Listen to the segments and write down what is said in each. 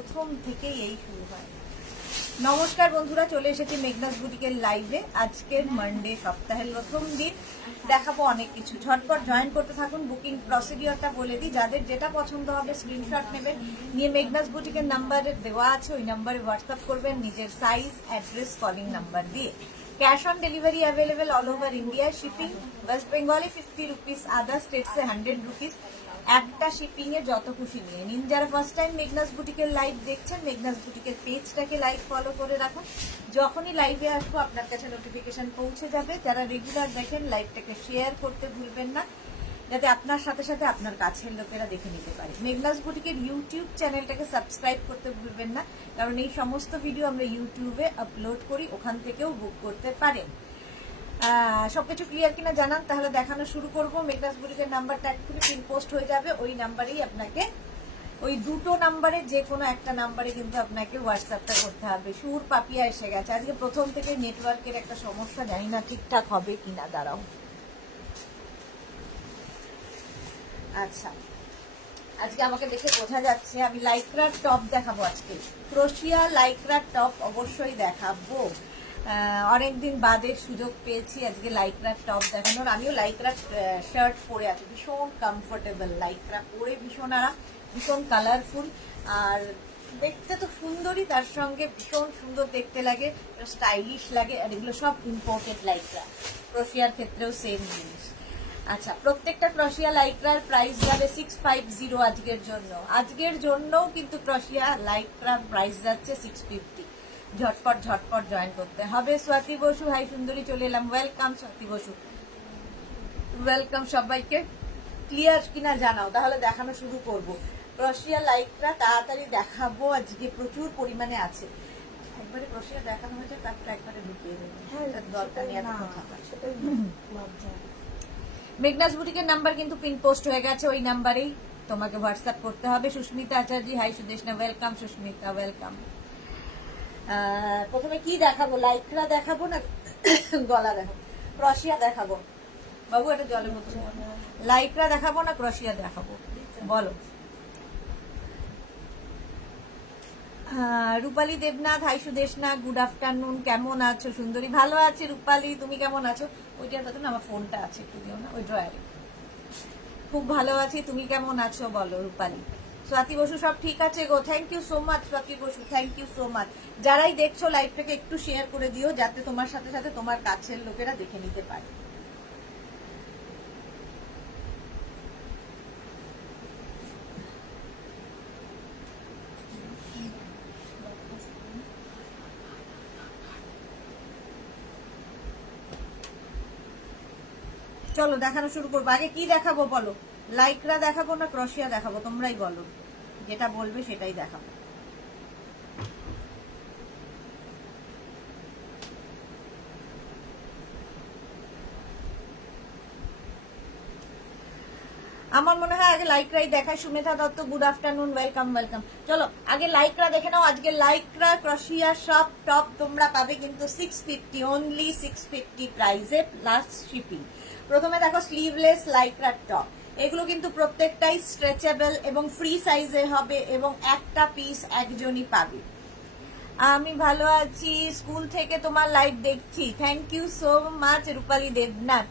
প্রথম থেকেই এই শুরু হয়। নমস্কার বন্ধুরা, চলে এসেছি মেঘনাস বুটিকের লাইভে। আজকের মানডে, সপ্তাহের প্রথম দিন। দেখাবো অনেক কিছু। ঝটপট জয়েন করতে থাকুন। বুকিং প্রসিডিওরটা বলে দিই, যাদের যেটা পছন্দ হবে স্ক্রিনশট নেবেন, নিয়ে মেঘনাস বুটিকের নাম্বার দেওয়া আছে, ওই নাম্বারে হোয়াটসঅ্যাপ করবেন নিজের সাইজ, অ্যাড্রেস, কলিং নাম্বার দিয়ে। Cash on delivery available all over India. Shipping West বেঙ্গলে 50 রুপিস, আদার স্টেটসে 100 রুপিস। একটা শিপিং এ যত খুশি নিয়ে নিন। যারা ফার্স্ট টাইম মেঘনাস বুটিকের লাইভ দেখছেন, মেঘনাস বুটিকের পেজটাকে লাইক ফলো করে রাখুন। যখনই লাইভে আসবো আপনার কাছে নোটিফিকেশন পৌঁছে যাবে। যারা রেগুলার দেখেন, লাইভটাকে শেয়ার করতে ভুলবেন না, যাতে আপনার সাথে সাথে আপনার কাছের লোকেরা দেখে নিতে পারে। মেঘনাস বুটিকের ইউটিউব চ্যানেলটাকে সাবস্ক্রাইব করতে ভুলবেন না, কারণ এই সমস্ত ভিডিও আমরা ইউটিউবে আপলোড করি, ওখান থেকেও বুক করতে পারেন। সবকিছু ক্লিয়ার কিনা জানান, তাহলে দেখানো শুরু করবো। মেঘনাস বুটিকের নাম্বারটা একটু পিন পোস্ট হয়ে যাবে, ওই নাম্বারেই আপনাকে, ওই দুটো নাম্বারে যে কোনো একটা নাম্বারে কিন্তু আপনাকে হোয়াটসঅ্যাপটা করতে হবে। সুর পাপিয়া এসে গেছে। আজকে প্রথম থেকে নেটওয়ার্কের একটা সমস্যা, জানি না ঠিকঠাক হবে কিনা, দাঁড়াও। আচ্ছা, আজকে আমাকে দেখে বোঝা যাচ্ছে। আমি লাইক্রার টপ দেখাবো আজকে। ক্রোশিয়া লাইক্রার টপ অবশ্যই দেখাবো। অনেকদিন বাদে সুযোগ পেয়েছি আজকে লাইক্রার টপ দেখানোর। আমিও লাইক্রার শার্ট পরে আছি, ভীষণ কমফোর্টেবল। লাইক্রা পরে ভীষণ আরাম, ভীষণ কালারফুল, আর দেখতে তো সুন্দরই, তার সঙ্গে ভীষণ সুন্দর দেখতে লাগে, স্টাইলিশ লাগে। আর এগুলো সব ইম্পোর্টেড লাইক্রা। ক্রোশিয়ার ক্ষেত্রেও সেম জিনিস। আচ্ছা, প্রত্যেকটা ক্রোশিয়া লাইক্রার প্রাইস যাবে 650 আজকের জন্য। আজকের জন্যও কিন্তু ক্রোশিয়া লাইক্রার প্রাইস যাচ্ছে 650। ঝটপট ঝটপট জয়েন করতে হবে। স্বাতি বসু, হাই সুন্দরী, চলে এলাম। ওয়েলকাম স্বাতি বসু, ওয়েলকাম সবাইকে। ক্লিয়ার কিনা জানাও, তাহলে দেখানো শুরু করব। ক্রোশিয়া লাইক্রা তাড়াতাড়ি দেখাবো, আজকে প্রচুর পরিমাণে আছে। একবারে ক্রোশিয়া দেখানো হয়েছে, তারপরে একবারে ঢুকিয়ে দেবো। দরকার নেই এত কথা। মেঘনাস বুটিকের নাম্বার কিন্তু পিন পোস্ট হয়ে গেছে, ওই নাম্বারেই তোমাকে হোয়াটসঅ্যাপ করতে হবে। Susmita Acharya, hi Sudeshna, welcome Susmita, welcome. প্রথমে কি দেখাবো? লাইক্রা দেখাবো না গলা দেখাবো? ক্রোশিয়া দেখাবো। বাবু এটা জলের মতো। লাইক্রা দেখাবো না ক্রোশিয়া দেখাবো, বলো। Rupali Debnath, hi Sudeshna, good afternoon, কেমন আছো সুন্দরী? ভালো আছে রূপালী, তুমি কেমন আছো? ওইটার কথা না, আমার ফোনটা আছে, একটু দিও না ওই ড্রয়ারে। খুব ভালো আছি, তুমি কেমন আছো বলো রূপালী। স্বাতি বসু, সব ঠিক আছে গো, thank you so much Swati Basu, thank you so much. যারাই দেখছো লাইভটাকে একটু শেয়ার করে দিও, যাতে তোমার সাথে সাথে তোমার কাছের লোকেরা দেখে নিতে পারে। চলো দেখানো শুরু করবো। আগে কি দেখাবো বলো? লাইক্রা দেখাবো না ক্রোশিয়া দেখাবো? তোমরাই বলো, যেটা বলবে সেটাই দেখাবো। আমার মনে হয় আগে লাইক্রাই দেখায়। Sumedha Dutta, good afternoon, welcome welcome. চলো আগে লাইক্রা দেখে নাও। আজকে লাইক্রা ক্রোশিয়া সব টপ তোমরা পাবে কিন্তু 650, অনলি 650 প্রাইসে, প্লাস শিপিং। প্রথমে দেখো স্লিভলেস লাইক্রা টপ। এগুলো কিন্তু প্রত্যেকটাই স্ট্রেচেবল এবং ফ্রি সাইজে হবে, এবং একটা পিস একজনই পাবে। আমি ভালো আছি, স্কুল থেকে তোমার লাইভ দেখছি। Thank you so much Rupali Debnath,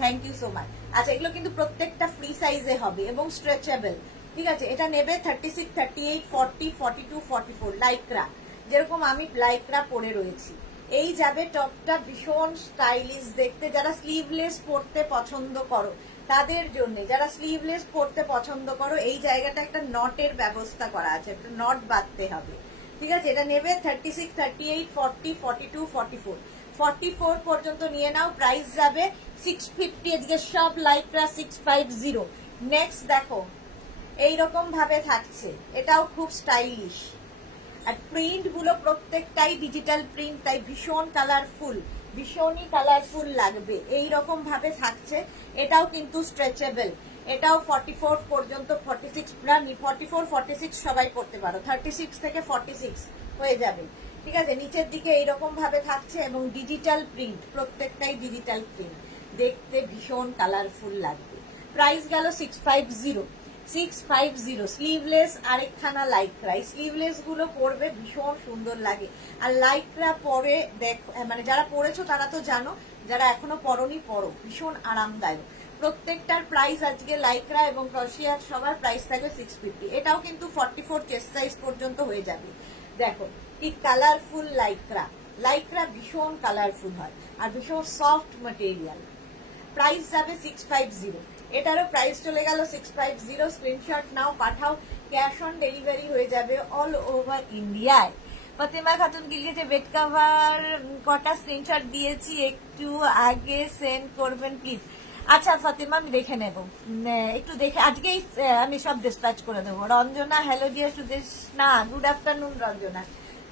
thank you so much. আচ্ছা, এগুলো কিন্তু প্রত্যেকটা ফ্রি সাইজে হবে এবং স্ট্রেচেবল, ঠিক আছে? এটা নেবে 36, 38, 40, 42, 44 লাইক্রা, যেরকম আমি লাইক্রা পরে রয়েছি। এই যাবে টপটা, ভীষণ স্টাইলিশ দেখতে। যারা স্লিভলেস পরতে পছন্দ করো তাদের জন্য, যারা স্লিভলেস পরতে পছন্দ করো, এই জায়গাটা একটা নটের ব্যবস্থা করা আছে, একটা নট বাঁধতে হবে, ঠিক আছে? এটা নেবে 36, 38, 40, 42, 44, 44 পর্যন্ত নিয়ে নাও। প্রাইস যাবে 650। এদিকে সব লাইক্রা 650। নেক্সট দেখো, এইরকম ভাবে থাকছে, এটাও খুব স্টাইলিশ। আর প্রিন্ট গুলো প্রত্যেকটাই ডিজিটাল প্রিন্ট, তাই ভীষণ কালারফুল, ভীষণই কালারফুল লাগবে। এইরকম ভাবে থাকছে। এটাও কিন্তু স্ট্রেচেবল। এটাও 44 পর্যন্ত, 46 না, 44, 46 সবাই পড়তে পারো, 36 থেকে 46 হয়ে যাবে, ঠিক আছে? নিচের দিকে এইরকম ভাবে থাকছে এবং ডিজিটাল প্রিন্ট, প্রত্যেকটাই ডিজিটাল প্রিন্ট, দেখতে ভীষণ কালারফুল লাগবে। প্রাইস গেল 650। 650 স্লিভলেস আরেকখানা লাইক্রা। এই স্লিভলেস গুলো পরবে ভীষণ সুন্দর লাগে। আর লাইক্রা পরে মানে যারা পরেছো তারা তো জানো, যারা এখনো পরনি পরো, ভীষণ আরামদায়ক। প্রত্যেকটার প্রাইস আজকে লাইক্রা এবং ক্রশিয়ার সবার প্রাইস থাকবে 650। এটাও কিন্তু 44 চেস্ট সাইজ পর্যন্ত হয়ে যাবে। দেখো কি কালারফুল লাইক্রা। লাইক্রা ভীষণ কালারফুল হয় আর ভীষণ সফট ম্যাটেরিয়াল। প্রাইস যাবে 650। এটারও প্রাইস চলে গেল 650। স্ক্রিনশট নাও, পাঠাও, ক্যাশ অন ডেলিভারি হয়ে যাবে অল ওভার ইন্ডিয়ায়। ফতেমা খাতুন লিখেছে বেড কভার কটা স্ক্রিনশট দিয়েছি, একটু আগে সেন্ড করবেন প্লিজ। আচ্ছা ফাতিমা, আমি দেখে নেব, একটু দেখে আজকেই আমি সব ডিসপ্যাচ করে দেবো। রঞ্জনা, হ্যালো ডিয়ার সুদেশ, না গুড আফটারনুন রঞ্জনা।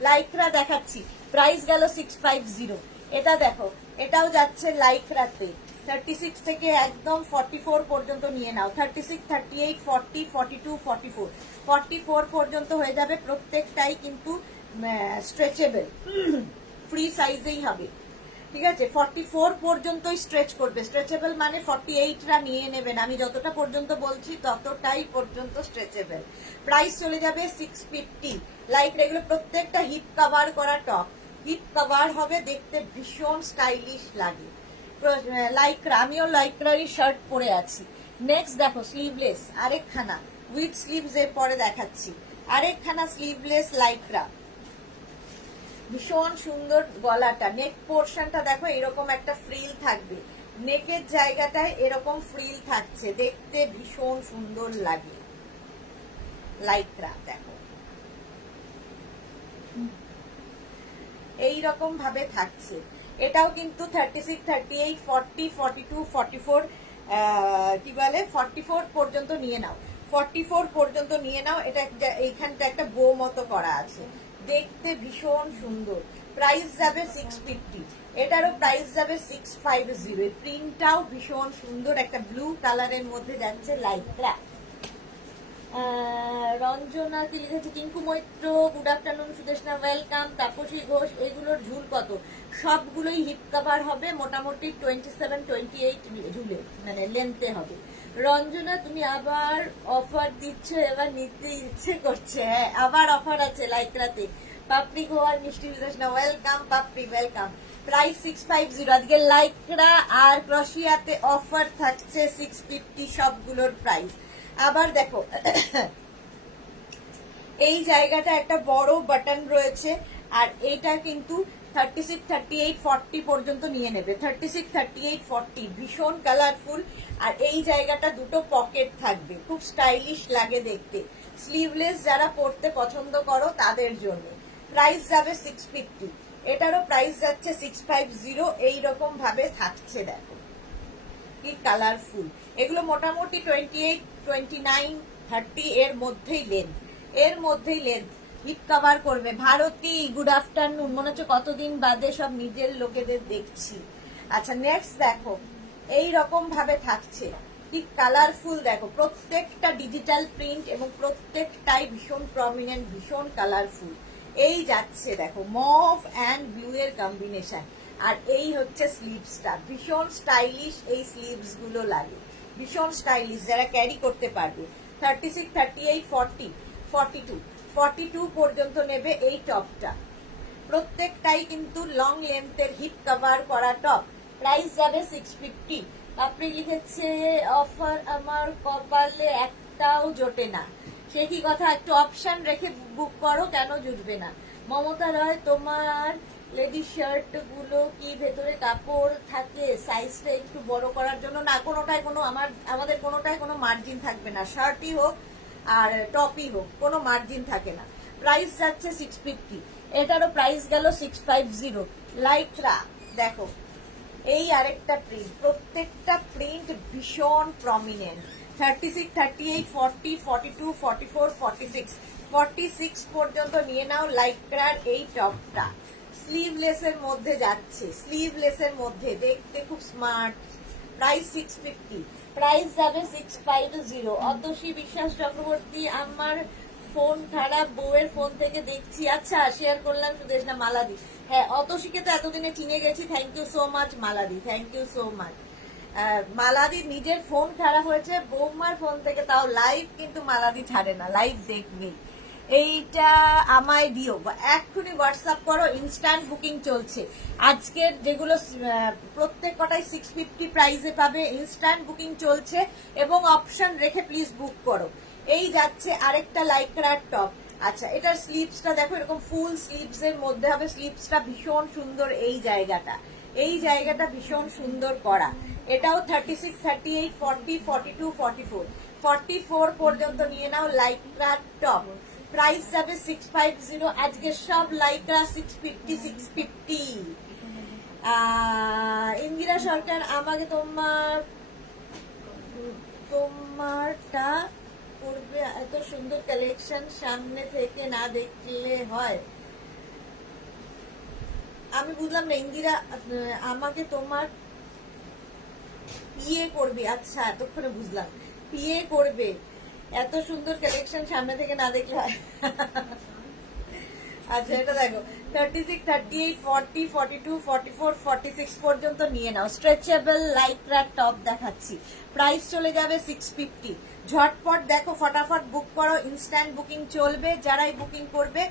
লাইক্রা দেখাচ্ছি, প্রাইস গেল 650। এটা দেখো, এটাও যাচ্ছে লাইক্রাতে 36 থেকে একদম 44 পর্যন্ত নিয়ে নাও। 36, 38, 40, 42, 44, 44 পর্যন্ত হয়ে যাবে। প্রত্যেকটাই কিন্তু স্ট্রেচেবল, ফ্রি সাইজেই হবে, ঠিক আছে। 44 পর্যন্তই স্ট্রেচ করবে। স্ট্রেচেবল মানে 48রা নিয়ে নেবেন, আমি যতটা পর্যন্ত বলছি ততটাই পর্যন্ত স্ট্রেচেবল। প্রাইস চলে যাবে 650। লাইক এগুলো প্রত্যেকটা হিপ কভার করা টপ, হিপ কভার হবে, দেখতে ভীষণ স্টাইলিশ লাগে। লাইক্রা, আমিও লাইক্রারই শার্ট পরে আছি। নেক্সট দেখো স্লিভলেস আরেকখানা উইথ স্লিভস এর পরে দেখাচ্ছি আরেকখানা স্লিভলেস লাইক্রা। ভীষণ সুন্দর গলাটা, নেক পোর্শনটা দেখো এরকম একটা ফ্রিল থাকবে, নেকের জায়গাটায় এরকম ফ্রিল থাকছে, দেখতে ভীষণ সুন্দর লাগে। লাইক্রা দেখো এইরকম ভাবে থাকছে। এটাও কিন্তু 36, 38, 40, 42, 44 কি বলে 44 পর্যন্ত নিয়ে নাও। 44 পর্যন্ত নিয়ে নাও। এটা এইখানটা একটা বো মতো করা আছে, দেখতে ভীষণ সুন্দর। প্রাইস যাবে 650। এটারও প্রাইস যাবে 650। প্রিন্টটাও ভীষণ সুন্দর, একটা ব্লু কালারের মধ্যে যাচ্ছে লাইক্রা। রঞ্জনা কি লিখেছে, Tinku Maitra, good afternoon Sudeshna, welcome. Tapasi Ghosh, এগুলোর ঝুল কত? সবগুলোই হিপ কভার হবে, মোটামুটি 27, 28 ঝুলে মানে লেন্থে হবে। রঞ্জনা, তুমি আবার অফার দিচ্ছ, এবার নিতে ইচ্ছে করছে। হ্যাঁ, আবার অফার আছে লাইক্রাতে। পাপড়ি গোয়ার মিষ্টি সুদেশনা, ওয়েলকাম পাপড়ি, ওয়েলকাম। প্রাইস 650। আজকে লাইক্রা আর ক্রশিয়াতে অফার থাকছে 650 সবগুলোর প্রাইস। আবার দেখো এই জায়গাটা একটা বড় বাটন রয়েছে, আর এইটা কিন্তু 36, 38, 40 পর্যন্ত নিয়ে নেবে। 36, 38, 40 ভীষণ কালারফুল। আর এই জায়গাটা দুটো পকেট থাকবে, খুব স্টাইলিশ লাগে দেখতে। স্লিভলেস যারা পরতে পছন্দ করো তাদের জন্য। প্রাইস যাবে 650। এটারও প্রাইস যাচ্ছে 650। এইরকম ভাবে থাকছে, দেখো কি কালারফুল। এগুলো মোটামুটি 28, 29, 30 এর মধ্যেই লেন্থ। হিপ কভার করবে। Bharati, good afternoon. মনে হচ্ছে কতদিন বাদে সব নিজের লোকেদের দেখছি। আচ্ছা নেক্সট দেখো, এই রকম ভাবে থাকছে, কি কালারফুল দেখো। প্রত্যেকটা ডিজিটাল প্রিন্ট এবং প্রত্যেকটাই ভীষণ প্রমিনেন্ট, ভীষণ কালারফুল। এই যাচ্ছে দেখো মভ অ্যান্ড ব্লু এর কম্বিনেশন। আর এই হচ্ছে স্লিভসটা, ভীষণ স্টাইলিশ। এই স্লিভস গুলো লাগে ভীষণ স্টাইলিশ, যারা ক্যারি করতে পারবে। 36, 38, 40, 42, 42 পর্যন্ত নেবে এই টপটা। প্রত্যেকটাই কিন্তু লং লেন্থের হিপ কভার করা টপ। প্রাইস যাবে 650। আপনি লিখেছে অফার আমার কপালে একটাও জোটে না। সে কি কথা, একটু অপশন রেখে বুক করো, কেন জুটবে না। মমতা রয়, তোমার লেডি শার্ট গুলো কি ভেতরে কাপড় থাকে সাইজটা একটু বড় করার জন্য? না, কোনোটাই কোনো আমাদের কোনোটাই কোনো মার্জিন থাকবে না। শার্টই হোক আর টপই হোক, কোনো মার্জিন থাকে না। প্রাইস যাচ্ছে 650। এটারও প্রাইস গেল 650। লাইক্রা দেখো, এই আরেকটা প্রিন্ট, প্রত্যেকটা প্রিন্ট ভীষণ প্রমিনেন্ট। 36, 38, 40, 42, 44, 46, 46 পর্যন্ত নিয়ে নাও লাইক্রার এই টপটা। স্লিভলেসের মধ্যে যাচ্ছে, স্লিভলেসের মধ্যে দেখতে খুব স্মার্ট। প্রাইস 650। প্রাইস যাবে 650। অতসী বিশ্বাস চক্রবর্তী, আমার ফোন খারাপ, বউয়ের ফোন থেকে দেখছি। আচ্ছা, শেয়ার করলাম সুদেশনা। মালাদি, হ্যাঁ অতসীকে তো এতদিনে চিনে গেছি। থ্যাংক ইউ সো মাচ মালাদি, থ্যাংক ইউ সো মাচ। মালাদির নিজের ফোন খারাপ হয়েছে, বৌমার ফোন থেকে তাও লাইভ কিন্তু মালাদি ছাড়ে না, লাইভ দেখবে। এইটা আমায় দিও, এক্ষুনি হোয়াটসঅ্যাপ করো, ইনস্ট্যান্ট বুকিং চলছে। আজকের যেগুলো প্রত্যেক কটাই 650 প্রাইসে পাবে, ইনস্ট্যান্ট বুকিং চলছে এবং অপশন রেখে প্লিজ বুক করো। এই যাচ্ছে আরেকটা লাইক্রার টপ। আচ্ছা, এটার স্লিভসটা দেখো, এরকম ফুল স্লিভস এর মধ্যে হবে, স্লিভসটা ভীষণ সুন্দর, এই জায়গাটা ভীষণ সুন্দর করা। এটাও 36, 38, 40, 42, 44, 44 পর্যন্ত নিয়ে নাও লাইক্রার টপ। প্রাইস যাবে 650। আজকে সব লাইক্রা 650, 650। ইন্দিরা সরকার, আমাকে তোমারটা করবে, এত সুন্দর কালেকশন সামনে থেকে না দেখলে হয়। আমি বুঝলাম না ইন্দিরা, আমাকে তোমার পিএ করবে। আচ্ছা, এতক্ষণে বুঝলাম, পিএ করবে, এত সুন্দর কালেকশন সামনে থেকে না দেখলে হয়। আচ্ছা, এটা দেখো 36, 38, 40, 42, 44, 46 পর্যন্ত নিয়ে নাও। স্ট্রেচেবল লাইক্রা টপ দেখাচ্ছি, প্রাইস চলে যাবে 650। ঝটপট দেখো, ফটাফট বুক করো, ইনস্ট্যান্ট বুকিং চলবে, যারাই বুকিং করবে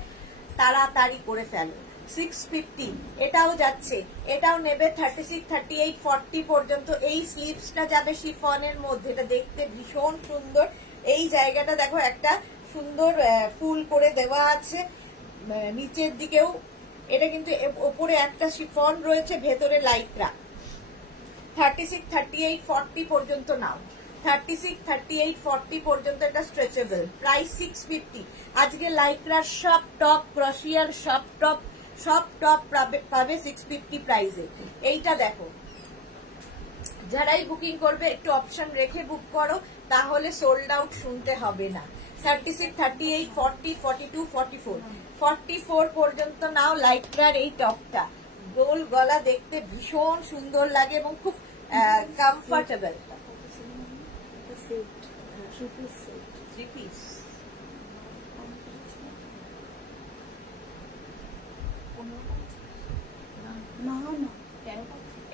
তাড়াতাড়ি করে ফেলো। 650 এটাও যাচ্ছে, এটাও নেবে 36, 38, 40 পর্যন্ত। এই স্লিভসটা যাবে শিফনের মধ্যে, এটা দেখতে ভীষণ সুন্দর। এই জায়গাটা দেখো, একটা সুন্দর ফুল করে দেওয়া আছে নিচের দিকেও। এটা কিন্তু ওপরে একটা শিফন রয়েছে, ভেতরে লাইক্রা। 36, 38, 40 পর্যন্ত নাও, 36, 38, 40 পর্যন্ত এটা স্ট্রেচেবল। প্রাইস 650। আজকে লাইক্রার সব টপ, ক্রশিয়ার সব টপ পাবে 650 প্রাইসে। এইটা দেখো, যারাই বুকিং করবে একটু অপশন রেখে বুক করো, তাহলে সোল্ড আউট শুনতে হবে না। 36, 38, 40, 42, 44, 44 পর্যন্ত নাও লাইক্রার এই টপটা। গোল গলা, দেখতে ভীষণ সুন্দর লাগে এবং খুব কমফর্টেবল। 3 piece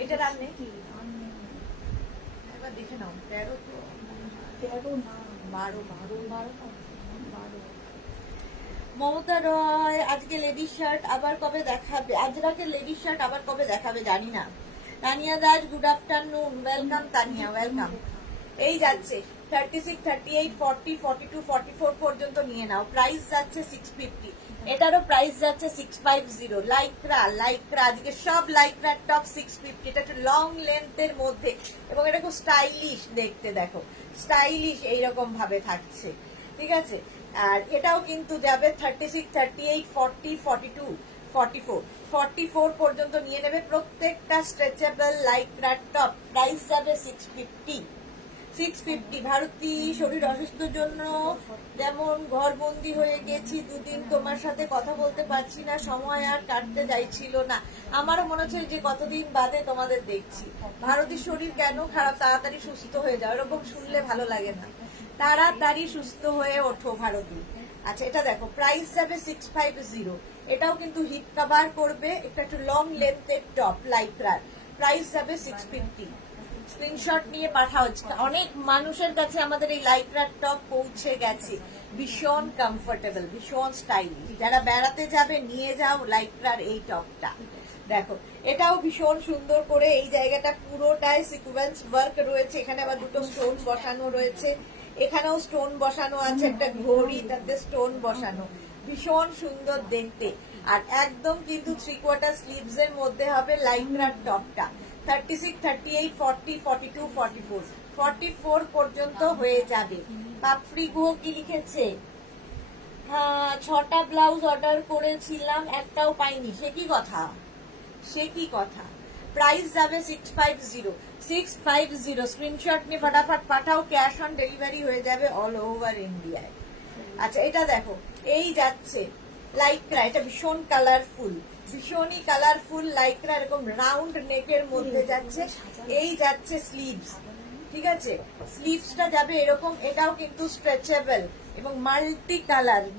এটা রান্নে কি একবার দেখে নাও। 13 তো 13 না, 12। মমতা রয়, আজকে লেডিস শার্ট আবার কবে দেখাবে? আজরাকে লেডিস শার্ট আবার কবে দেখাবে জানি না। Tania Das, good afternoon, welcome Tania, welcome. এই যাচ্ছে 36, 38, 40, 42, 44 পর্যন্ত নিয়ে নাও। প্রাইস যাচ্ছে 650। এটারও প্রাইস যাচ্ছে 650। লাইক্রা আজকে সব লাইক্রার টপ 650। এটা একটু লং লেন্থের মধ্যে এবং এটা খুব স্টাইলিশ দেখতে, দেখো স্টাইলিশ এইরকম ভাবে থাকছে, ঠিক আছে। আর এটাও কিন্তু যাবে 36, 38, 40, 42, 44, 44 পর্যন্ত নিয়ে নেবে। প্রত্যেকটা স্ট্রেচেবল লাইক্রা টপ। প্রাইস যাবে 650। 650। ভারতী, শরীর অসুস্থর জন্য যেমন ঘরবন্দি হয়ে গেছি, দুদিন তোমার সাথে কথা বলতে পারছি না, সময় আর কাটতে যাইছিল না। আমারও মনে হচ্ছে যে কতদিন বাদে তোমাদের দেখছি। ভারতীর শরীর কেন খারাপ? তাড়াতাড়ি সুস্থ হয়ে যাও, এরকম শুনলে ভালো লাগে না। তাড়াতাড়ি সুস্থ হয়ে ওঠো ভারতী। আচ্ছা, এটা দেখো, প্রাইস যাবে 650। এটাও কিন্তু হিপ কভার করবে, এটা একটু লং লেন্থের টপ লাইক্রার। প্রাইস যাবে 650। স্ক্রিনশট নিয়ে পাঠাও। অনেক মানুষের কাছে আমাদের এই লাইক্রার টপ পৌঁছে গেছে। ভীষণ কমফোর্টেবল, ভীষণ স্টাইলিশ। যারা বেড়াতে যাবে নিয়ে যাও লাইক্রার এই টপটা। দেখো, এটাও ভীষণ সুন্দর করে এই জায়গাটা পুরোটাই সিকোয়েন্স ওয়ার্ক রয়েছে। এখানে আবার দুটো স্টোন বসানো রয়েছে, এখানেও স্টোন বসানো আছে, একটা ঘড়ি তাতে স্টোন বসানো, ভীষণ সুন্দর দেখতে। আর একদম কিন্তু 3/4 স্লিভস এর মধ্যে হবে লাইক্রার টপটা। 36, 38, 40, 42, 44, 44 পর্যন্ত হয়ে যাবে। পাপড়ি গুহ কি লিখেছে? হ্যাঁ, 6টা ব্লাউজ অর্ডার করেছিলাম, একটাও পাইনি। সে কি কথা? প্রাইস যাবে 650। 650 স্ক্রিনশট নিয়ে ফটাফট পাঠাও, ক্যাশ অন ডেলিভারি হয়ে যাবে অল ওভার ইন্ডিয়ায়। আচ্ছা, এটা দেখো, এই যাচ্ছে লাইক্রা, এটা ভীষণ কালারফুল, ভীষণই কালারফুল লাইক্রা, এরকম রাউন্ড নেকের মধ্যে যাচ্ছে। এই যাচ্ছে স্লিভস, ঠিক আছে, স্লিভসটা যাবে এরকম। এটাও কিন্তু স্ট্রেচেবল, এবং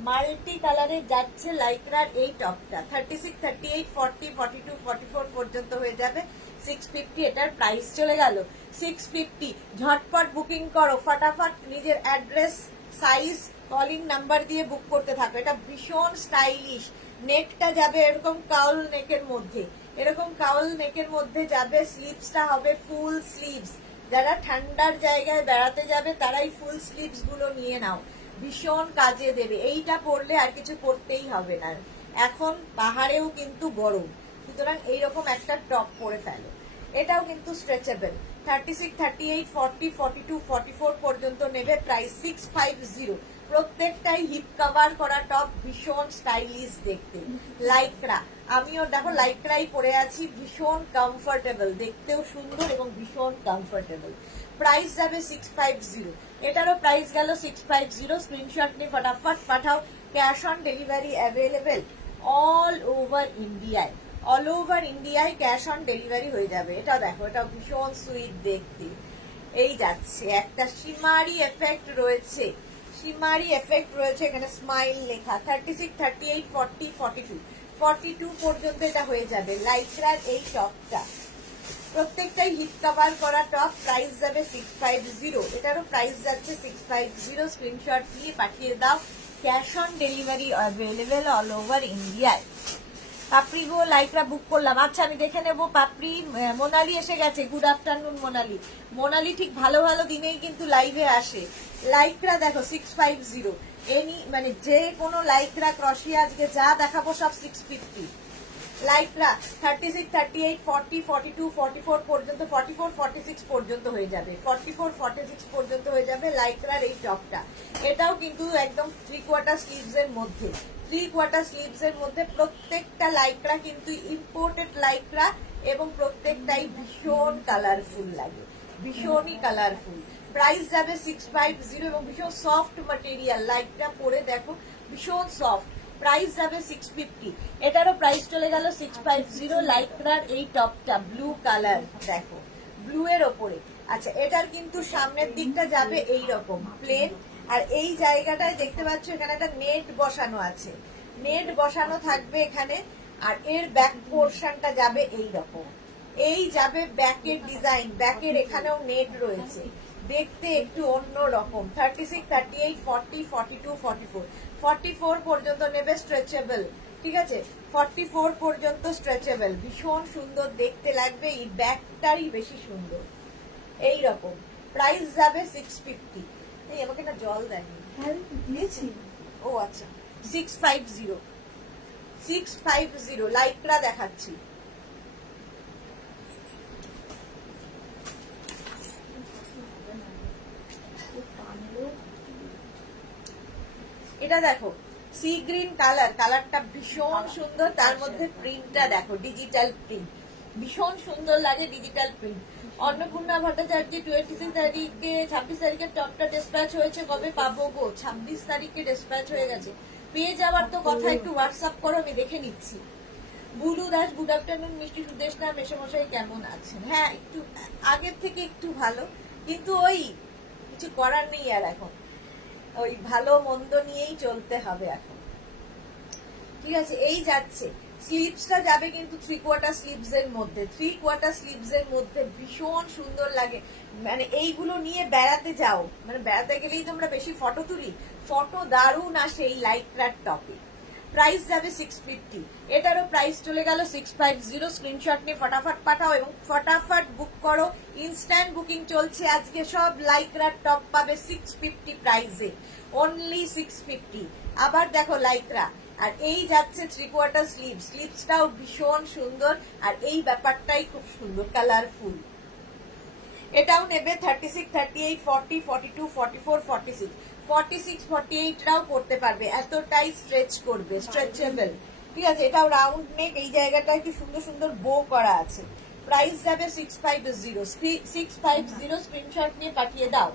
মাল্টি কালারে যাচ্ছে লাইক্রার এই টপটা 36, 38, 40, 42, 44 পর্যন্ত হয়ে যাবে 650। এটার প্রাইস চলে গেল 650। ঝটপট বুকিং করো, ফটাফট নিজের অ্যাড্রেস, সাইজ, কলিং নাম্বার দিয়ে বুক করতে থাকো। এটা ভীষণ স্টাইলিশ। নেকটা যাবে এরকম কাউল নেকের মধ্যে, এরকম কাউল নেকের মধ্যে যাবে। স্লিভসটা হবে ফুল স্লিভস। যারা ঠান্ডার জায়গায় বেড়াতে যাবে তারাই ফুল স্লিভস গুলো নিয়ে নাও, ভীষণ কাজে দেবে। এইটা পরলে আর কিছু করতেই হবে না। এখন পাহাড়েও কিন্তু গরম, সুতরাং এইরকম একটা টপ পরে ফেলো। এটাও কিন্তু স্ট্রেচেবল। 36, 38, 40, 42, 44 পর্যন্ত নেবে। প্রাইস 650। প্রত্যেকটাই হিপ কভার করা টপ, ভীষণ স্টাইলিশ দেখতে। লাইক্রা, আমিও দেখো লাইক্রাই পরে আছি, ভীষণ কমফোর্টেবল, দেখতেও সুন্দর এবং ভীষণ কমফোর্টেবল। প্রাইস যাবে 650। এটারও প্রাইস গেল 650। স্ক্রিনশট নিয়ে ফটাফট পাঠাও। Cash on delivery available all over ইন্ডিয়ায়। অল ওভার ইন্ডিয়ায় ক্যাশ অন ডেলিভারি হয়ে যাবে। এটা দেখো, এটা ভীষণ সুইট দেখতে। এই যাচ্ছে, একটা শিমারি এফেক্ট রয়েছে, শিমারি এফেক্ট রয়েছে এখানে, স্মাইল লেখা। 36, 38, 40, 42, 42 পর্যন্ত এটা হয়ে যাবে লাইক্রার এই টপটা। প্রত্যেকটাই হিপ কভার করা টপ। প্রাইস যাবে 650। এটারও প্রাইস যাচ্ছে 650। স্ক্রিনশট নিয়ে পাঠিয়ে দাও। Cash on delivery available all over ইন্ডিয়ায়। পাপড়ি গো লাইকরা বুক করলাম। আচ্ছা আমি দেখে নেবো। পাপড়ি, মোনালি এসে গেছে। Good afternoon Monali. মোনালি ঠিক ভালো ভালো দিনেই কিন্তু লাইভে আসে। লাইকরা দেখো 650। এনি মানে যে কোনো লাইকরা ক্রশিয়া আজকে যা দেখাবো সব 650। লাইকরা 36, 38, 40, 42, 44 পর্যন্ত, 44, 46 পর্যন্ত হয়ে যাবে। 44, 46 পর্যন্ত হয়ে যাবে লাইকরার এই টপটা। এটাও কিন্তু একদম 3/4 স্লিভস এর মধ্যে, 3/4 স্লিভস এর মধ্যে। প্রত্যেকটা লাইকরা কিন্তু ইম্পোর্টেড লাইকরা এবং প্রত্যেকটাই ভীষণ কালারফুল লাগে, ভীষণই কালারফুল। প্রাইস যাবে 650 এবং ভীষণ সফট ম্যাটেরিয়াল। লাইকটা পরে দেখো, ভীষণ সফট। প্রাইস যাবে 650। এটারও প্রাইস চলে গেল 650। লাইক্রার এই টপটা ব্লু কালার, দেখো ব্লু এর ওপরে। আচ্ছা, এটার কিন্তু সামনের দিকটা যাবে এই রকম প্লেন, আর এই জায়গাটায় দেখতে পাচ্ছ এখানে একটা নেট বসানো আছে, নেট বসানো থাকবে এখানে। আর এর ব্যাক পোর্শনটা যাবে এই রকম, এই যাবে ব্যাকের ডিজাইন, ব্যাকের এখানেও নেট রয়েছে, দেখতে একটু অন্য রকম। 36, 38, 40, 42, 44, 44 পর্যন্ত নেবে। স্ট্রেচেবল, ঠিক আছে, 44 পর্যন্ত স্ট্রেচেবল। ভীষণ সুন্দর দেখতে লাগবে, এই ব্যাকটারই বেশি সুন্দর। এই রকম প্রাইস যাবে 650। এই আমাকে না জল দেয়নি, দিয়েছি। ও আচ্ছা, 650, 650 লাইকরা দেখাচ্ছি। এটা দেখো সি গ্রিন কালার, কালারটা ভীষণ সুন্দর। তার মধ্যে প্রিন্টটা দেখো, ডিজিটাল প্রিন্ট, ভীষণ সুন্দর লাগে ডিজিটাল প্রিন্ট। অন্নপূর্ণা ভট্টাচার্য 26 তারিখে, 26 তারিখের টপটা ডিসপ্যাচ হয়েছে। কবে পাবো গো? 26 তারিখে ডিসপ্যাচ হয়ে গেছে। পেয়ে যাওয়ার তো কথা, একটু হোয়াটসঅ্যাপ করো, আমি দেখে নিচ্ছি। Bulu Das good afternoon. মিষ্টি সুদেশনা মেশামশাই কেমন আছেন? হ্যাঁ, একটু আগের থেকে একটু ভালো, কিন্তু ওই কিছু করার নেই আর, এখন ওই ভালো মন্দ নিয়েই চলতে হবে এখন, ঠিক আছে। এই যাচ্ছে, স্লিভসটা যাবে কিন্তু 3/4 স্লিভস এর মধ্যে, 3/4 স্লিভস এর মধ্যে ভীষণ সুন্দর লাগে। মানে এইগুলো নিয়ে বেড়াতে যাও, মানে বেড়াতে গেলেই তোমরা বেশি ফটো তুলি, ফটো দারুণ আসে এই লাইক্রার টপে। প্রাইস যাবে 650। এটারও প্রাইস চলে গেল 650। স্ক্রিনশট নিয়ে ফটাফট পাঠাও এবং ফটাফট বুক করো। ইনস্ট্যান্ট বুকিং চলছে আজকে। সব লাইক্রার টপ পাবে 650 প্রাইসে, অনলি 650। আবার দেখো লাইক্রা, আর এই যাচ্ছে 3/4 স্লিভ, স্লিভসটাও ভীষণ সুন্দর, আর এই ব্যাপারটাই খুব সুন্দর, কালারফুল। এটাও নেবে 36, 38, 40, 42, 44, 46, 46, 48 রাও করতে পারবে, এতটাই স্ট্রেচ করবে, স্ট্রেচেবল, ঠিক আছে। এটাও রাউন্ড নেক, এই জায়গাটায় কি সুন্দর সুন্দর বো করা আছে। প্রাইস যাবে 650, 650। স্ক্রিনশট নিয়ে পাঠিয়ে দাও।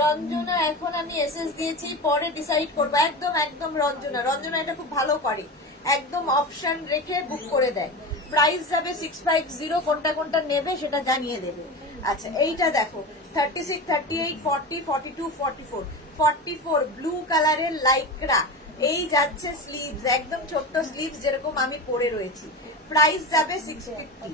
রঞ্জনা, এখন আমি এসএস দিয়েছি, পরে ডিসাইড করবো। একদম একদম রঞ্জনা, রঞ্জনা এটা খুব ভালো করে, একদম অপশন রেখে বুক করে দেয়। প্রাইস যাবে 650। কোনটা কোনটা নেবে সেটা জানিয়ে দেবে। আচ্ছা, এইটা দেখো 36, 38, 40, 42, 44, 44 ব্লু কালারের লাইক্রা, এই যাচ্ছে স্লিভস, একদম ছোট্ট স্লিভস যেরকম আমি পরে রয়েছি। প্রাইস যাবে 650,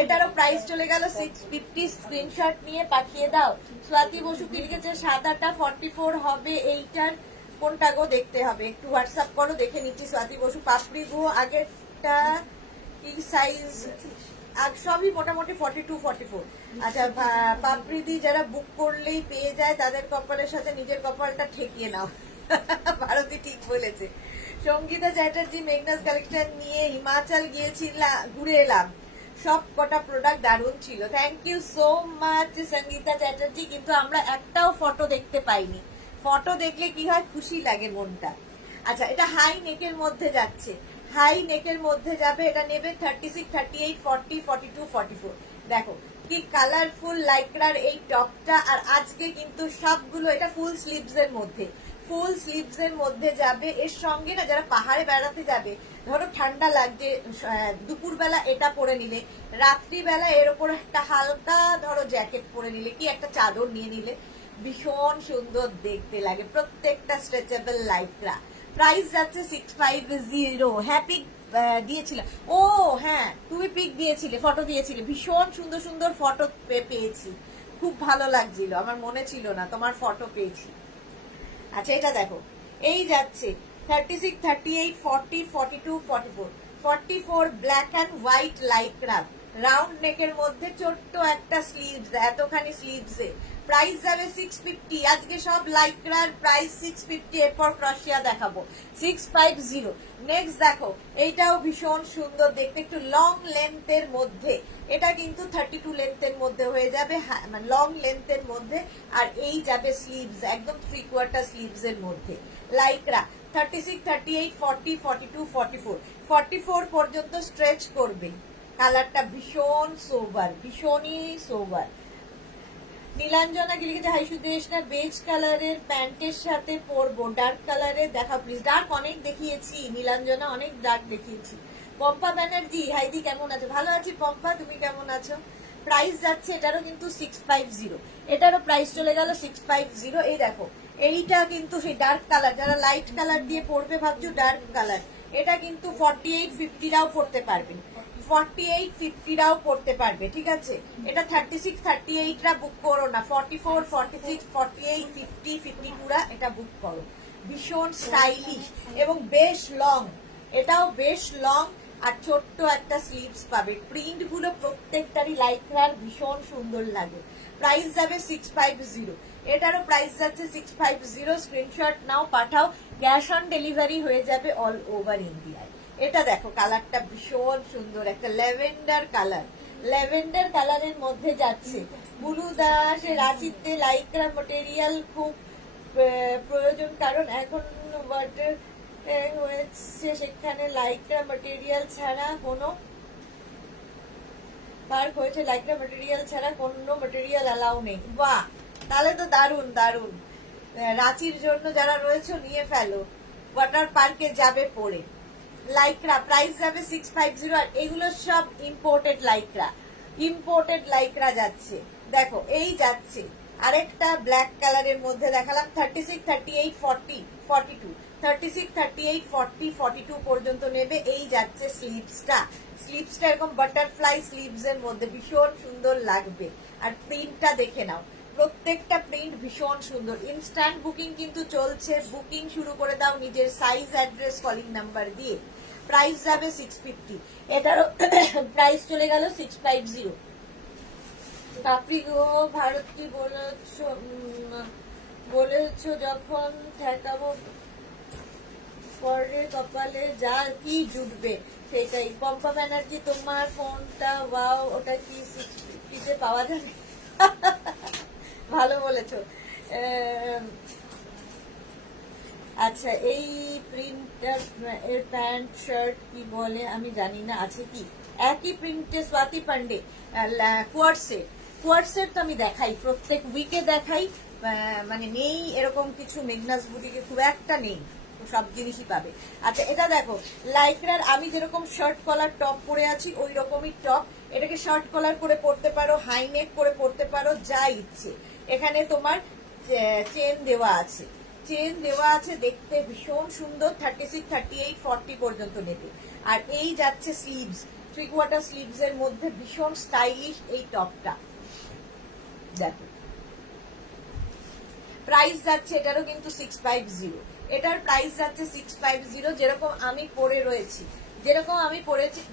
এটারও প্রাইস চলে গেল 650। স্ক্রিনশট নিয়ে পাঠিয়ে দাও। স্বাতি বসু কি লিখেছে, সাদাটা 44 হবে, এইটার কোনটা গো দেখতে হবে, একটু হোয়াটসঅ্যাপ করো, দেখে নিচ্ছি। স্বাতি বসু পাপড়ি গো আগেরটা কি সাইজ, আর সবই মোটামুটি 42 44। আচ্ছা পাপড়িদি যারা বুক করলেই পেয়ে যায় তাদের কপালের সাথে নিজের কপালটা ঠেকিয়ে নাও। ভারতী ঠিক বলেছে। সঙ্গীতা চ্যাটার্জি মেঘনাস কালেকশন নিয়ে হিমাচল গিয়েছিলাম, ঘুরে এলাম, সব কটা প্রোডাক্ট দারুণ ছিল। Thank you so much Sangita Chatterjee, কিন্তু আমরা একটাও ফটো দেখতে পাইনি। ফটো দেখলে কি হয়, খুশি লাগে মনটা। আচ্ছা এটা হাই নেকের মধ্যে যাচ্ছে, হাই নেকের মধ্যে যাবে, এটা নেবে 36 38 40 42 44। দেখো কি কালারফুল লাইক্রার এই টপটা, আর আজকে কিন্তু সবগুলো এটা ফুল স্লিভস এর মধ্যে, ফুল স্লিভস এর মধ্যে যাবে। এর সঙ্গে না যারা পাহাড়ে বেড়াতে যাবে, ধরো ঠান্ডা লাগছে, দুপুরবেলা এটা পরে নিলে, রাত্রিবেলা এর ওপর একটা হালকা ধরো জ্যাকেট পরে নিলে, কি একটা চাদর নিয়ে নিলে ভীষণ সুন্দর দেখতে লাগে। প্রত্যেকটা স্ট্রেচেবল লাইক্রা। প্রাইস যাচ্ছে 650। হ্যাপি দিয়েছিল, ও হ্যাঁ তুমি পিক দিয়েছিলে, ফটো দিয়েছিলে, ভীষণ সুন্দর সুন্দর ফটো পেয়েছি, খুব ভালো লাগছিল, আমার মনে ছিল না তোমার ফটো পেয়েছি। আচ্ছা এটা দেখো, এই যাচ্ছে 36 38 40 42 44 44 black and white Lycra, round নেকের মধ্যে ছোট্ট একটা স্লিভস, এতখানি স্লিভসে। প্রাইস যাবে 650। আজকে সব লাইক্রার প্রাইস 650, এরপর ক্রশিয়া দেখাবো 650। নেক্সট দেখো, এইটাও ভীষণ সুন্দর দেখতে, একটু লং লেন্থের মধ্যে, এটা কিন্তু 32 লেন্থের মধ্যে হয়ে যাবে, মানে লং লেন্থের মধ্যে, আর এই যাবে স্লিভস একদম 3/4 স্লিভস এর মধ্যে। লাইক্রা 36 38 40 42 44 44 পর্যন্ত স্ট্রেচ করবে। কালারটা ভীষণ সোবার, ভীষণই সোবার। নীলাঞ্জনা কি লিখেছে, হাই সুদেশনা বেজ কালারের প্যান্টের সাথে পরবো, ডার্ক কালারের দেখা প্লিজ। ডার্ক অনেক দেখিয়েছি নীলাঞ্জনা, অনেক ডার্ক দেখিয়েছি। পম্পা ব্যানার্জি, হাইদি কেমন আছো? ভালো আছি পম্পা, তুমি কেমন আছো? প্রাইস যাচ্ছে এটারও কিন্তু 650, এটারও প্রাইস চলে গেল 650। এই দেখো এইটা কিন্তু সেই ডার্ক কালার, যারা লাইট কালার দিয়ে পরবে ভাবছো ডার্ক কালার, এটা কিন্তু 48 50রাও পরতে পারবে, 48 50রাও পড়তে পারবে, ঠিক আছে। এটা 36 38রা বুক করো না, 44 46 48 50 52রা এটা বুক করো। ভীষণ স্টাইলিশ এবং বেশ লং, এটাও বেশ লং, আর ছোট্ট একটা স্লিভস পাবে। প্রিন্ট গুলো প্রত্যেকটারই লাইক্রার ভীষণ সুন্দর লাগে। প্রাইস যাবে 650, এটারও প্রাইস যাচ্ছে 650। স্ক্রিনশট নাও, পাঠাও, ক্যাশ অন ডেলিভারি হয়ে যাবে অল ওভার ইন্ডিয়ায়। এটা দেখো কালারটা ভীষণ সুন্দর, একটা ল্যাভেন্ডার কালার, ল্যাভেন্ডার কালারের মধ্যে যাচ্ছে। বুলু দাস, রাঁচিতে লাইক্রা মেটেরিয়াল খুব প্রয়োজন, কারণ এখন ওয়াটার হয়েছে, সেখানে লাইক্রা মেটেরিয়াল ছাড়া কোনো পার্ক হয়েছে, লাইক্রা মেটেরিয়াল ছাড়া কোনো মেটেরিয়াল অ্যালাউ নেই। বাহ, তাহলে তো দারুন দারুন। রাঁচির জন্য যারা রয়েছে নিয়ে ফেলো, ওয়াটার পার্কে যাবে পরে। লাইক্রা প্রাইস যাবে 650, আর এগুলো সব ইম্পোর্টেড লাইক্রা, ইম্পোর্টেড লাইক্রা যাচ্ছে। দেখো এই যাচ্ছে আরেকটা ব্ল্যাক কালারের মধ্যে দেখালাম, 36 38 40 42 36 38 40 42 পর্যন্ত নেবে। এই যাচ্ছে স্লিভসটা, স্লিভসটা এরকম বাটারফ্লাই স্লিভস এর মধ্যে ভীষণ সুন্দর লাগবে। আর প্রিন্টটা দেখে নাও, প্রত্যেকটা প্রিন্ট ভীষণ সুন্দর। ইনস্ট্যান্ট বুকিং কিন্তু চলছে, বুকিং শুরু করে দাও নিজের সাইজ অ্যাড্রেস কলিং নাম্বার দিয়ে। প্রাইস যাবে 650, এটারও প্রাইস চলে গেল 650। পাপড়ি গো ভারত কি বলেছো যখন ঠেকাবো পরে কপালে যা কি জুটবে সেটাই। পম্পা ব্যানার্জি, তোমার ফোনটা ওয়াও, ওটা কি 650-তে পাওয়া যাবে? ভালো বলেছো। আচ্ছা এই প্রিন্টার এর প্যান্ট শার্ট কি বলে আমি জানি না, আছে কি একই প্রিন্টে? স্বাতি পান্ডে, কোয়ার্টসেট, কোয়ার্টসেট তো আমি দেখাই, প্রত্যেক উইকে দেখাই, মানে নেই এরকম কিছু মেঘনাস বুটিকে খুব একটা নেই, সব জিনিসই পাবে। আচ্ছা এটা দেখো লাইক্রার, আমি যেরকম শার্ট কলার টপ পরে আছি ওই রকমই টপ, এটাকে শার্ট কলার করে পরতে পারো, হাই নেক করে পরতে পারো, যা ইচ্ছে। এখানে তোমার চেন দেওয়া আছে, চেন দেওয়া আছে, দেখতে ভীষণ সুন্দর। 36, 38, 40 পর্যন্ত নেবে। আর এই যাচ্ছে স্লিভস, 3/4 স্লিভস এর মধ্যে ভীষণ স্টাইলিশ এই টপটা দেখো। প্রাইস যাচ্ছে এটারও কিন্তু 650, এটার প্রাইস যাচ্ছে 650। যেরকম আমি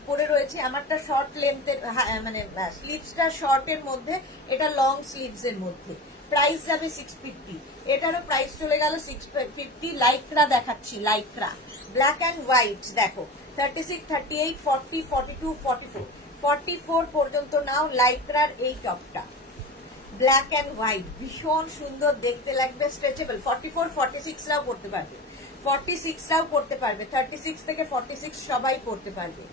পরে রয়েছি আমারটা শর্ট লেন্থের, মানে স্লিভসটা শর্টের মধ্যে, এটা লং স্লিভস এর মধ্যে। প্রাইস যাবে 650, এটারও প্রাইস চলে গেল 650। লাইক্রা দেখাচ্ছি, লাইক্রা ব্ল্যাক অ্যান্ড হোয়াইট দেখো, 36, 38, 40, 42, 44, 44 পর্যন্ত নাও লাইক্রার এই টপটা, ব্ল্যাক অ্যান্ড হোয়াইট, ভীষণ সুন্দর দেখতে লাগবে, স্ট্রেচেবল। 44, 46 রাও পড়তে পারবে, 46 রাও পড়তে পারবে, 36 থেকে 46 সবাই পড়তে পারবে।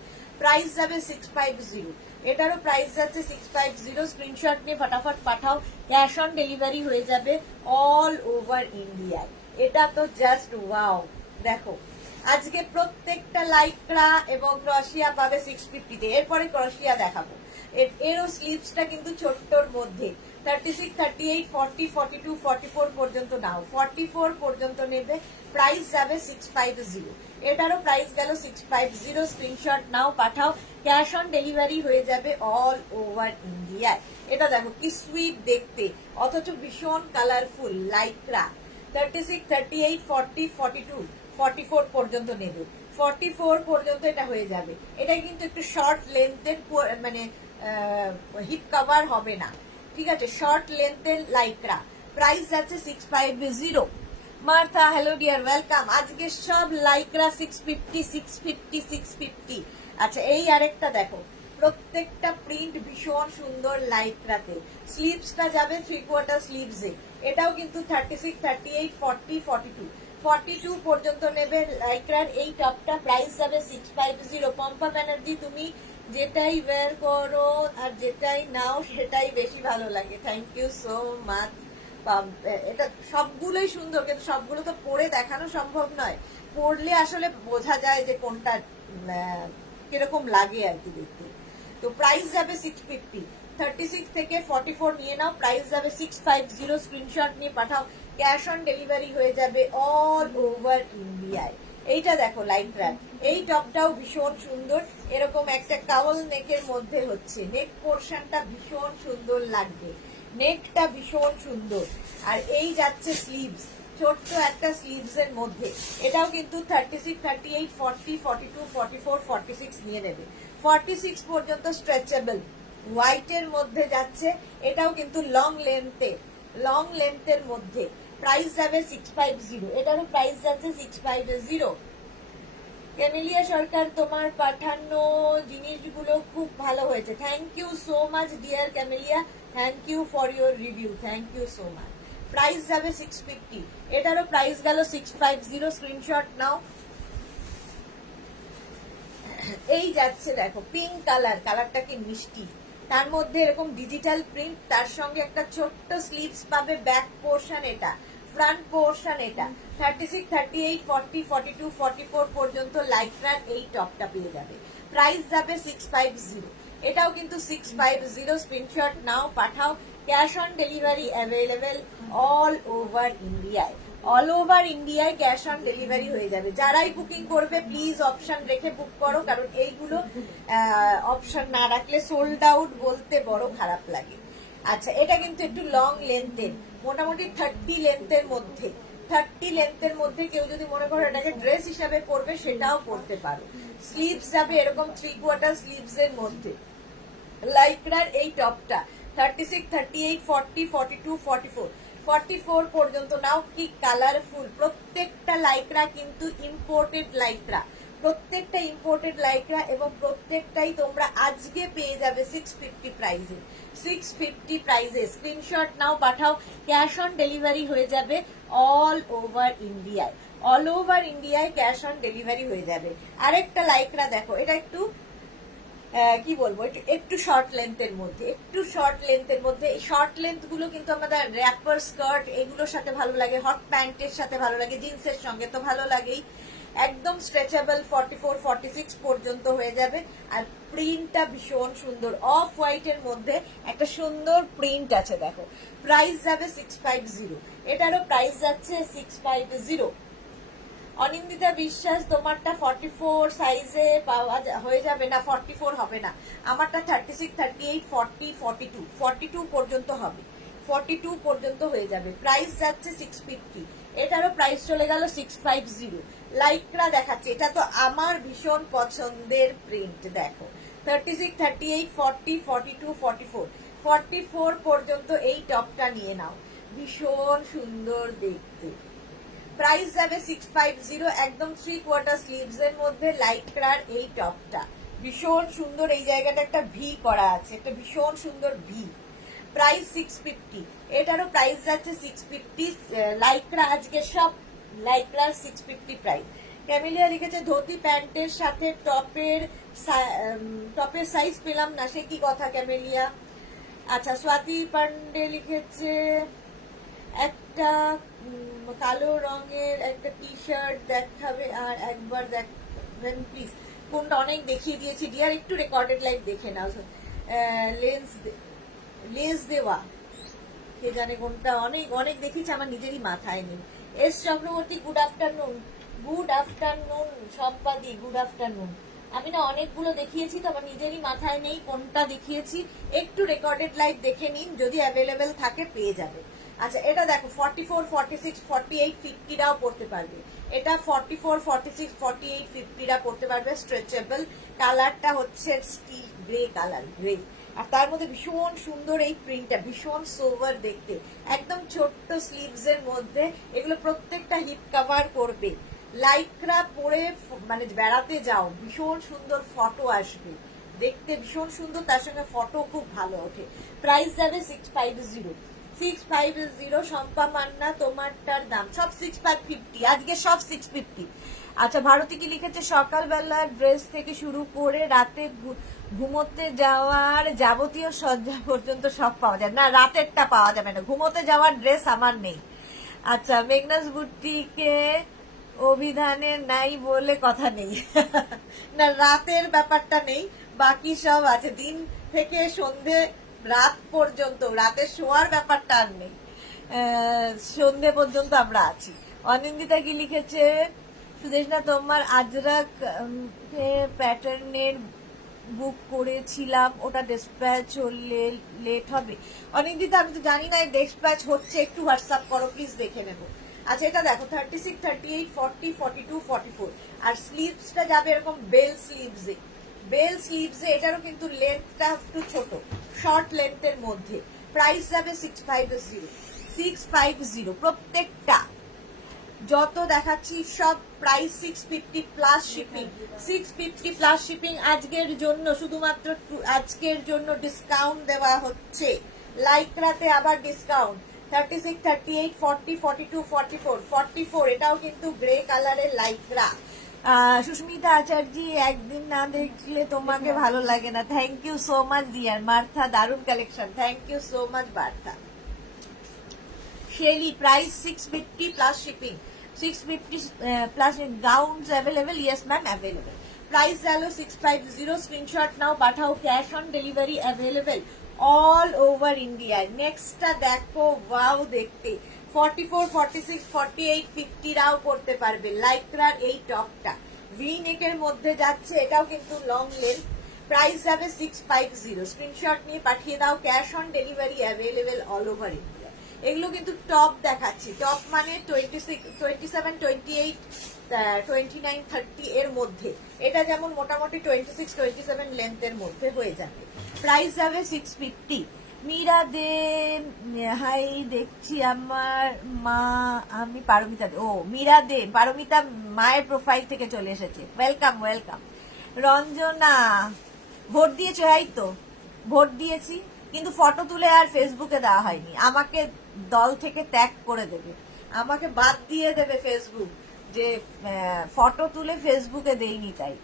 প্রাইস যাবে 650, এটারও প্রাইস যাচ্ছে 650। স্ক্রিনশট নিয়ে ফটাফট পাঠাও, ক্যাশ অন ডেলিভারি হয়ে যাবে অল ওভার ইন্ডিয়ায়। এটা তো জাস্ট ওয়াও। দেখো আজকে প্রত্যেকটা লাইক্রা এবং ক্রশিয়া পাবে 650 তে। এরপরে ক্রশিয়া দেখাবো, এরও স্লিভসটা কিন্তু ছোট্টর মধ্যে। 36, 38, 40, 42, 44 পর্যন্ত নাও, 44 পর্যন্ত নেবে। প্রাইস যাবে 650, এটারও প্রাইস গেল 650। স্ক্রিনশট নাও পাঠাও, ক্যাশ অন ডেলিভারি হয়ে যাবে অল ওভার ইন্ডিয়ায়। এটা দেখো কি সুইট দেখতে, অথচ ভীষণ কালারফুল লাইক্রা। 36, 38, 40, 42, 44 পর্যন্ত নেবে, 44 পর্যন্ত এটা হয়ে যাবে। এটা কিন্তু একটু শর্ট লেন্থের, মানে হিপ কভার হবে না, ঠিক আছে, শর্ট লেন্থের লাইক্রা। প্রাইস যাচ্ছে 650। Martha hello dear, welcome. আজকে সব লাইক্রা 650, 650, 650। আচ্ছা এই আরেকটা দেখো, প্রত্যেকটা প্রিন্ট ভীষণ সুন্দর লাইক্রাতে। স্লিভসটা যাবে 3/4 স্লিভসে, এটাও কিন্তু 36, 38, 40, 42, 42 পর্যন্ত নেবে লাইক্রার এই টপটা। প্রাইস যাবে 650। পম্পা ব্যানার্জি, তুমি যেটাই বের করো আর যেটাই নাও সেটাই বেশি ভালো লাগে, থ্যাংক ইউ সো মাচ। এটা সবগুলোই সুন্দর, কিন্তু সবগুলো তো পরে দেখানো সম্ভব নয়, পরলে আসলে বোঝা যায় যে কোনটা কিরকম লাগে আর কি দেখতে। তো প্রাইস যাবে 650, 36 থেকে 44 নিয়ে নাও, প্রাইস যাবে 650। স্ক্রিনশট নিয়ে পাঠাও, ক্যাশ অন ডেলিভারি হয়ে যাবে অল ওভার ইন্ডিয়ায়। এইটা দেখো লাইক্রার এই টপটাও ভীষণ সুন্দর, এরকম একটা কাউল নেকের মধ্যে হচ্ছে, নেক পোর্শনটা ভীষণ সুন্দর লাগবে, নেকটা ভীষণ সুন্দর। আর এই যাচ্ছে স্লিভস, ছোট্ট একটা স্লিভস এর মধ্যে, এটাও কিন্তু 36, 38, 40, 42, 44, 46 নিয়ে নেবে, 46 পর্যন্ত স্ট্রেচেবল। হোয়াইটের মধ্যে যাচ্ছে, এটাও কিন্তু লং লেন্থের মধ্যে। প্রাইস যাবে 650, এটারও প্রাইস যাচ্ছে 650। ক্যামেলিয়া সরকার, তোমার পাঠানো জিনিসগুলো খুব ভালো হয়েছে, thank you so much dear Camellia, thank you for your review, thank you so much. Price যাবে 650, এটারও প্রাইস গেল 650। স্ক্রিনশট নাও। এই যাচ্ছে দেখো পিঙ্ক কালারটা কি মিষ্টি, তার মধ্যে এরকম ডিজিটাল প্রিন্ট, তার সঙ্গে একটা ছোট্ট স্লিভস পাবে, ব্যাক পোর্শন এটা, ফ্রন্ট পোর্শন এটা। 36, 38, 40, 42, 44 পর্যন্ত লাইক্রার এই টপটা পেয়ে যাবে। প্রাইস যাবে 650, এটাও কিন্তু 650। স্ক্রিনশট নাও পাঠাও, cash on delivery available all over ইন্ডিয়ায়। অল ওভার ইন্ডিয়ায় ক্যাশ অন ডেলিভারি হয়ে যাবে। যারাই বুকিং করবে প্লিজ অপশন রেখে বুক করো, কারণ এইগুলো অপশন না রাখলে সোল্ড আউট বলতে বড় খারাপ লাগে। আচ্ছা এটা কিন্তু একটু লং লেন্থের, মোটামুটি 30 লেন্থের মধ্যে, 30 লেন্থের মধ্যে কেউ যদি মনে করো এটাকে ড্রেস হিসাবে পরবে সেটাও পরতে পারো। স্লিভস যাবে এরকম 3/4 স্লিভস এর মধ্যে লাইক্রার এই টপটা। 36, 38, 40, 42, 44, 44 পর্যন্ত নাও। কি কালারফুল, প্রত্যেকটা লাইক্রা কিন্তু ইম্পোর্টেড লাইক্রা, প্রত্যেকটা ইম্পোর্টেড লাইক্রা, এবং প্রত্যেকটাই তোমরা আজকে পেয়ে যাবে 650 প্রাইজে, 650 প্রাইজে। স্ক্রিনশট নাও পাঠাও, ক্যাশ অন ডেলিভারি হয়ে যাবে অল ওভার ইন্ডিয়ায়, অল ওভার ইন্ডিয়ায় ক্যাশ অন ডেলিভারি হয়ে যাবে। আরেকটা লাইক্রা দেখো, এটা একটু কি বলবো, একটু শর্ট লেন্থের মধ্যে, একটু শর্ট লেন্থের মধ্যে। এই শর্ট লেন্থ গুলো কিন্তু আমাদের র্যাপার স্কার্ট এগুলোর সাথে ভালো লাগে, হট প্যান্টের সাথে ভালো লাগে, জিন্সের সঙ্গে তো ভালো লাগেই। একদম স্ট্রেচেবল 44-46 পর্যন্ত হয়ে যাবে। আর প্রিন্টটা ভীষণ সুন্দর, অফ হোয়াইটের মধ্যে একটা সুন্দর প্রিন্ট আছে দেখো। প্রাইস যাবে 650, এটারও প্রাইস যাচ্ছে 650। অনিন্দিতা বিশ্বাস, তোমারটা 44 সাইজে পাওয়া হয়ে যাবে না, 44 হবে না, আমারটা 36, 38, 40, 42, 42 পর্যন্ত হবে, 42 পর্যন্ত হয়ে যাবে। প্রাইস যাচ্ছে 650, এটারও প্রাইস চলে গেল 650। লাইকরা দেখাচ্ছে, এটা তো আমার ভীষণ পছন্দের প্রিন্ট দেখো। 36, 38, 40, 42, 44, 44 পর্যন্ত এই টপটা নিয়ে নাও, ভীষণ সুন্দর দেখতে। প্রাইস যাবে 650, একদম 3/4 স্লিভস এর মধ্যে লাইক্রার এই টপটা ভীষণ সুন্দর। এই জায়গাটা একটা ভি করা আছে, একটা ভীষণ সুন্দর ভি। প্রাইস 650, এটারও প্রাইস যাচ্ছে 650। লাইক্রা আজকে সব লাইক্রার 650 প্রাইস। ক্যামেলিয়া লিখেছে ধুতি প্যান্টের সাথে টপের সাইজ পেলাম না, সে কি কথা ক্যামেলিয়া? আচ্ছা, স্বাতি পান্ডে লিখেছে একটা কালো রঙের একটা টি শার্ট দেখাবে আর একবার দেখবেন প্লিজ। কোনটা? অনেক দেখিয়ে দিয়েছি ডিয়ার, একটু রেকর্ডেড লাইভ দেখে নাও। লেস দেওয়া, কে জানে কোনটা, অনেক অনেক দেখিয়েছি, আমার নিজেরই মাথায় নেই। S Chakraborty, good afternoon. Good afternoon সম্পাদি, গুড আফটারনুন। আমি না অনেকগুলো দেখিয়েছি তো আমার নিজেরই মাথায় নেই কোনটা দেখিয়েছি, একটু রেকর্ডেড লাইভ দেখে নিন, যদি অ্যাভেলেবেল থাকে পেয়ে যাবে। আচ্ছা, এটা দেখো 44, 46, 48, 50রাও পড়তে পারবে। এটা 44, 46, 48, 50রা পড়তে পারবে, স্ট্রেচেবল। কালারটা হচ্ছে স্টিল গ্রে কালার, গ্রে। আর তার মধ্যে ভীষণ সুন্দর এই প্রিন্টটা, ভীষণ সোভার দেখতে, একদম ছোট্ট স্লিভস এর মধ্যে। এগুলো প্রত্যেকটা হিপ কভার করবে। লাইকরা পরে মানে বেড়াতে যাও, ভীষণ সুন্দর ফটো আসবে, দেখতে ভীষণ সুন্দর, তার সঙ্গে ফটো খুব ভালো ওঠে। প্রাইস যাবে 650, 650। শম্পা মান্না, তোমারটার দাম সব 650, আজকে সব 650। আচ্ছা, ভারতী কি লিখেছে, সকালবেলা ড্রেস থেকে শুরু করে রাতে ঘুমোতে যাওয়ার যাবতীয় সজ্জা পর্যন্ত সব পাওয়া যায় না, রাতেরটা পাওয়া যাবে না, ঘুমোতে যাওয়ার ড্রেস আমার নেই। আচ্ছা, মেঘনাস বুটিকে অভিধানে নাই বলে কথা নেই না, রাতের ব্যাপারটা নেই, বাকি সব আছে, দিন থেকে সন্ধে রাত পর্যন্ত, রাতে শোয়ার ব্যাপারটা আর নেই, সন্ধে পর্যন্ত আমরা আছি। অনিন্দিতা কি লিখেছে, সুদেশনা তোমার আজরাক প্যাটার্নের বুক করেছিলাম, ওটা ডিসপ্যাচ হলে লেট হবে। অনিন্দিতা আমি তো জানি না ডিসপ্যাচ হচ্ছে, একটু হোয়াটসঅ্যাপ করো প্লিজ, দেখে নেবো। আচ্ছা, এটা দেখো 36, 38, 40, 42, 44। আর স্লিভসটা যাবে এরকম বেল স্লিভসে, বেল স্লিভসে। এটারও কিন্তু লেন্থটা একটু ছোট, শর্ট লেন্থের মধ্যে। প্রাইস যাবে 650, 650 প্রত্যেকটা। যত দেখাচ্ছি সব price 650 plus shipping, 650 plus shipping. আজকের জন্য, শুধুমাত্র আজকের জন্য ডিসকাউন্ট দেওয়া হচ্ছে, লাইকরাতে আবার ডিসকাউন্ট। 36, 38, 40, 42, 44, 44, এটাও কিন্তু গ্রে কালারের লাইকরা। সুস্মিতা আচার্যি, একদিন না দেখলে তোমাকে ভালো লাগে না। Thank you so much dear Martha, দারুণ collection, thank you so much Martha. Shelly, price 650 plus shipping, 650 plus gowns available, yes ma'am, available. Price zalo 650, screenshot now, Pathao, cash on delivery available all over India. Next টা দেখো, wow দেখতে, 44, 46, 48, 50 রাও করতে পারবে। লাইক্রার এই টপটা V নেকের মধ্যে যাচ্ছে, এটাও কিন্তু লং লেন্থ। প্রাইস যাবে 650, স্ক্রিনশট নিয়ে পাঠিয়ে দাও, cash on delivery available all over India. এগুলো কিন্তু টপ দেখাচ্ছি, টপ মানে 26, 27, 28, 29, 30 এর মধ্যে। এটা যেমন মোটামুটি 26, 27 লেন্থের মধ্যে হয়ে যাবে। প্রাইস যাবে 650। মীরা দে, হাই দেখছি আমার মা, আমি পারমিতা দে। ও মীরা দে, পারমিতা মায়ের প্রোফাইল থেকে চলে এসেছে, ওয়েলকাম ওয়েলকাম। রঞ্জনা, ভোট দিয়েছো? এই তো ভোট দিয়েছি, কিন্তু ফটো তুলে আর ফেসবুকে দেওয়া হয়নি, আমাকে দল থেকে ত্যাগ করে দেবে, আমাকে বাদ দিয়ে দেবে ফেসবুক, যে ফটো তুলে ফেসবুকে দেইনি তাই।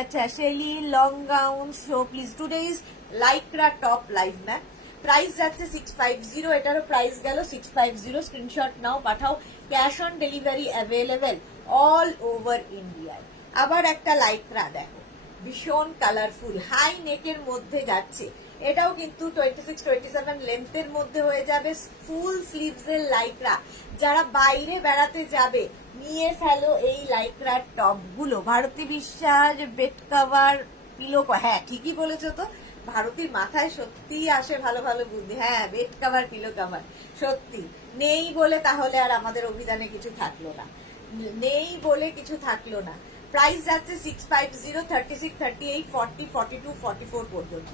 আচ্ছা, Shelly, long gown show please, today is lycra top live ma'am. Price যাচ্ছে 650, এটারও প্রাইস গেল 650, স্ক্রিনশট নাও, পাঠাও, cash on delivery available all over ইন্ডিয়ায়। আবার একটা লাইক্রা দেখো, ভীষণ কালারফুল, হাই নেকের মধ্যে যাচ্ছে। এটাও কিন্তু 26-27 লেন্থের মধ্যে হয়ে যাবে, ফুল স্লিভস এর লাইক্রা। যারা বাইরে বেড়াতে যাবে নিয়ে ফেলো এই লাইক্রার টপ গুলো। ভারতী বিশ্বাস, বেড কভার, পিলো, হ্যাঁ ঠিকই বলেছো তো, ভারতীর মাথায় সত্যি আসে ভালো ভালো বুদ্ধি। হ্যাঁ, বেড কভার, পিলো কভার সত্যি নেই বলে তাহলে আর আমাদের অভিধানে কিছু থাকলো না, নেই বলে কিছু থাকলো না। প্রাইস যাচ্ছে 650, 36, 38, 40, 42, 44 পর্যন্ত।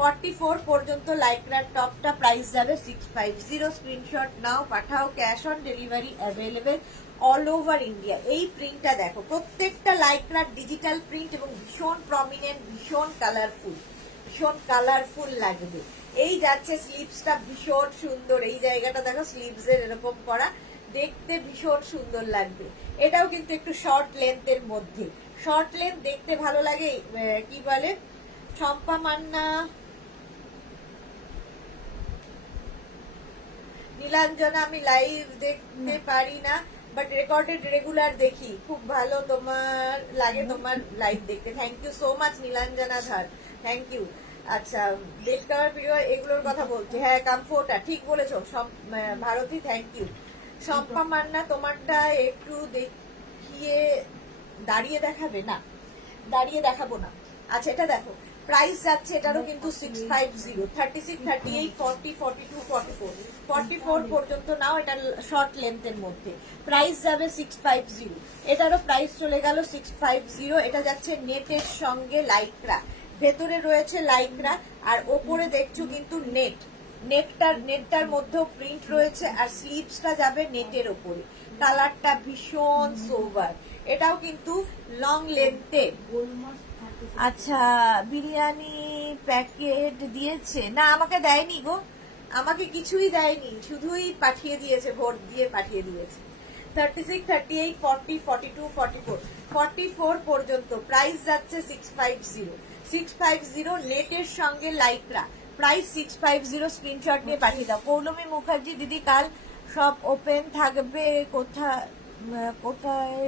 44 পর্যন্ত লাইক্রার টপটা প্রাইস যাবে 650। স্ক্রিনশট নাও, পাঠাও, cash on delivery available all over India. এই প্রিন্টটা দেখো, প্রত্যেকটা লাইক্রার ডিজিটাল প্রিন্ট এবং ভীষণ প্রমিনেন্ট, ভীষণ কালারফুল, ভীষণ কালারফুল লাগবে। এই যাচ্ছে স্লিভসটা, ভীষণ সুন্দর। এই জায়গাটা দেখো স্লিভস এর এরকম করা, দেখতে ভীষণ সুন্দর লাগবে। এটাও কিন্তু একটু শর্ট লেন্থের মধ্যে, শর্ট লেন্থ দেখতে ভালো লাগে। কি বলে শম্পা মান্না, নীলাঞ্জনা, আমি লাইভ দেখতে পারি না বাট রেকর্ডেড রেগুলার দেখি, খুব ভালো তোমার লাগে তোমার লাইভ দেখতে। Thank you so much Nilanjana Dhar, thank you. আচ্ছা, বেড কভার, পিলো, এগুলোর কথা বলছি। হ্যাঁ, কমফোর্টার, ঠিক বলেছো ভারতী, থ্যাংক ইউ। শম্পা মান্না, তোমারটা একটু দেখিয়ে দাঁড়িয়ে দেখাবে না? দাঁড়িয়ে দেখাবো না। আচ্ছা, এটা দেখো, প্রাইস যাচ্ছে এটারও কিন্তু 650, 36, 38, 40, 42, 44, 44 পর্যন্ত নাও। এটা শর্ট লেন্থের মধ্যে প্রাইস যাবে 650। এটারও প্রাইস চলে গেল 650। এটা যাচ্ছে নেটের সঙ্গে লাইক্রা, ভেতরে রয়েছে লাইক্রা আর ওপরে দেখছো কিন্তু নেট, নেটটার মধ্যেও প্রিন্ট রয়েছে আর স্লিভসটা যাবে নেটের ওপরে। কালারটা ভীষণ সোবার, এটাও কিন্তু লং লেন্থে। আচ্ছা, বিরিয়ানি প্যাকেট দিয়েছে না? আমাকে দেয়নি গো, আমাকে কিছুই দেয়নি, শুধুই পাঠিয়ে দিয়েছে, ভোট দিয়ে পাঠিয়ে দিয়েছে। 36, 38, 40, 42, 44, 44 পর্যন্ত প্রাইস যাচ্ছে 650। 650 নেটের সঙ্গে লাইক্রা, প্রাইস 650। স্ক্রিনশট নিয়ে পাঠিয়ে দাও। পৌলমী মুখার্জি, দিদি কাল সব ওপেন থাকবে, কোথায়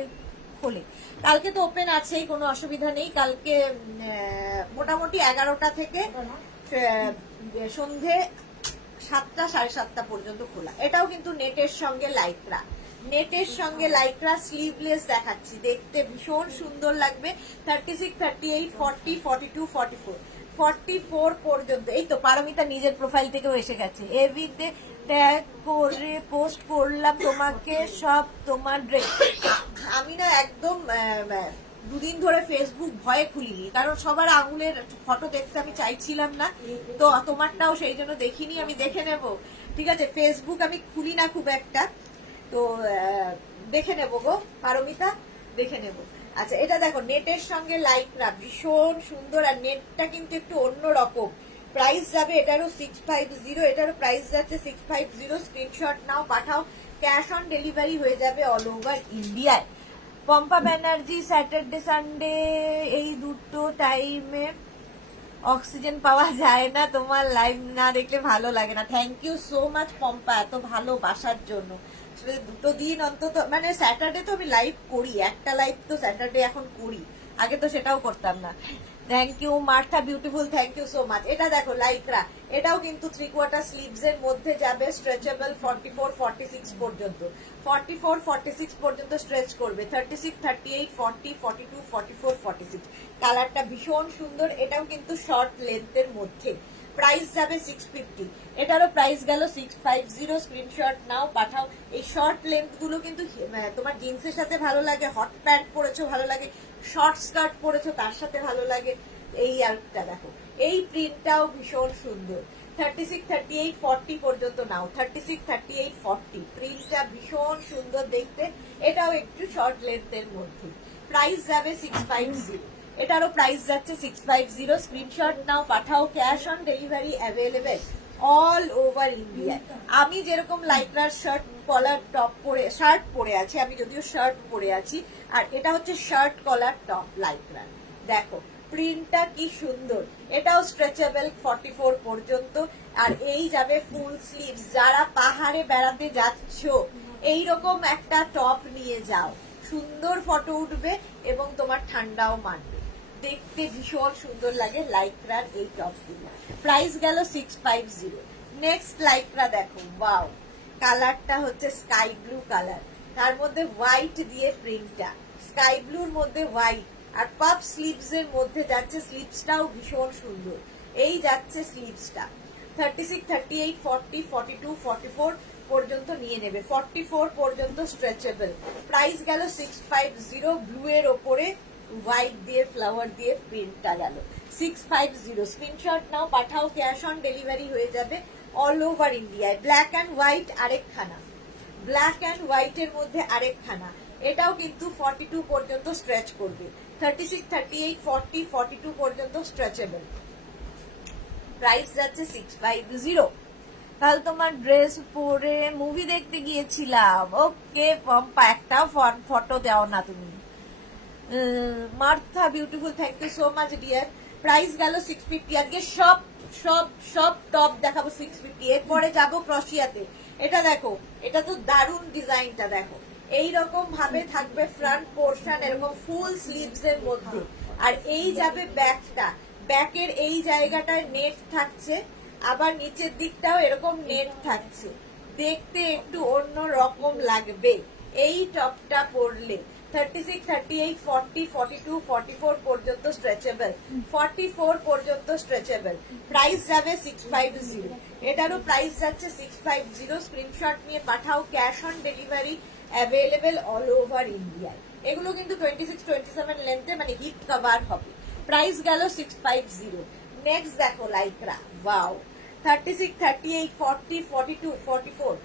খোলে? কালকে তো ওপেন আছেই, কোনো অসুবিধা নেই। কালকে মোটামুটি 11টা থেকে সন্ধে 7টা, 7:30 পর্যন্ত খোলা। এটাও কিন্তু নেটের সঙ্গে লাইক্রা, নেটের সঙ্গে লাইক্রা, স্লিভলেস দেখাচ্ছি, দেখতে ভীষণ সুন্দর লাগবে। 36, 38, 40, 42, 44, 44 পর্যন্ত। এই তো পারমিতা নিজের প্রোফাইল থেকেও এসে গেছে। এভিতে ট্যাগ করে পোস্ট করলাম তোমাকে সব তোমার ড্রেস। আমি না একদম দুদিন ধরে ফেসবুক ভয়ে খুলিনি, কারণ সবার আঙুলের ফটো দেখতে আমি চাইছিলাম না, তো তোমারটাও সেই জন্য দেখিনি। আমি দেখে নেব, ঠিক আছে? ফেসবুক আমি খুলি না খুব একটা, তো দেখে নেবো গো পারমিতা, দেখে নেব। আচ্ছা, এটা দেখো, নেটের সঙ্গে লাইক্রা, ভীষণ সুন্দর। আর নেটটা কিন্তু একটু অন্য রকম। প্রাইস যাবে এটারও 650, এটারও প্রাইস যাচ্ছে 650। স্ক্রিনশট নাও, পাঠাও, ক্যাশ অন ডেলিভারি হয়ে যাবে অল ওভার ইন্ডিয়ায়। পম্পা ব্যানার্জি, স্যাটারডে সানডে এই দুটো টাইমে অক্সিজেন পাওয়া যায় না, তোমার লাইভ না দেখলে ভালো লাগে না। Thank you so much Pampa, এত ভালোবাসার জন্য। দুটো দিন অন্তত, মানে স্যাটারডে তো আমি লাইভ করি, একটা লাইভ তো স্যাটারডে এখন করি, আগে তো সেটাও করতাম না। Thank you Martha beautiful, thank you so much. এটা দেখো লাইক্রা, এটাও কিন্তু 3/4 স্লিভস এর মধ্যে যাবে, স্ট্রেচেবল। 44, 46 পর্যন্ত, 44, 46 পর্যন্ত স্ট্রেচ করবে। 36, 38, 40, 42, 44, 46। কালারটা ভীষণ সুন্দর। এটাও কিন্তু শর্ট লেন্থের মধ্যে, প্রাইস যাবে 650। এটারও প্রাইস গেল 650। স্ক্রিনশট নাও, পাঠাও। এই শর্ট লেন্থ গুলো কিন্তু তোমার জিন্সের সাথে ভালো লাগে, হট প্যান্ট পরেছো ভালো লাগে, শর্ট স্কার্ট পরেছো তার সাথে ভালো লাগে। এই আরেকটা দেখো, এই প্রিন্টটাও ভীষণ সুন্দর। 36, 38, 40 পর্যন্ত নাও। 36, 38, 40 প্রিন্টটা ভীষণ সুন্দর দেখতে। এটাও একটু শর্ট লেন্থের মধ্যে, প্রাইস যাবে 650। এটারও প্রাইস যাচ্ছে 650। স্ক্রিনশট নাও, পাঠাও, cash on delivery available all over India. আমি যেরকম লাইক্রার শার্ট কলার টপ পরে, শার্ট পরে আছি, আমি যদিও শার্ট পরে আছি, আর এটা হচ্ছে শার্ট কলার টপ লাইক্রার। দেখো প্রিন্টটা কি সুন্দর। এটাও স্ট্রেচেবল 44 পর্যন্ত। আর এই যাবে ফুল স্লিভস। যারা পাহাড়ে বেড়াতে যাচ্ছ, এইরকম একটা টপ নিয়ে যাও, সুন্দর ফটো উঠবে এবং তোমার ঠান্ডাও মানবে, দেখতে ভীষণ সুন্দর লাগে লাইক্রার এই টপগুলো। প্রাইস গেল 650। নেক্সট লাইক্রা দেখো, ওয়াও, কালারটা হচ্ছে স্কাই ব্লু কালার, তার মধ্যে হোয়াইট দিয়ে প্রিন্টটা, স্কাই ব্লুর মধ্যে হোয়াইট, আর পাফ স্লিভস এর মধ্যে যাচ্ছে, স্লিভসটাও ভীষণ সুন্দর। এই যাচ্ছে স্লিভসটা 36, 38, 40, 42, 44 পর্যন্ত নিয়ে নেবে, 44 পর্যন্ত স্ট্রেচেবল। প্রাইস গেল 650। ব্লু এর ওপরে হোয়াইট দিয়ে ফ্লাওয়ার দিয়ে প্রিন্টটা গেল 650। স্ক্রিনশট নাও, পাঠাও, ক্যাশ অন ডেলিভারি হয়ে যাবে অল ওভার ইন্ডিয়ায়। ব্ল্যাক অ্যান্ড হোয়াইট আরেকখানা, ব্ল্যাক অ্যান্ড হোয়াইট এর মধ্যে আরেকখানা, এটাও কিন্তু 42 পর্যন্ত স্ট্রেচ করবে, 36, 38, 40, 42 পর্যন্ত স্ট্রেচেবল। প্রাইস যাচ্ছে 650। কাল তোমার ড্রেস পরে মুভি দেখতে গিয়েছিলাম, ওকে পম্পা, একটাও ফটো দাও না তুমি। Martha beautiful, thank you so much dear. Price গেল 650। আজকে সব সব সব টপ দেখাবো 650। এরপরে যাবো ক্রশিয়াতে। এটা দেখো, এটা তো দারুণ ডিজাইনটা দেখো, এইরকম ভাবে থাকবে ফ্রন্ট পোর্শন এরকম ফুল স্লিভস এর মধ্যে, আর এই যাবে ব্যাকটা, ব্যাকের এই জায়গাটায় নেট থাকছে, আবার নিচের দিকটাও এরকম নেট থাকছে, দেখতে একটু অন্য রকম লাগবে এই টপটা পরলে। 36, 38, 40, 42, 44 পর্যন্ত স্ট্রেচেবল, 44 পর্যন্ত স্ট্রেচেবল। প্রাইস যাবে 650। এটারও প্রাইস যাচ্ছে 650। স্ক্রিনশট নিয়ে পাঠাও, cash on delivery available all over ইন্ডিয়ায়। এগুলো কিন্তু 26, 27 লেন্থে, মানে হিপ কভার হবে। প্রাইস গেল 650। নেক্সট দেখো লাইক্রা, ওয়াও, 36, 38, 40, 42, 44,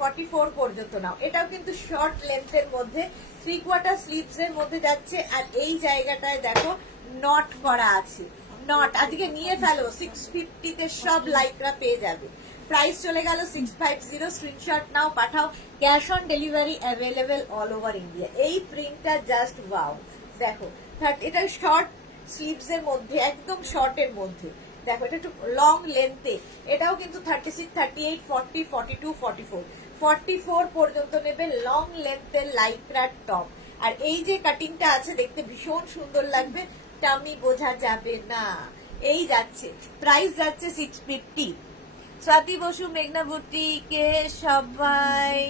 44 পর্যন্ত নাও। এটাও কিন্তু শর্ট লেন্থের মধ্যে, 3/4 স্লিভস এর মধ্যে যাচ্ছে, আর এই জায়গাটায় দেখো নট করা আছে, নট। আজকে নিয়ে ফেলো, 650 তে সব লাইক্রা পেয়ে যাবে। প্রাইস চলে গেল 650। স্ক্রিনশট নাও, পাঠাও, cash on delivery available all over India. এই প্রিন্টটা জাস্ট ওয়াও, দেখো এটা শর্ট স্লিভস এর মধ্যে, একদম শর্টের মধ্যে, দেখো এটা একটু লং লেন্থে। এটাও কিন্তু 36, 38, 40, 42, 44, 44 পর্যন্ত নেবে লং লেন্থের লাইক্রার টপ। আর এই যে কাটিংটা আছে দেখতে ভীষণ সুন্দর লাগবে, টামি বোঝা যাবে না। এই যাচ্ছে, প্রাইস যাচ্ছে 650। স্বাতি বসু, মেঘনা বুটিকে সবাই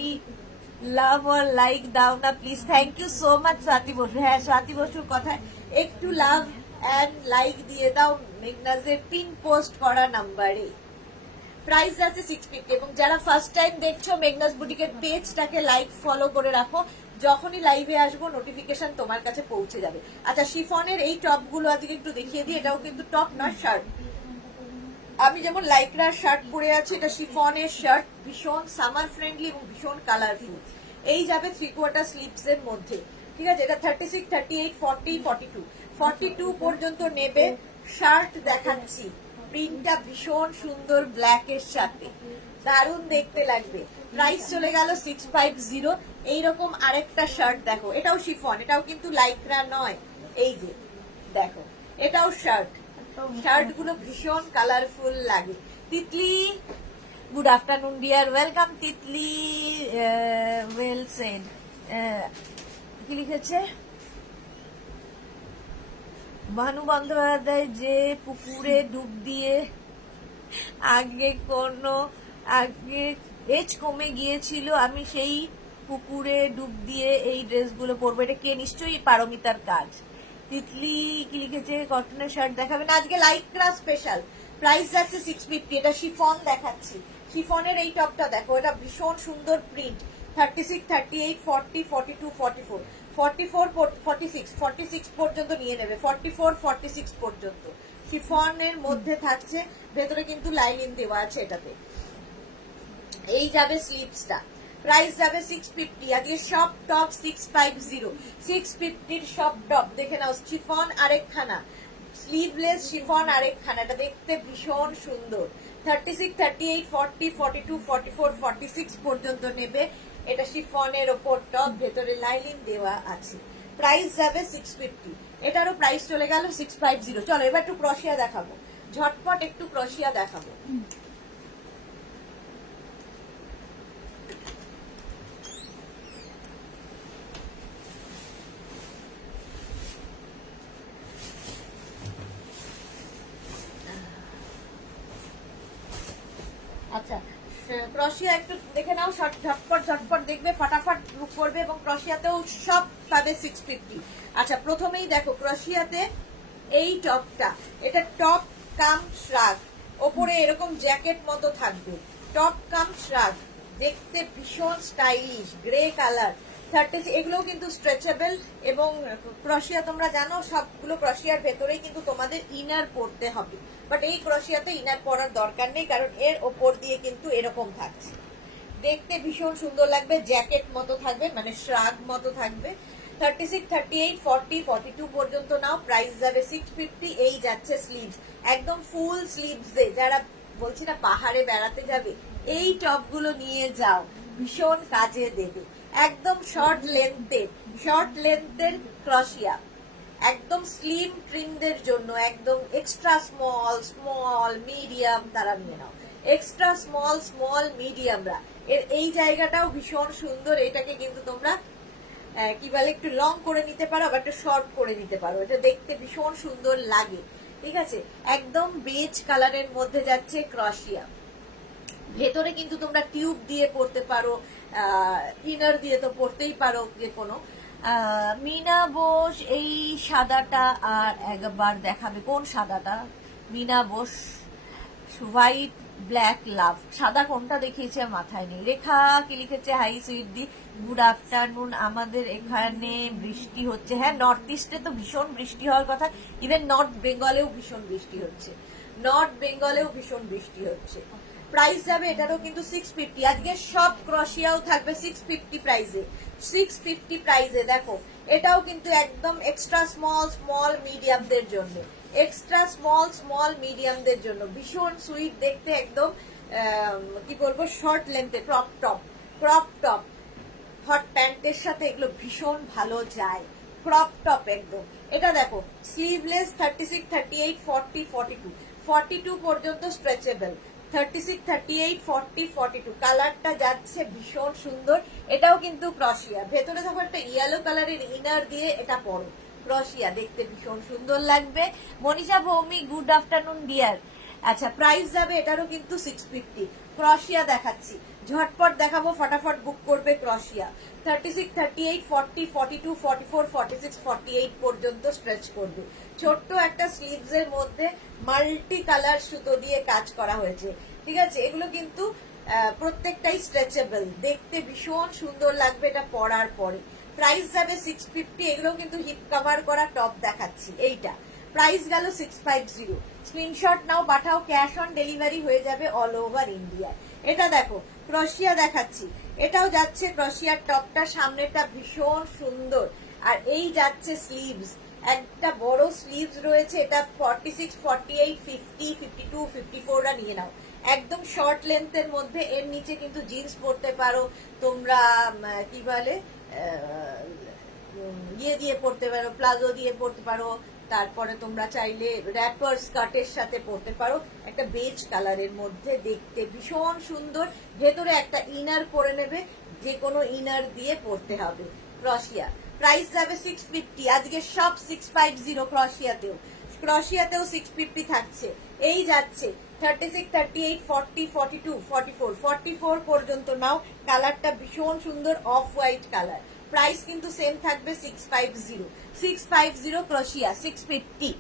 লাভ আর লাইক দাও না please. Thank you so much Swati Basu. হ্যাঁ, স্বাতি বসুর কথা একটু লাভ এন্ড লাইক দিয়ে দাও মেঘনাজের পিন পোস্ট করা নাম্বারে। প্রাইস আছে 650। এবং যারা ফার্স্ট টাইম দেখছো মেঘনাজ বুটিকের পেজটাকে লাইক ফলো করে রাখো, যখনই লাইভে আসবো নোটিফিকেশন তোমার কাছে পৌঁছে যাবে। আচ্ছা, শিফনের এই টপ গুলো আজকে একটু দেখিয়ে দিই। এটাও কিন্তু টপ নয়, শার্ট। আমি যেমন লাইক্রার শার্ট পরে আছি, এটা শিফনের শার্ট, ভীষণ সামার ফ্রেন্ডলি এবং ভীষণ কালারফুল। এই যাবে 3/4 স্লিভস এর মধ্যে, ঠিক আছে। এটা 36, 38, 40, 42, 42 পর্যন্ত নেবে। শার্ট দেখাচ্ছি, প্রিন্টটা ভীষণ সুন্দর ব্ল্যাক এর সাথে, দারুণ দেখতে লাগবে। প্রাইস চলে গেল 650। এইরকম আরেকটা শার্ট দেখো, এটাও শিফন, এটাও কিন্তু লাইক্রা নয়। এই যে দেখো, এটাও শার্ট, শার্ট গুলো ভীষণ কালারফুল লাগে। Titli, good afternoon dear, welcome Titli, well said. কি লিখেছে? ভানু বন্দ্যোপাধ্যায়, যে পুকুরে ডুব দিয়ে আগে এজ কমে গিয়েছিল, আমি সেই পুকুরে ডুব দিয়ে এই ড্রেসগুলো পরবো। এটা কে? নিশ্চয়ই পারমিতার কাজ। তিতলি কি লিখেছে? কটনের শার্ট দেখাবেন আজকে, লাইক্রা স্পেশাল। প্রাইস যাচ্ছে 650। এটা শিফন দেখাচ্ছি, শিফনের এই টপটা দেখো, এটা ভীষণ সুন্দর প্রিন্ট। 36, 38, 40, 42, 44, 44, 46, 46 পর্যন্ত নিয়ে নেবে, 44, 46 পর্যন্ত শিফনের মধ্যে থাকছে। ভেতরে কিন্তু লাইলিন দেওয়া আছে এটাতে। এই যাবে স্লিভসটা, প্রাইস যাবে 650। আজকে সব টপ 650, 650 সব টপ দেখে নাও। শিফন আরেকখানা, স্লিভলেস শিফন আরেকখানা, এটা দেখতে ভীষণ সুন্দর। 36, 38, 40, 42, 44, 46 পর্যন্ত নেবে। এটা শিফনের ওপর টপ, ভেতরে লাইলিন দেওয়া আছে। প্রাইস যাবে 650। এটারও প্রাইস চলে গেল 650। চলো এবার একটু ক্রশিয়া দেখাবো, ঝটপট একটু ক্রশিয়া দেখাবো। ক্রশিয়া একটু দেখে নাও, ঝটপট ঝটপট দেখবে, ফটাফট বুক করবে। এবং ক্রশিয়াতেও সব পাবে 650। আচ্ছা, প্রথমেই দেখো ক্রশিয়াতে এই টপটা, এটা টপ কাম শ্রাগ, ওপরে এরকম জ্যাকেট মতো থাকবে, টপ কাম শ্রাগ, দেখতে ভীষণ স্টাইলিশ, গ্রে কালার, 30। এগুলোও কিন্তু স্ট্রেচেবল। এবং ক্রশিয়া তোমরা জানো সবগুলো ক্রশিয়ার ভেতরেই কিন্তু তোমাদের ইনার পরতে হবে, বাট এই ক্রশিয়াতে ইনার পরার দরকার নেই, কারণ এর ওপর দিয়ে কিন্তু এরকম থাকছে, দেখতে ভীষণ সুন্দর লাগবে, জ্যাকেট মতো থাকবে, মানে শ্রাগ মতো থাকবে। 36, 38, 40, 42 পর্যন্ত নাও, প্রাইস যাবে 650। এই যাচ্ছে স্লিভস, একদম ফুল স্লিভস দে, যারা বলছি না পাহাড়ে বেড়াতে যাবে, এই টপগুলো নিয়ে যাও, ভীষণ কাজে দেবে। একদম শর্ট লেন্থের ক্রশিয়া, একদম স্লিম ট্রিমদের জন্য, একদম এক্সট্রা স্মল মিডিয়াম তারা নিয়ে নাও, এক্সট্রা স্মল মিডিয়ামরা। এর এই জায়গাটাও ভীষণ সুন্দর, এটাকে কিন্তু তোমরা কি বলে একটু লং করে নিতে পারো, আবার একটু শর্ট করে নিতে পারো, এটা দেখতে ভীষণ সুন্দর লাগে। ঠিক আছে, একদম বেজ কালারের মধ্যে যাচ্ছে ক্রশিয়া, ভেতরে কিন্তু তোমরা টিউব দিয়ে পরতে পারো, ইনার দিয়ে তো পরতেই পারো যে কোনো। মিনা বোস এই সাদাটা আর একবার দেখাবে, কোন সাদাটা? মিনা বোস হোয়াইট ব্ল্যাক লাভ, সাদা কোনটা দেখিয়েছে মাথায় নেই। রেখা কি লিখেছে, হাই সুইট দি, গুড আফটারনুন, আমাদের এখানে বৃষ্টি হচ্ছে। হ্যাঁ, নর্থ ইস্টে তো ভীষণ বৃষ্টি হওয়ার কথা, ইভেন নর্থ বেঙ্গলেও ভীষণ বৃষ্টি হচ্ছে, প্রাইস যাবে এটারও কিন্তু 650। আজকে সব ক্রশিয়াও থাকবে 650 প্রাইসে, 650 প্রাইসে। দেখো এটাও কিন্তু একদম এক্সট্রা স্মল মিডিয়ামদের জন্য, ভীষণ সুইট দেখতে, একদম কি বলবো, শর্ট লেন্থে ক্রপ টপ হট প্যান্টের সাথে এগুলো ভীষণ ভালো যায়, ক্রপ টপ একদম। এটা দেখো স্লিভলেস, 36, 38, 40, 42, 42 পর্যন্ত স্ট্রেচেবল, 36, 38, 40, 42 কালারটা যাচ্ছে ভীষণ সুন্দর। এটাও কিন্তু ক্রশিয়া, ভেতরে দেখো একটা ইয়েলো কালারের ইনার দিয়ে এটা পরো, ক্রশিয়া দেখতে ভীষণ সুন্দর লাগবে। Manisha ভৌমি, good afternoon deer. আচ্ছা, প্রাইস যাবে এটারও কিন্তু 650। ক্রশিয়া দেখাচ্ছি, ঝটপট দেখাবো, ফটাফট বুক করবে ক্রশিয়া। 36, 38, 40, 42, 44, 46, 48 পর্যন্ত স্ট্রেচ করবে। ছোট্ট একটা স্লিভস এর মধ্যে মাল্টি কালার সুতো দিয়ে কাজ করা হয়েছে। ঠিক আছে, এগুলো কিন্তু প্রত্যেকটাই স্ট্রেচেবল, দেখতে ভীষণ সুন্দর লাগবে এটা পরার পরে। প্রাইস যাবে 650। এগুলো কিন্তু হিপ কভার করা টপ দেখাচ্ছি, এইটা প্রাইস গেল 650। স্ক্রিনশট নাও, পাঠাও, ক্যাশ অন ডেলিভারি হয়ে যাবে অল ওভার ইন্ডিয়া। এটা দেখো ক্রশিয়া দেখাচ্ছি, এটাও যাচ্ছে ক্রশিয়ার টপটা, সামনেটা ভীষণ সুন্দর, আর এই যাচ্ছে স্লিভস, একটা বড় স্লিভস রয়েছে, এটা 46, 48, 50, 52, 54 নিয়ে নাও, একদম শর্ট লেন্থের মধ্যে। এর নিচে কিন্তু জিন্স পরতে পারো তোমরা, কি বলে ইয়ে দিয়ে পরতে পারো, প্লাজো দিয়ে পরতে পারো, তারপরে তোমরা চাইলে র্যাপার স্কার্টের সাথে পরতে পারো, একটা বেজ কালারের মধ্যে, দেখতে ভীষণ সুন্দর। ভেতরে একটা ইনার পরে নেবে, যে কোনো ইনার দিয়ে পরতে হবে। ক্রশিয়া প্রাইস যাবে 650। আজকে সব 650 ক্রশিয়াতেও 650 থাকছে। এই যাচ্ছে 36, 38, 40, 42, 44, 44 পর্যন্ত নাও, কালারটা ভীষণ সুন্দর, অফ হোয়াইট কালার। প্রাইস কিন্তু সেম থাকবে 650 ক্রশিয়া 650।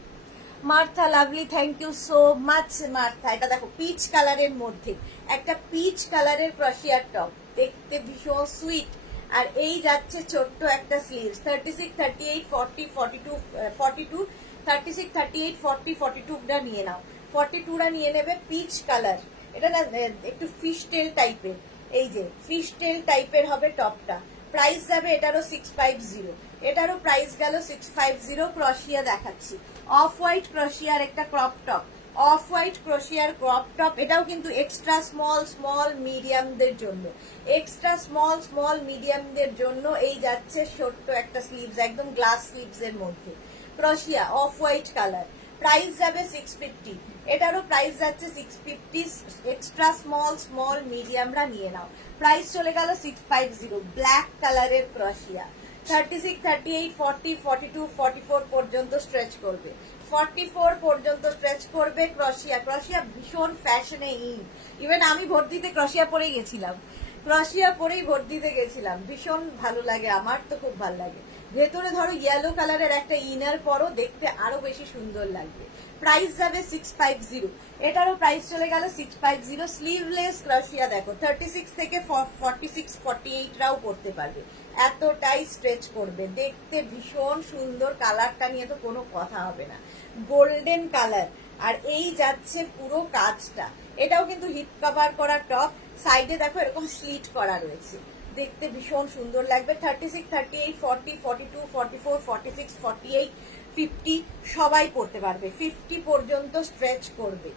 Martha lovely, thank you so much Martha. এটা দেখো পিচ কালারের মধ্যে একটা পিচ কালারের ক্রশিয়ার টপ, দেখতে ভীষণ সুইট, আর এই যাচ্ছে ছোট্ট একটা স্লিভস। 36, 38, 40, 42, 42, 36, 38, 40, 42টা নিয়ে নাও, 42টা নিয়ে নেবে, পিচ কালার। এটা না একটু ফিশ টেল টাইপের, এই যে ফিশ টেল টাইপের হবে টপটা। প্রাইস যাবে এটারও 650, এটারও প্রাইস গেল 650। ক্রশিয়া দেখাচ্ছি, অফ হোয়াইট ক্রশিয়ার একটা ক্রপ টপ, অফ হোয়াইট ক্রশিয়ার ক্রপ টপ, এটাও কিন্তু এক্সট্রা স্মল মিডিয়ামদের জন্য, এই যাচ্ছে ছোট্ট একটা স্লিভস, একদম গ্লাস স্লিভস এর মধ্যে, ক্রশিয়া অফ হোয়াইট কালার। প্রাইস যাবে 650, এটারও প্রাইস যাচ্ছে 650। এক্সট্রা স্মল মিডিয়ামরা নিয়ে নাও, প্রাইস চলে গেল 650। ব্ল্যাক কালারের ক্রশিয়া 36, 38, 40, 42, 44 পর্যন্ত পর্যন্ত স্ট্রেচ করবে, 44 পর্যন্ত স্ট্রেচ করবে। ক্রশিয়া, ক্রশিয়া ভীষণ ফ্যাশনে ইভেন আমি ভোট দিতে ক্রশিয়া পরেই গেছিলাম, ক্রশিয়া পরেই ভোট দিতে গেছিলাম। ভীষণ ভালো লাগে, আমার তো খুব ভালো লাগে। ভেতরে ধরো ইয়েলো কালারের একটা ইনার পরো, দেখতে আরো বেশি সুন্দর লাগবে। প্রাইস যাবে 650, এটারও প্রাইস চলে গেল 650। স্লিভলেস ক্রশিয়া দেখো, 36 থেকে 46 48 রাও পড়তে পারবে, এতটাই স্ট্রেচ করবে, দেখতে ভীষণ সুন্দর। কালারটা নিয়ে তো কোনো কথা হবে না, গোল্ডেন কালার। আর এই যাচ্ছে পুরো কাজটা, এটাও কিন্তু হিপ কভার করা টপ, সাইডে দেখো এরকম স্লিট করা রয়েছে, দেখতে ভীষণ সুন্দর লাগবে। 36 38 40 42 44 46 48 50 সবাই পড়তে পারবে, 50 পর্যন্ত স্ট্রেচ করবে।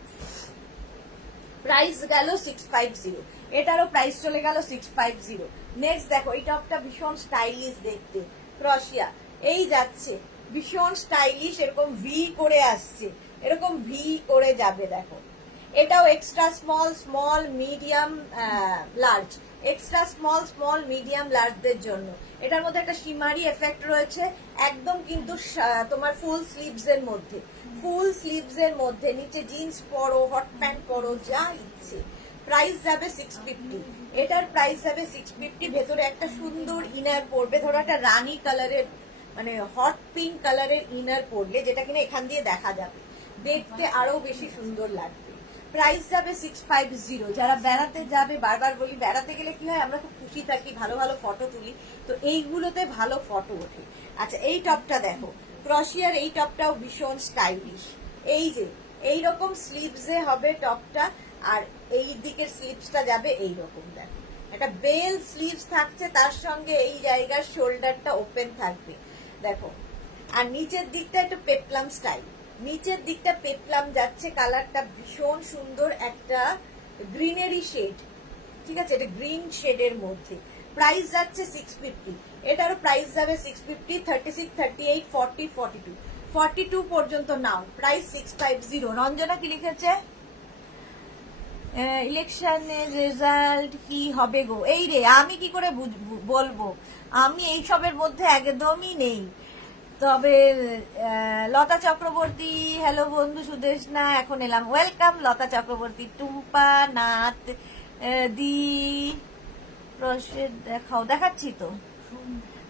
প্রাইস গেল 650, এটারও প্রাইস চলে গেল 650। নেক্সট দেখো, এই টপটা ভীষণ স্টাইলিশ দেখতে, ক্রশিয়া। এই যাচ্ছে ভীষণ স্টাইলিশ, এরকম ভি করে আসছে, এরকম ভি করে যাবে দেখো। এটাও extra small, small medium large, extra small small medium লার্জদের জন্য। এটার মধ্যে একটা শিমারি এফেক্ট রয়েছে, একদম কিন্তু তোমার ফুল স্লিভস এর মধ্যে, ফুল স্লিভস এর মধ্যে নিচে জিন্স পরো, হট প্যান্ট পরো, যা ইচ্ছে। প্রাইস যাবে 650, এটার প্রাইস যাবে 650। ভেতরে একটা সুন্দর ইনার পড়বে, ধরো একটা রানী কালারের মানে হট পিঙ্ক কালারের ইনার পরলে, যেটা কিনা এখান দিয়ে দেখা যাবে, দেখতে আরো বেশি সুন্দর লাগবে। প্রাইস যাবে 650। যারা বেড়াতে যাবে, বারবার বলি বেড়াতে গেলে কি হয়, আমরা খুব খুশি থাকি, ভালো ভালো ফটো তুলি, তো এইগুলোতে ভালো ফটো ওঠে। আচ্ছা, এই টপটা দেখো, ক্রশিয়ার এই টপটাও ভীষণ স্টাইলিশ। এই যে এইরকম স্লিভসে হবে টপটা, আর এই দিকের স্লিভসটা যাবে এইরকম, দেখো একটা বেল স্লিভস থাকছে, তার সঙ্গে এই জায়গার শোল্ডারটা ওপেন থাকবে দেখো। আর নিচের দিকটা একটু পেপলাম স্টাইল, নিচের দিকটা পেপলাম যাচ্ছে, কালারটা ভীষণ সুন্দর, একটা গ্রিনারি শেড, ঠিক আছে, এটা গ্রিন শেডের মধ্যে। প্রাইস যাচ্ছে 650, এটারও প্রাইস যাবে 650। 36 38 40 42 42 পর্যন্ত নাও, প্রাইস 650। রঞ্জনা কি লিখেছে, ইলেকশনের রেজাল্ট কি হবে গো? এই রে, আমি কি করে বলবো, আমি এইসবের মধ্যে একদমই নেই। তবে লতা চক্রবর্তী, হ্যালো বন্ধু সুদেশনা, এখন এলাম, ওয়েলকাম লতা চক্রবর্তী। টুম্পা নাথ দি দেখাও, দেখাচ্ছি তো,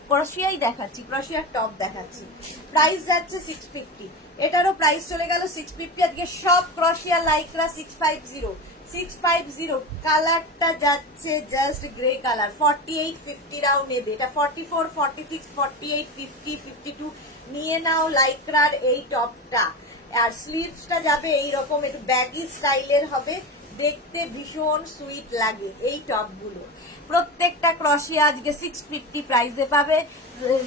ক্রশিয়াই দেখাচ্ছি, ক্রশিয়ার টপ দেখাচ্ছি। প্রাইস যাচ্ছে 650, এটারও প্রাইস চলে গেল 650। আজকে সব ক্রশিয়া লাইকরা 650, 650। কালারটা যাচ্ছে জাস্ট গ্রে কালার, 48 50 রাও নেবে, এটা 44 46 48 50 52 নিয়ে নাও লাইকরার এই টপটা। আর স্লিভসটা যাবে এইরকম, একটু ব্যাগি স্টাইলের হবে, দেখতে ভীষণ সুইট লাগে এই টপগুলো। প্রত্যেকটা ক্রশিয়া আজকে 650 প্রাইসে পাবে।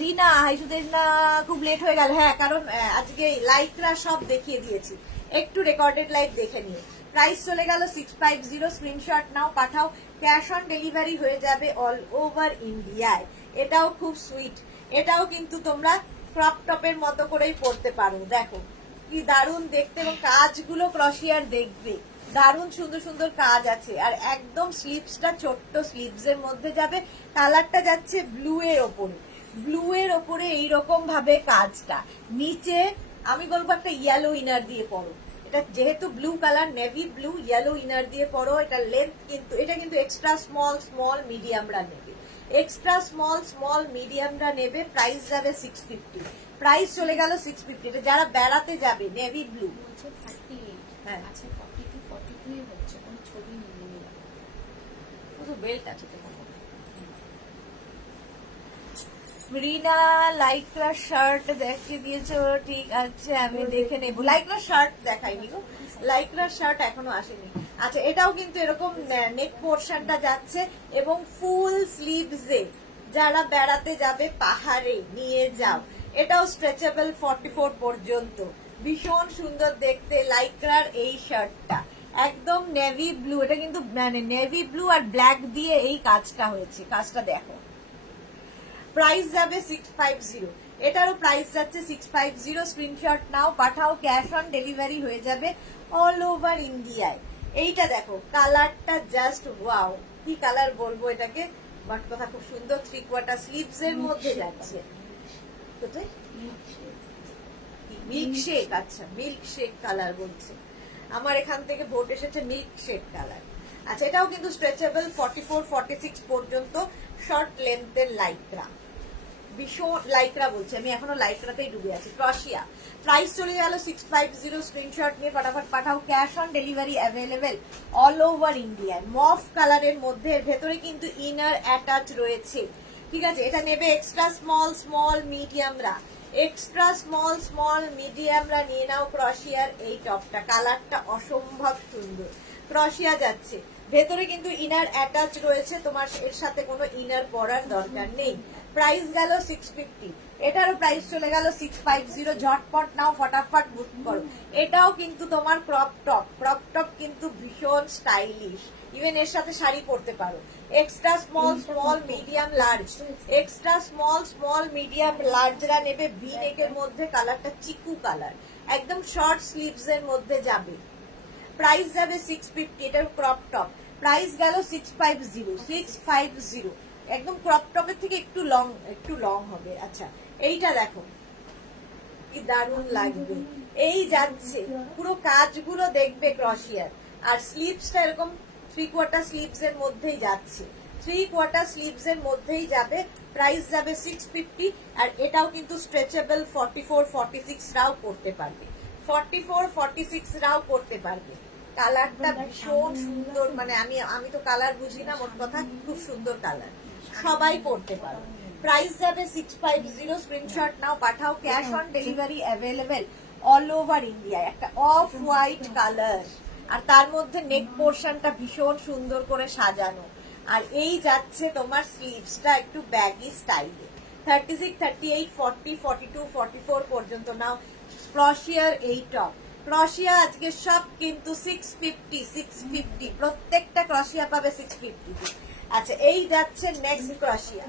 রিনা হাইসুদেশ না, খুব লেট হয়ে গেল, হ্যাঁ কারণ আজকে লাইকরা সব দেখিয়ে দিয়েছি, একটু রেকর্ডেড লাইভ দেখে নিও। প্রাইস চলে গেল 650, স্ক্রিনশট নাও, পাঠাও, ক্যাশ অন ডেলিভারি হয়ে যাবে অল ওভার ইন্ডিয়ায়। এটাও খুব সুইট, এটাও কিন্তু তোমরা ক্রপ টপের মতো করেই পরতে পারো, দেখো কি দারুণ দেখতে, এবং কাজগুলো ক্রশিয়ার দেখবে দারুণ সুন্দর সুন্দর কাজ আছে। আর একদম স্লিভসটা ছোট্ট স্লিভস এর মধ্যে যাবে, কালারটা যাচ্ছে ব্লু এর ওপরে, ব্লু এর ওপরে এইরকম ভাবে কাজটা। নিচে আমি বলবো একটা ইয়েলো ইনার দিয়ে পরো, এটা যেহেতু blue colour, navy blue, yellow inner দিয়ে পরো। এটা লেন্থ কিন্তু, এটা কিন্তু এক্সট্রা স্মল স্মল মিডিয়ামরা নেবে, এক্সট্রা স্মল স্মল মিডিয়ামরা নেবে। প্রাইস যাবে 650, প্রাইস চলে গেল 650। এটা যারা বেড়াতে যাবে, নেভি ব্লু, হ্যাঁ আচ্ছা 42 42 হচ্ছে, কোন ছবি নিয়ে শুধু বেল্ট আছে তো। রিনা লাইকরা শার্ট দেখিয়ে দিয়েছো, ঠিক আছে আমি দেখে নেব। লাইকরা শার্ট দেখাইনি গো, লাইকরা শার্ট এখনো আসেনি। আচ্ছা, এটাও কিন্তু এরকম নেক পোর্শনটা যাচ্ছে, এবং ফুল স্লিভসে যারা বেড়াতে যাবে পাহাড়ে নিয়ে যাও। এটাও স্ট্রেচেবল 44 পর্যন্ত, ভীষণ সুন্দর দেখতে লাইকরার এই শার্টটা, একদম নেভি ব্লু। এটা কিন্তু মানে নেভি ব্লু আর ব্ল্যাক দিয়ে এই কাজটা হয়েছে, কাজটা দেখো। প্রাইস যাবে 650, এটারও প্রাইস যাচ্ছে 650। স্ক্রিনশট নাও, পাঠাও, ক্যাশ অন ডেলিভারি হয়ে যাবে অল ওভার ইন্ডিয়ায়। এইটা দেখো, কালারটা জাস্ট ওয়াও, কি কালার বলবো এটাকে, বাট কথা খুব সুন্দর। 3/4 স্লিভস এর মধ্যে যাচ্ছে, কোথায় মিল্ক শেক, আচ্ছা মিল্ক শেক কালার বলছে, আমার এখান থেকে ভোট এসেছে মিল্ক শেক কালার। আচ্ছা এটাও কিন্তু স্ট্রেচেবল 44-46 পর্যন্ত, শর্ট লেন্থের লাইক্রা, ভীষণ লাইক্রা বলছে, আমি এখনো লাইক্রাতেই ডুবে আছি। ক্রশিয়া, প্রাইস চলে গেল 650, স্ক্রিনশট নিয়ে ফটাফট পাঠাও, cash on delivery available all over India. Mauve কালারের মধ্যে ভেতরে কিন্তু ইনার অ্যাটাচ রয়েছে, ঠিক আছে। এটা নেবে এক্সট্রা স্মল স্মল মিডিয়ামরা, এক্সট্রা স্মল স্মল মিডিয়ামরা নিয়ে নাও ক্রশিয়ার এই টপটা, কালারটা অসম্ভব সুন্দর। ক্রশিয়া যাচ্ছে, ভেতরে কিন্তু ইনার অ্যাটাচ রয়েছে, তোমার এর সাথে কোনো ইনার পরার দরকার নেই। প্রাইস গেল 650, এটারও প্রাইস চলে গেল 650, ঝটপট নাও ফটাফট বুক করো। এটাও কিন্তু তোমার ক্রপ টপ, ক্রপ টপ কিন্তু ভীষণ স্টাইলিশ, ইভেন এর সাথে শাড়ি পরতে পারো। Extra small small medium large, extra small small medium লার্জরা নেবে ভি নেকের মধ্যে, কালারটা চিকু কালার, একদম শর্ট স্লিভস এর মধ্যে যাবে। প্রাইস যাবে 650, এটার ক্রপ টপ, প্রাইস গেল 650, একদম ক্রপ টপের থেকে একটু লং হবে। আচ্ছা এইটা দেখো কি দারুণ লাগবে, এই যাচ্ছে পুরো কাজগুলো দেখবে ক্রশিয়ার, আর স্লিভসটা এরকম 3/4 স্লিভস এর মধ্যেই যাচ্ছে, 3/4 স্লিভস এর মধ্যেই যাবে। প্রাইস যাবে 650, আর এটাও কিন্তু স্ট্রেচেবল 44-46 রাও করতে পারবে, 44-46 রাও করতে পারবে। কালারটা ভীষণ সুন্দর, মানে আমি তো কালার বুঝি না, মোট কথা খুব সুন্দর কালার, সবাই পড়তে পারো। প্রাইস যাবে 650, স্ক্রিনশট নাও পাঠাও, cash on delivery available all over India. একটা অফ হোয়াইট কালার, আর তার মধ্যে নেক পোর্শনটা ভীষণ সুন্দর করে সাজানো, আর এই যাচ্ছে তোমার স্লিভসটা একটু ব্যাগি স্টাইলে। 36, 38, 40, 42, 44 পর্যন্ত নাও ক্রশিয়ার এই টপ। ক্রশিয়া আজকে সব কিন্তু 650, প্রত্যেকটা ক্রশিয়া পাবে 650। আচ্ছা এই যাচ্ছে নেক্সট ক্রশিয়া,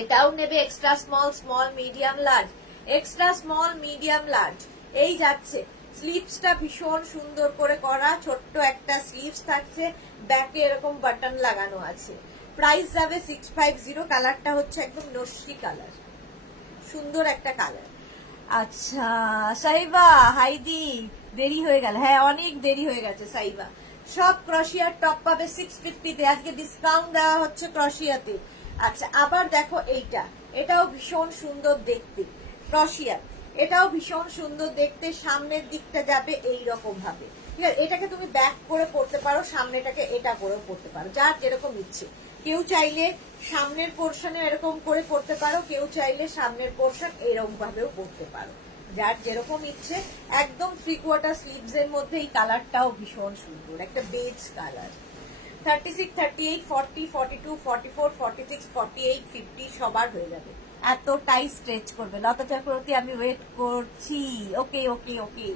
এটাও নেবে extra small small medium large, extra small medium large, এই যাচ্ছে। স্লিভসটা ভীষণ সুন্দর করে করা, ছোট্ট একটা স্লিভস থাকছে, ব্যাকে এরকম বাটন লাগানো আছে। প্রাইস যাবে 650, কালারটা হচ্ছে একদম নস্যি কালার, সুন্দর একটা কালার। আচ্ছা সাইবা হাইদি, দেরি হয়ে গেল, হ্যাঁ অনেক দেরি হয়ে গেছে সাইবা। সব ক্রশিয়ার টপ পাবে 650-তে, আজকে ডিসকাউন্ট দেওয়া হচ্ছে ক্রশিয়াতে। আচ্ছা আবার দেখো এইটা, এটাও ভীষণ সুন্দর দেখতে, ক্রশিয়া এটাও ভীষণ সুন্দর দেখতে, সামনের দিকটা যাবে এই রকম ভাবে, ঠিক আছে। এটাকে তুমি ব্যাক করে পড়তে পারো, সামনেটাকে এটা করেও পড়তে পারো, যার যেরকম ইচ্ছে। কেউ চাইলে সামনের পোর্শনে এরকম করে পড়তে পারো, কেউ চাইলে সামনের পোর্শন এরকম ভাবেও পড়তে পারো, যার যেরকম ইচ্ছে। একদম 3/4 স্লিভস এর মধ্যে এই কালারটাও ভীষণ সুন্দর, একটা বেজ কালার। 36, 38, 40, 42, 44, 46, 48, 50 সবার হয়ে যাবে, এতটাই স্ট্রেচ করবে। লতা চক্রবর্তী আমি ওয়েট করছি, ওকে ওকে ওকে।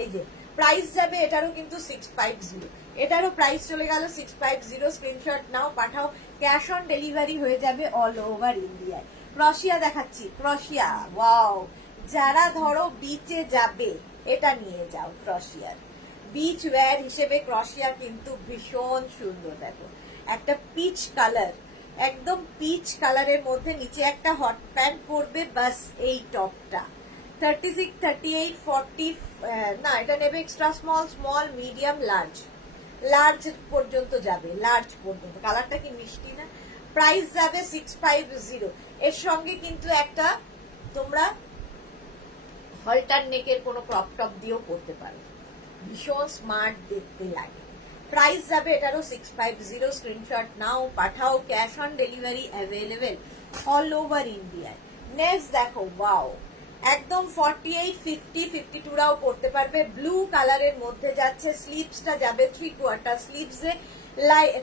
এই যে প্রাইস যাবে এটারও কিন্তু 650, এটারও প্রাইস চলে গেল 650, স্ক্রিনশট নাও পাঠাও, ক্যাশ অন ডেলিভারি হয়ে যাবে অল ওভার ইন্ডিয়ায়। ক্রশিয়া দেখাচ্ছি, ক্রশিয়া ওয়াও, যারা ধরো বিচে যাবে এটা নিয়ে যাও, ক্রশিয়ার বিচ ওয়্যার হিসেবে ক্রশিয়া কিন্তু ভীষণ সুন্দর। দেখো একটা পিচ কালার, একদম পিচ কালারের মধ্যে নিচে একটা হট প্যান্ট পরবে, বাস এই টপটা। 36, 38, 40, না এটা নেবে extra small small medium large, large পর্যন্ত যাবে, লার্জ পর্যন্ত। কালারটা কি মিষ্টি না। প্রাইস যাবে 650, এর সঙ্গে কিন্তু একটা তোমরা হলটার নেকের কোনো ক্রপ টপ দিয়েও পরতে পারো, ভীষণ স্মার্ট দেখতে লাগে। প্রাইস যাবে এটারও 650, স্ক্রিনশট নাও পাঠাও, cash on delivery available all over ইন্ডিয়ায়। নেক্সট দেখো ওয়াও, একদম 48, 50, 52 রাও পড়তে পারবে, ব্লু কালারের মধ্যে যাচ্ছে, স্লিভসটা যাবে 3/4 স্লিভসে।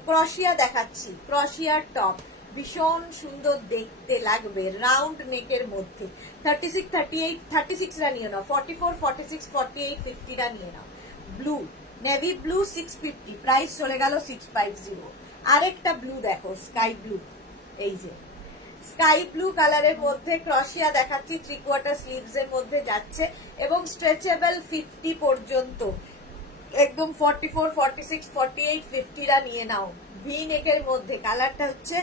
ক্রশিয়া দেখাচ্ছি, ক্রশিয়ার টপ ভীষণ সুন্দর দেখতে লাগবে, রাউন্ড নেকের মধ্যে। 36, 38, 36 রা নিয়ে নাও, 44, 46, 48, 50 রা নিয়ে নাও। ব্লু, নেভি ব্লু 650, প্রাইস চলে গেল 650। আরেকটা ব্লু দেখো, স্কাই ব্লু, এই যে স্কাই ব্লু কালারের মধ্যে ক্রশিয়া দেখাচ্ছি, 3/4 স্লিভস এর মধ্যে যাচ্ছে, এবং স্ট্রেচেবল 50 পর্যন্ত, একদম 44, 46, 48, 50 রা নিয়ে নাও। ভি নেকের মধ্যে, কালারটা হচ্ছে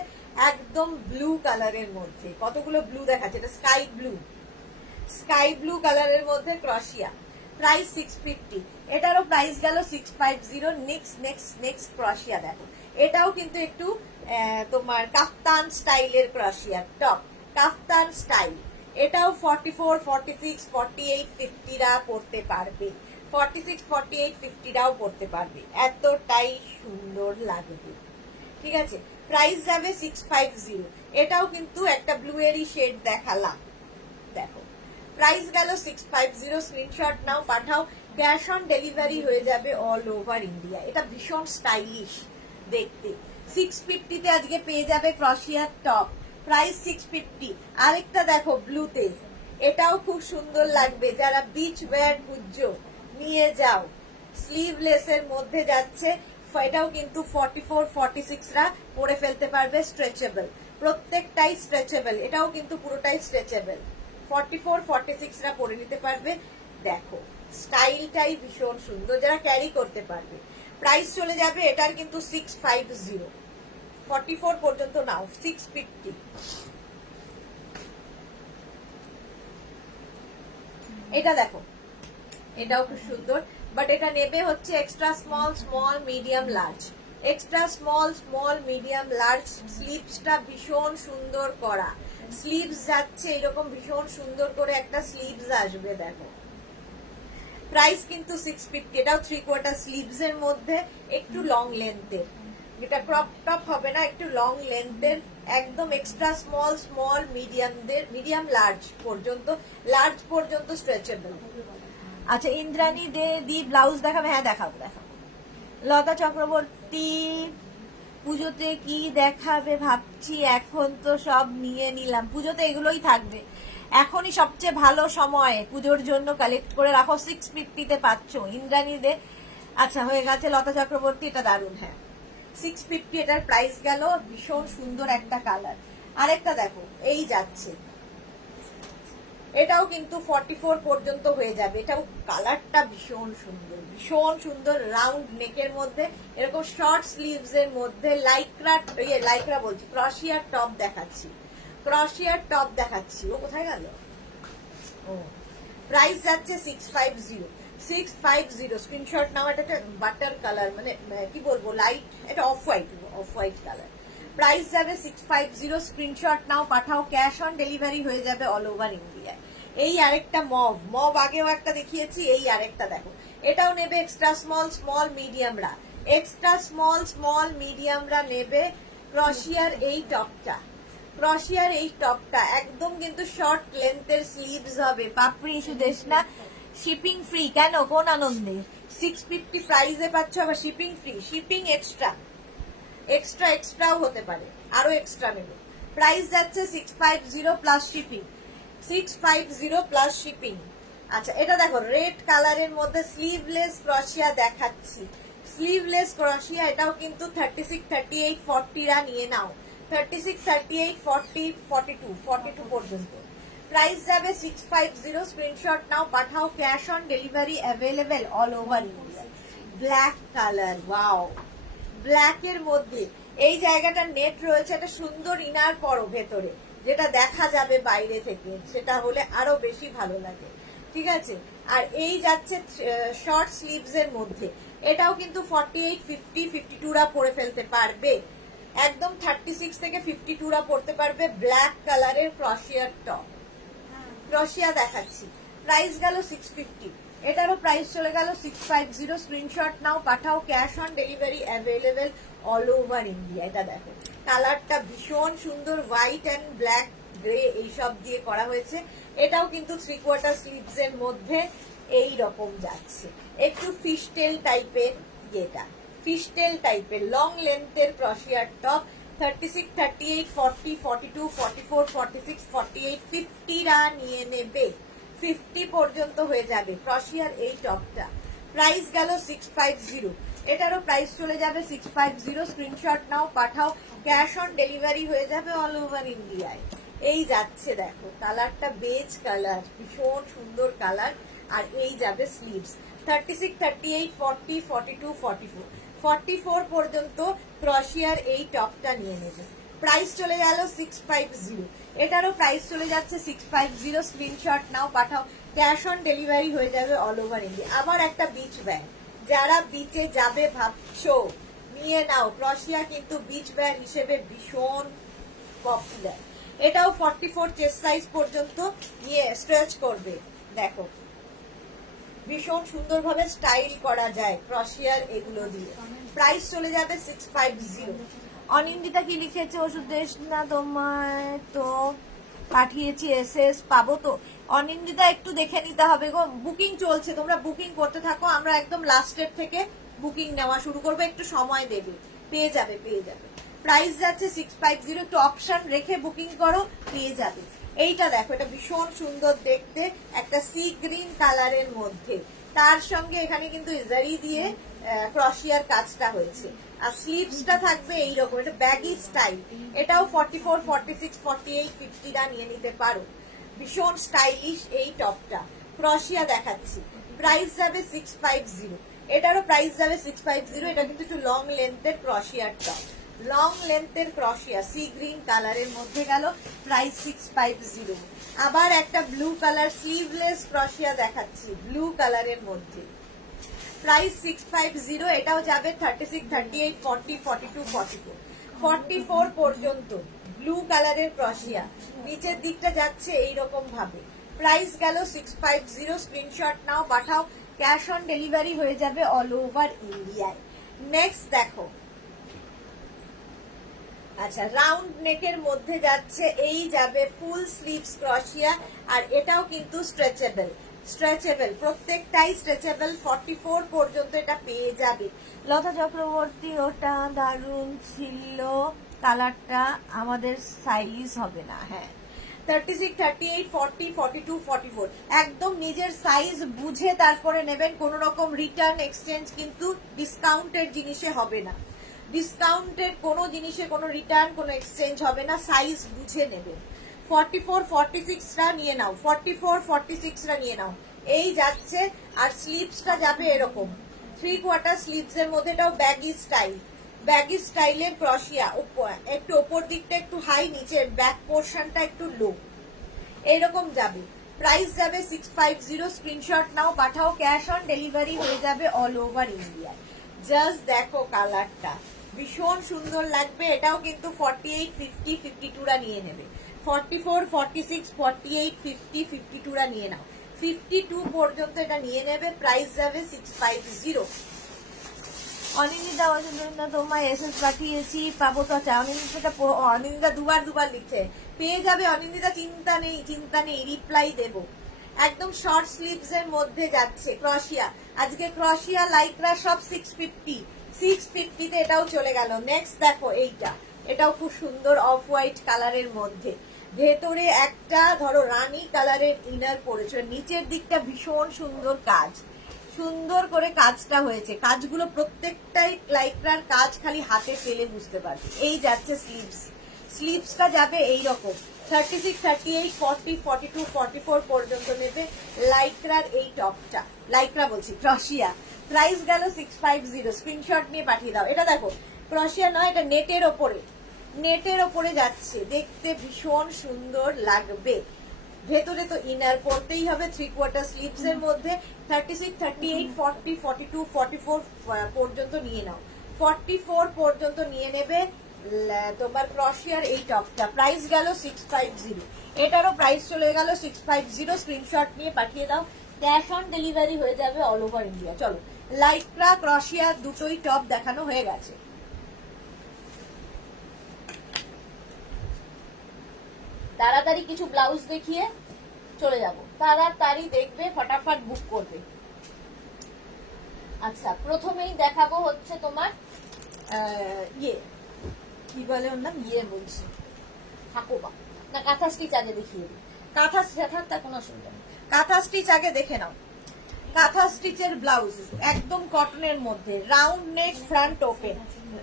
একদম ব্লু কালারের মধ্যে, কতগুলো ব্লু দেখাচ্ছে, এটা স্কাই ব্লু, স্কাই ব্লু কালারের মধ্যে ক্রশিয়া, প্রাইস 650। এটারও প্রাইস গেল 650। নেক্সট ক্রশিয়া দেখো, এটাও কিন্তু একটু তোমার কাফতান স্টাইলের ক্রশিয়া টপ, কাফতান স্টাইল। এটাও 44, 46, 48, 50রা পড়তে পারবে, 46, 48, 50রাও পড়তে পারবে, এতটাই সুন্দর লাগবে। ঠিক আছে, প্রাইস যাবে 650। এটাও কিন্তু একটা ব্লুয়েরি শেড দেখালাম, দেখো প্রাইস গেল 650। স্ক্রিনশট নাও, পাঠাও, ক্যাশ অন ডেলিভারি হয়ে যাবে অল ওভার ইন্ডিয়া। এটা ভীষণ স্টাইলিশ দেখতে। 650-তে আজকে পেয়ে যাবে ক্রশিয়ার টপ, প্রাইস 650। আরেকটা দেখো ব্লুতে, এটাও খুব সুন্দর লাগবে, যারা বিচ ওয়্যার খুঁজছো নিয়ে যাও, স্লিভলেসের মধ্যে যাচ্ছে। এটাও কিন্তু 44, 46রা পরে ফেলতে পারবে, স্ট্রেচেবল, প্রত্যেকটাই স্ট্রেচেবল, এটাও কিন্তু পুরোটাই স্ট্রেচেবল, 44, 46রা পরে নিতে পারবে। দেখো স্টাইলটাই ভীষণ সুন্দর, যারা ক্যারি করতে পারবে। প্রাইস চলে যাবে এটার কিন্তু 650, 44 পর্যন্ত নাও 650। এটা দেখো, এটাও খুব সুন্দর, বাট এটা নেবে হচ্ছে extra small, small, medium, large. Extra small, small, medium, large. স্লিভসটা ভীষণ সুন্দর করা, স্লিভস যাচ্ছে এরকম ভীষণ সুন্দর করে একটা স্লিভস আসবে, দেখো প্রাইস কিন্তু 650। এটাও 3/4 স্লিভস এর মধ্যে, একটু লং লেন্থের, এটা ক্রপ টপ হবে না, একটু লং লেন্থের, একদম extra small, small, medium, large পর্যন্ত স্ট্রেচেবল। আচ্ছা, ইন্দ্রাণী দি ব্লাউজ দেখাবে? হ্যাঁ দেখাবো। লতা চক্রবর্তী, পুজোতে কি দেখাবে ভাবছি, এখন তো সব নিয়ে নিলাম। পুজোতে এগুলোই থাকবে, এখনই সবচেয়ে ভালো সময় পুজোর জন্য কালেক্ট করে রাখো। 650-তে পাচ্ছ ইন্দ্রাণী দে। আচ্ছা হয়ে গেছে লতা চক্রবর্তী, এটা দারুণ। হ্যাঁ 650 এটার প্রাইস গেল, ভীষণ সুন্দর একটা কালার। আরেকটা দেখো, এই যাচ্ছে, এটাও কিন্তু 44 পর্যন্ত হয়ে যাবে। এটাও কালারটা ভীষণ সুন্দর, ভীষণ সুন্দর, রাউন্ড নেকের মধ্যে, এরকম শর্ট স্লিভস এর মধ্যে, লাইক্রা বলছি, ক্রশিয়ার টপ দেখাচ্ছি, ও কোথায় গেল? ও প্রাইস যাচ্ছে 650, 650। স্ক্রিনশট নাও, এটা বাটার কালার, মানে কি বলবো, লাইট, এটা অফ হোয়াইট কালার। প্রাইস যাবে 650। স্ক্রিনশট নাও, পাঠাও, ক্যাশ অন ডেলিভারি হয়ে যাবে অল ওভার ইন্ডিয়া। এই আরেকটা মভ আগেও একটা দেখিয়েছি, এই আরেকটা দেখো, এটাও নেবে এক্সট্রা স্মল, স্মল, মিডিয়ামরা, এক্সট্রা স্মল, স্মল, মিডিয়ামরা নেবে। ক্রশিয়ার এই টপটা একদম কিন্তু শর্ট লেন্থের স্লিভস হবে, পাপড়ি ইস্যু দেশ না, শিপিং ফ্রি। কেন, কোন আনন্দে? 650 প্রাইসে পাচ্ছ, আবার শিপিং ফ্রি, শিপিং এক্সট্রাও হতে পারে, আরো এক্সট্রা নেবে। প্রাইস যাচ্ছে 650 প্লাস শিপিং, 650 প্লাস শিপিং। আচ্ছা, এটা দেখো রেড কালারের মধ্যে স্লিভলেস ক্রশিয়া দেখাচ্ছি, স্লিভলেস ক্রশিয়া। এটাও কিন্তু 36, 38, 40রা নিয়ে নাও, 36, 38, 40, 42 পর্যন্ত। প্রাইস যাবে 650। স্ক্রিনশট নাও, পাঠাও, cash on delivery available all over India. Black colour, wow, ব্ল্যাকের মধ্যে এই জায়গাটা নেট রয়েছে, একটা সুন্দর ইনার পরো ভেতরে, যেটা দেখা যাবে বাইরে থেকে, সেটা হলে আরো বেশি ভালো লাগে। ঠিক আছে, আর এই যাচ্ছে শর্ট স্লিভস এর মধ্যে, এটাও কিন্তু 48, 50, 52রা পরে ফেলতে পারবে, একদম 36 থেকে 52রা পড়তে পারবে। ব্ল্যাক কালারের ক্রশিয়ার টপ, ক্রশিয়া দেখাচ্ছি, প্রাইস গেল 650। এটারও প্রাইস চলে গেল 650। স্ক্রিনশট নাও, পাঠাও, cash on delivery available all over India. এটা দেখো কালারটা ভীষণ সুন্দর, হোয়াইট অ্যান্ড ব্ল্যাক, গ্রে এইসব দিয়ে করা হয়েছে। এটাও কিন্তু 3/4 স্লিভস এর মধ্যে এই রকম যাচ্ছে, একটু ফিশটেল টাইপের, যেটা ফিশটেল টাইপের লং লেন্থের ক্রশিয়ার টপ। 36, 38, 40, 42, 44, 46, 48, 50রা নিয়ে নেবে, 50 পর্যন্ত হয়ে যাবে ক্রশিয়ার এই টপটা। প্রাইস গেল 650। এটারও প্রাইস চলে যাবে 650। স্ক্রিনশট নাও, পাঠাও, ক্যাশ অন ডেলিভারি হয়ে যাবে অল ওভার ইন্ডিয়ায়। এই যাচ্ছে দেখো, কালারটা বেজ কালার, ভীষণ সুন্দর কালার। আর এই যাবে স্লিভস, 36, 38, 40, 42, 44, 44 পর্যন্ত ক্রশিয়ার এই টপটা নিয়ে নেবে। প্রাইস চলে গেল 650। এটারও প্রাইস চলে যাচ্ছে 650। স্ক্রিনশট নাও, পাঠাও, ক্যাশ অন ডেলিভারি হয়ে যাবে অল ওভার ইন্ডিয়া। আবার একটা বিচ ব্যাগ, যারা বিচে যাবে ভাবছো নিয়ে নাও। ক্রশিয়া কিন্তু বিচ ব্যাগ হিসেবে ভীষণ পপুলার। এটাও 44 চেস্ট সাইজ পর্যন্ত নিয়ে স্ট্রেচ করবে। দেখো ভীষণ সুন্দরভাবে স্টাইল করা যায় ক্রশিয়ার এগুলো দিয়ে। প্রাইস চলে যাবে 650। অনিন্দিতা কি লিখেছে? ওষুধ দেশ না তোমায় তো পাঠিয়েছি, এসএস পাবো তো? অনিন্দিতা একটু দেখে নিতে হবে গো, বুকিং চলছে, তোমরা বুকিং করতে থাকো, আমরা একদম লাস্টের থেকে বুকিং নেওয়া শুরু করবো, একটু সময় দেবে, পেয়ে যাবে পেয়ে যাবে। প্রাইস যাচ্ছে 650, একটু অপশন রেখে বুকিং করো, পেয়ে যাবে। এইটা দেখো, এটা ভীষণ সুন্দর দেখতে, একটা সি গ্রিন কালারের মধ্যে, তার সঙ্গে এখানে কিন্তু জারি দিয়ে ক্রশিয়ার কাজটা হয়েছে, আর স্লিভসটা থাকবে এইরকম, এটা ব্যাগি স্টাইল। এটাও 44, 46, 48, 50 নিয়ে নিতে পারো। ভীষণ স্টাইলিশ এই টপটা, ক্রশিয়া দেখাচ্ছি। প্রাইস যাবে 650। এটারও প্রাইস যাবে 650। এটা কিন্তু একটু লং লেন্থের ক্রশিয়ার টপ, লং লেন্থের ক্রশিয়া, সি গ্রিন কালারের মধ্যে গেল, প্রাইস 650। আবার একটা ব্লু কালার স্লিভলেস ক্রশিয়া দেখাচ্ছি, ব্লু কালারের মধ্যে, প্রাইস 650। এটাও যাবে 36, 38, 40, 42, 44, 44 পর্যন্ত। ব্লু কালারের ক্রশিয়া, নিচের দিকটা যাচ্ছে এইরকম ভাবে। প্রাইস গেল 650। স্ক্রিনশট নাও, পাঠাও, ক্যাশ অন ডেলিভারি হয়ে যাবে অল ওভার ইন্ডিয়ায়। নেক্সট দেখো, আচ্ছা রাউন্ড নেকের মধ্যে যাচ্ছে, এই যাবে ফুল স্লিভস ক্রশিয়া, আর এটাও কিন্তু স্ট্রেচেবল, স্ট্রেচেবল প্রত্যেকটাই স্ট্রেচেবল। 44 পর্যন্ত এটা পেয়ে যাবে। লতা চক্রবর্তী, ওটা দারুণ ছিল, কালারটা আমাদের সাইজ হবে না। হ্যাঁ 36, 38, 40, 42, 44 একদম নিজের সাইজ বুঝে তারপরে নেবেন। কোন রকম রিটার্ন এক্সচেঞ্জ কিন্তু ডিসকাউন্টের জিনিসে হবে না, ডিসকাউন্টের কোনো জিনিসে কোনো রিটার্ন কোনো এক্সচেঞ্জ হবে না, সাইজ বুঝে নেবেন। 44, 46টা নিয়ে নাও, 44, 46টা নিয়ে নাও, এই যাচ্ছে। আর স্লিভসটা যাবে এরকম 3/4 স্লিভস এর মধ্যে, এটাও ব্যাগি স্টাইল, ব্যাগি স্টাইলের ক্রশিয়া, একটু ওপর দিকটা একটু হাই, নিচের ব্যাক পোর্শনটা একটু লো, এইরকম যাবে। প্রাইস যাবে 650। স্ক্রিনশট নাও, পাঠাও, ক্যাশ অন ডেলিভারি হয়ে যাবে অল ওভার ইন্ডিয়া। জাস্ট দেখো কালারটা ভীষণ সুন্দর লাগবে। এটাও কিন্তু 48, 50, 52 নিয়ে নেবে। 44, 46, 48, 50, 52 নিয়ে নাও, 52 পর্যন্ত এটা নিয়ে নেবে। প্রাইস যাবে 650। অনিন্দিতা অযোধ্যা তোমায় এসএস পাঠিয়েছি, পাবো তো? অনিন্দিতা দুবার লিখছে, পেয়ে যাবে অনিন্দিতা, চিন্তা নেই চিন্তা নেই, রিপ্লাই দেবো। একদম শর্ট স্লিভস এর মধ্যে যাচ্ছে ক্রশিয়া, আজকে ক্রশিয়া লাইকরা সব 650, 650-তে এটাও চলে গেল। নেক্সট দেখো এইটা, এটাও খুব সুন্দর অফ হোয়াইট কালারের মধ্যে, ভেতরে একটা ধরো রানী কালারের ইনার পড়েছে, নিচের দিকটা ভীষণ সুন্দর কাজ, সুন্দর করে কাজটা হয়েছে, কাজগুলো প্রত্যেকটাই লাইকরার কাজ, খালি হাতে পেলে বুঝতে পারবে। এই যাচ্ছে স্লিভস, স্লিভসটা যাবে এইরকম 36, 38, 40, 42, 44 পর্যন্ত নেবে লাইকরার এই টপটা, লাইকরা বলছি ক্রশিয়া। প্রাইস গেল 650। স্ক্রিনশট নিয়ে পাঠিয়ে দাও। এটা দেখো ক্রশিয়া নয়, এটা নেটের ওপরে, নেটের ওপরে যাচ্ছে, দেখতে ভীষণ সুন্দর লাগবে। ভেতরে তো ইনার পরতেই হবে, 3/4 স্লিভস এর মধ্যে। 36, 38, 40, 42, 44 পর্যন্ত নিয়ে নাও, 44 পর্যন্ত নিয়ে নেবে তোমার ক্রশিয়ার এই টপটা। প্রাইস গেল 650। এটারও প্রাইস চলে গেল 650। স্ক্রিনশট নিয়ে পাঠিয়ে দাও, ক্যাশ অন ডেলিভারি হয়ে যাবে অল ওভার ইন্ডিয়া। চলো লাইকরা ক্রশিয়া দুটোই টপ দেখানো হয়ে গেছে। তাড়াতাড়ি কিছু ব্লাউজ দেখিয়ে চলে যাব, তাড়াতাড়ি দেখবে, ফটাফট বুক করবে। আচ্ছা প্রথমেই দেখাবো হচ্ছে তোমার ইয়ে কি বলে ওর নাম, ইয়ে বলছি হাকোবা না, কাঁথা স্টিচ আগে দেখিয়ে দিই। কাঁথা তার কোনো অসুবিধা নেই, কাঁথা স্টিচ আগে দেখে নাও। কাঁথা স্টিচের ব্লাউজ একদম কটনের মধ্যে, রাউন্ড নেক ফ্রন্ট ওপেন,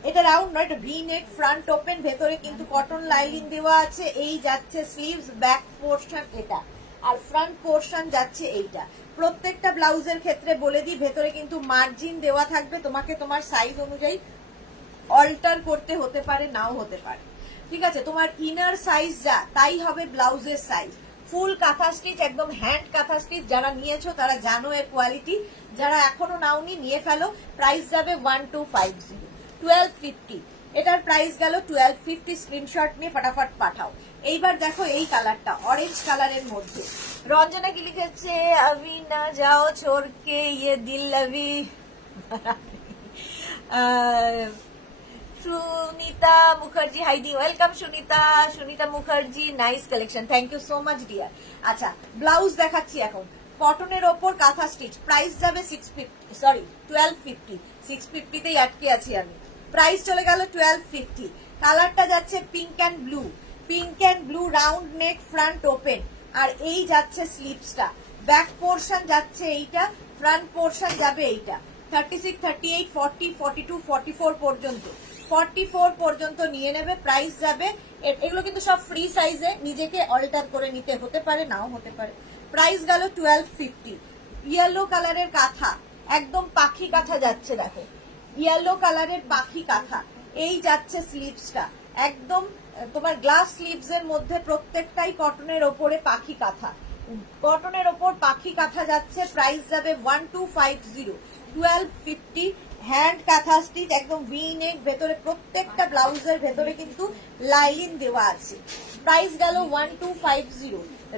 এটা রাউন্ড নয়, এটা ভি নেক ফ্রন্ট ওপেন, ভেতরে কিন্তু কটন লাইনিং দেওয়া আছে। এই যাচ্ছে স্লিভস, ব্যাক পোর্শন এটা, আর ফ্রন্ট পোর্শন যাচ্ছে এইটা। প্রত্যেকটা ব্লাউজের ক্ষেত্রে বলে দিই, ভেতরে কিন্তু মার্জিন দেওয়া থাকবে, তোমাকে তোমার সাইজ অনুযায়ী অল্টার করতে হতে পারে, নাও হতে পারে। ঠিক আছে, তোমার ইনার সাইজ যা তাই হবে ব্লাউজের সাইজ। ফুল কাঁথা স্টিচ, একদম হ্যান্ড কাঁথা স্টিচ, যারা নিয়েছো তারা জানো এর কোয়ালিটি, যারা এখনো নাওনি নিয়ে ফেলো। প্রাইস যাবে 1250, 1250, এটার প্রাইস গেল 1250। স্ক্রিনশট নিয়ে ফটাফট পাঠাও। এইবার দেখো এই কালারটা অরেঞ্জ কালারের মধ্যে, রঞ্জনা কি লিখেছে, আভি না যাও ছোড়কে ইয়ে দিল আভি। সুনিতা মুখার্জি হাইদি, welcome Sunita. Sunita Mukherjee, nice collection, thank you so much dear. আচ্ছা ব্লাউজ দেখাচ্ছি এখন, কটনের ওপর কাঁথা স্টিচ, প্রাইস যাবে 650, সরি 1250, 650তেই আটকে আছি আমি। প্রাইস চলে গেল 1250। কালারটা যাচ্ছে pink and blue, pink and blue, round neck, front open, আর এই যাচ্ছে স্লিভসটা। ব্যাক পোর্শন যাচ্ছে এইটা, ফ্রন্ট পোর্শন যাবে এইটা। 36, 38, 40, 42, 44 পর্যন্ত, 44 পর্যন্ত নিয়ে নেবে। প্রাইস যাবে, এগুলো কিন্তু সব ফ্রি সাইজে, নিজেকে অল্টার করে নিতে হতে পারে, নাও হতে পারে। প্রাইস গেল 1250। ইয়েলো কালারের কাঁথা, একদম পাখি কাঁথা যাচ্ছে, দেখো ইয়েলো কালারের পাখি কাঁথা, এই যাচ্ছে স্লিভসটা, একদম তোমার গ্লাস স্লিভস এর মধ্যে, প্রত্যেকটাই কটনের ওপরে পাখি কাঁথা, কটনের ওপর পাখি কাঁথা যাচ্ছে। প্রাইস যাবে 1250, 1250। হ্যান্ড কাঁথা স্টিচ, একদম ভি নেক, ভেতরে প্রত্যেকটা ব্লাউজের ভেতরে কিন্তু লাইলিন দেওয়া আছে। প্রাইস গেল 1250।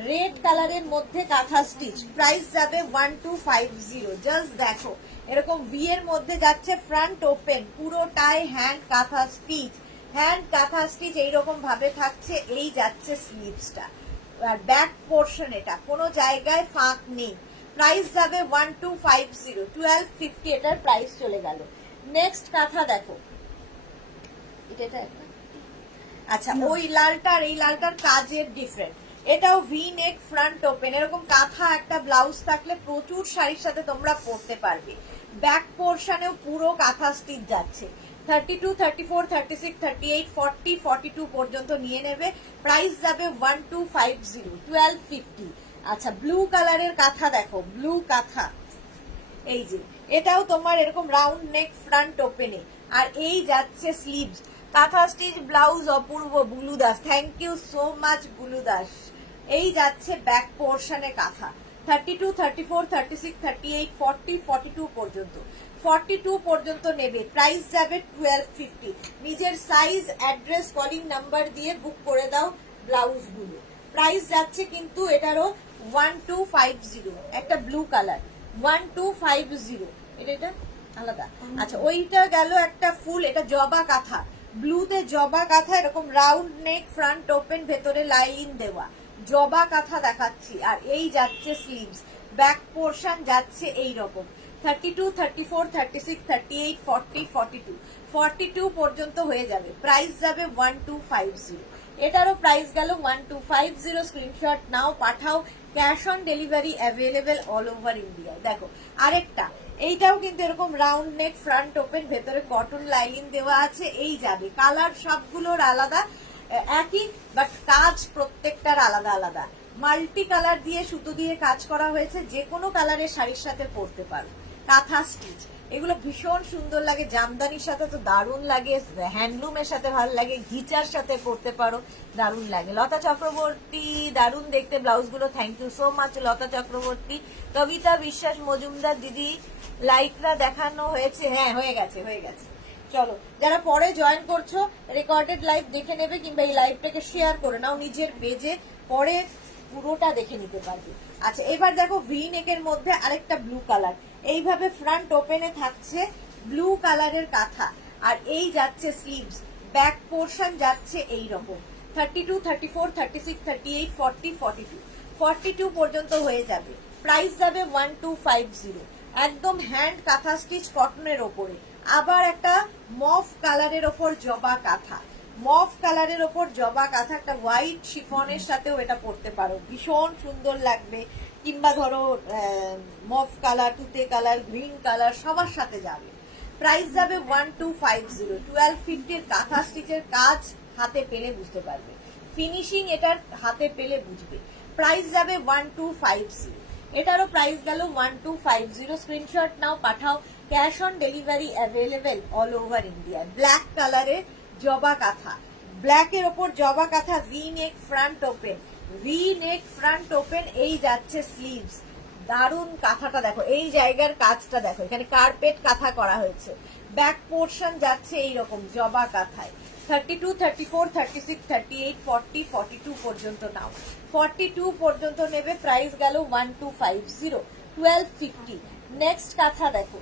রেড কালারের মধ্যে কাঁথা স্টিচ, প্রাইস যাবে 1250। জাস্ট দেখো এরকম ভি এর মধ্যে যাচ্ছে, ফ্রন্ট ওপেন, পুরোটাই হ্যান্ড কাঁথা স্টিচ, হ্যান্ড কাঁথা স্টিচ এইরকম ভাবে থাকছে। এই যাচ্ছে স্লিভসটা, আর ব্যাক পোর্শন, এটা কোনো জায়গায় ফাঁক নেই। প্রাইস যাবে 1250, 1250 এটার প্রাইস চলে গেল। নেক্সট কাঁথা দেখো, এটা আচ্ছা ওই লালটার, এই লালটার কাজের ডিফারেন্ট, এটাও ভি নেক, ফ্রন্ট ওপেন, এরকম কাঁথা একটা ব্লাউজ থাকলে প্রচুর শাড়ির সাথে তোমরা পরতে পারবে। ব্যাক পোর্শনেও পুরো কাঁথা স্টিচ যাচ্ছে। 32, 34, 36, 38, 40, 42 পর্যন্ত নিয়ে নেবে। প্রাইস যাবে 1250, 1250। আচ্ছা ব্লু কালারের কাঁথা দেখো, ব্লু কাঁথা, এই যে এটাও তোমার এরকম রাউন্ড নেক, ফ্রন্ট ওপেনে, আর এই যাচ্ছে স্লিভস। কাঁথা স্টিচ ব্লাউজ অপূর্ব, Bulu Das, thank you so much Bulu Das. এই যাচ্ছে ব্যাক পোর্শনে কাঁথা। 32, 34, 36, 38, 40, 42 পর্যন্ত, 42 পর্যন্ত নেবে। প্রাইস যাবে 1250। নিজের সাইজ, অ্যাড্রেস, কলিং নাম্বার দিয়ে বুক করে দাও ব্লাউজগুলো। প্রাইস যাচ্ছে কিন্তু এটারও 1250। একটা ব্লু কালার, 1250, এটা আলাদা। আচ্ছা ওইটা গেল একটা ফুল, এটা জবা কাঁথা, ব্লুতে জবা কাঁথা, এরকম রাউন্ড নেক, ফ্রন্ট ওপেন, ভেতরে লাইন দেওয়া জবা কাঁথা দেখাচ্ছি। আর এই যাচ্ছে স্লিভস, ব্যাক পোর্শন যাচ্ছে এই রকম। 32, 34, 36, 38, 40, 42, 42 পর্যন্ত হয়ে যাবে। প্রাইস যাবে 1250। এটারও প্রাইস গেল 1250। স্ক্রিনশট নাও, পাঠাও। Cash on delivery available all over India. দেখো আরেকটা, এইটাও কিন্তু এরকম রাউন্ড নেক, ফ্রন্ট ওপেন, ভেতরে কটন লাইনিং দেওয়া আছে। এই যাবে, কালার সবগুলোর আলাদা, একই বাট কাজ প্রত্যেকটার আলাদা আলাদা। মাল্টি কালার দিয়ে সুতো দিয়ে কাজ করা হয়েছে, যে কোনো কালারের শাড়ির সাথে পরতে পারো। কাঁথা স্টিচ, এগুলো ভীষণ সুন্দর লাগে, জামদানির সাথে তো দারুণ লাগে, হ্যান্ডলুমের সাথে ভালো লাগে, ঘিচার সাথে পরতে পারো, দারুণ লাগে। লতা চক্রবর্তী, দারুণ দেখতে ব্লাউজগুলো, থ্যাংক ইউ সো মাচ লতা চক্রবর্তী। কবিতা বিশ্বাস মজুমদার দিদি, লাইকরা দেখানো হয়েছে, হ্যাঁ হয়ে গেছে হয়ে গেছে। চলো যারা পরে জয়েন করছো, রেকর্ডেড লাইভ দেখে নেবে, কিংবা এই লাইভটাকে শেয়ার করে নাও নিজের পেজে, পরে পুরোটা দেখে নিতে পারবে। আচ্ছা এবার দেখো ভি নেকের মধ্যে আরেকটা ব্লু কালার, এইভাবে ফ্রন্ট ওপেনে থাকছে, ব্লু কালারের কাঁথা, আর এই যাচ্ছে স্লিভস, ব্যাক পোর্শন যাচ্ছে এই রকম। 32, 34, 36, 38, 40, 42, 42 পর্যন্ত হয়ে যাবে। প্রাইস যাবে 1250। একদম হ্যান্ড কাঁথা স্টিচ, কটনের ওপরে। আবার একটা মফ কালারের ওপর জবা কাঁথা, মফ কালারের ওপর জবা কাঁথা, একটা হোয়াইট শিফনের সাথেও এটা পরতে পারো, ভীষণ সুন্দর লাগবে। কিংবা ধরো মফ কালার, তুতে কালার, গ্রিন কালার, সবার সাথে যাবে। প্রাইস যাবে 1250। 1250 কাঁথা স্টিচের কাজ হাতে পেলে বুঝতে পারবে, ফিনিশিং এটার হাতে পেলে বুঝবে। প্রাইস যাবে 1250। এটারও প্রাইস গেল 1250। স্ক্রিনশট নাও, পাঠাও। Cash on delivery available all over India. Black কালারের জবা কাঁথা, ব্ল্যাকের ওপর জবা কাঁথা, V neck front open, V neck front open. এই যাচ্ছে স্লিভস, দারুন কাঁথাটা দেখো, এই জায়গার কাজটা দেখো, এখানে কার্পেট কাঁথা করা হয়েছে। ব্যাক পোর্শন যাচ্ছে এইরকম জবা কাঁথায়। 32, 34, 36, 38, 40, 42 পর্যন্ত নাও। 42 পর্যন্ত নেবে, প্রাইস গেল 1250, 1250। নেক্সট কাঁথা দেখো,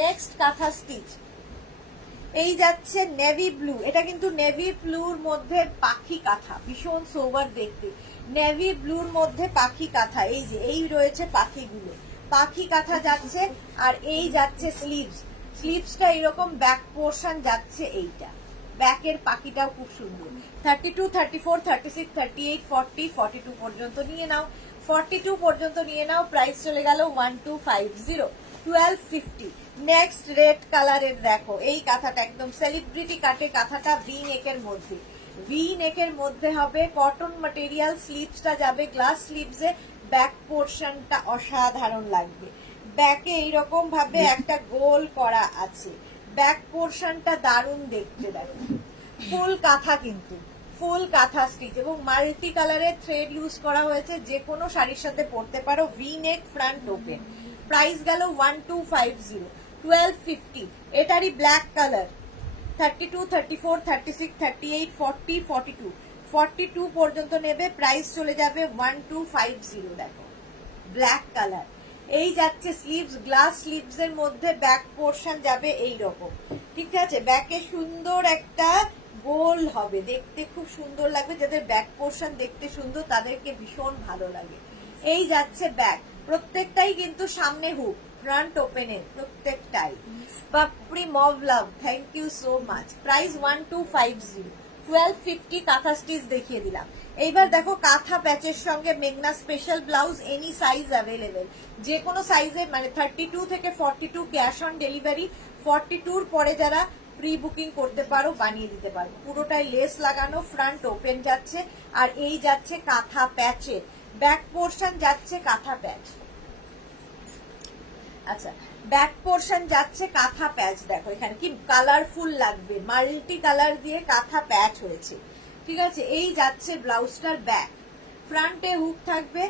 নেক্সট কাঁথা স্টিচ এই যাচ্ছে নেভি ব্লু। এটা কিন্তু নেভি ব্লুর মধ্যে পাখি কাঁথা, ভীষণ সোবার দেখতে। নেভি ব্লুর মধ্যে পাখি কাঁথা, এই যে এই রয়েছে পাখিগুলো, পাখি কাঁথা যাচ্ছে। আর এই যাচ্ছে স্লিভস, স্লিভসটা এরকম, ব্যাক পোর্শন যাচ্ছে এইটা, ব্যাকের পাখিটাও খুব সুন্দর। 32, 34, 36, 38, 40, 42 পর্যন্ত নিয়ে নাও। 42 পর্যন্ত নিয়ে নাও, প্রাইস চলে গেল 1250, 1250। নেক্সট রেড কালারের দেখো, এই কাঁথাটা একদম সেলিব্রিটি কাটে কাঁথাটা, ভি নেকের মধ্যে, ভি নেকের মধ্যে হবে, কটন ম্যাটেরিয়াল, স্লিভসটা যাবে গ্লাস স্লিভসে, ব্যাক পোর্শনটা অসাধারণ লাগবে। ব্যাকে এইরকম ভাবে একটা গোল করা আছে, ব্যাক পোর্শনটা দারুণ দেখতে দেখো। ফুল কাঁথা কিন্তু, ফুল কাঁথা স্টিচ এবং মাল্টি কালারের থ্রেড ইউজ করা হয়েছে, যে কোনো শাড়ির সাথে পরতে পারো। V neck front open, price গেল 1250, 1250। এটারই ব্ল্যাক কালার, 32, 34, 36, 38, 40, 42, 42 পর্যন্ত নেবে, প্রাইস চলে যাবে 1250। দেখো ব্ল্যাক কালার, এই যাচ্ছে স্লিভস, গ্লাস স্লিভস এর মধ্যে ব্যাক পোর্শন যাবে এই রকম, ঠিক আছে। ব্যাকে সুন্দর একটা গোল হবে, দেখতে খুব সুন্দর লাগবে, যাদের ব্যাক পোর্শন দেখতে সুন্দর তাদেরকে ভীষণ ভালো লাগে। এই যাচ্ছে ব্যাক, প্রত্যেকটাই কিন্তু সামনে হুক, ফ্রন্ট ওপেনের প্রত্যেকটাই। Papri mauve love, thank you so much. Price 1250, 1250 কাঁথা স্টিচ দেখিয়ে দিলাম। এইবার দেখো কাঁথা প্যাচের সঙ্গে মেঘনা special blouse, any size available, যে কোনো সাইজে, মানে 32 থেকে 42 ক্যাশ অন ডেলিভারি। 42 পরে যারা প্রি বুকিং করতে পারো বানিয়ে দিতে পারো। পুরোটাই লেস লাগানো, ফ্রন্ট ওপেন যাচ্ছে, আর এই যাচ্ছে কাঁথা প্যাচে, ব্যাক পোর্শন যাচ্ছে কাঁথা প্যাচ। আচ্ছা, ব্যাক পোর্শন যাচ্ছে কাঁথা প্যাচ, দেখো এখানে কি কালারফুল লাগবে, মাল্টি কালার দিয়ে কাঁথা প্যাচ হয়েছে, ঠিক আছে। এই যাচ্ছে ব্লাউজটার ব্যাক, ফ্রন্টে হুক থাকবে,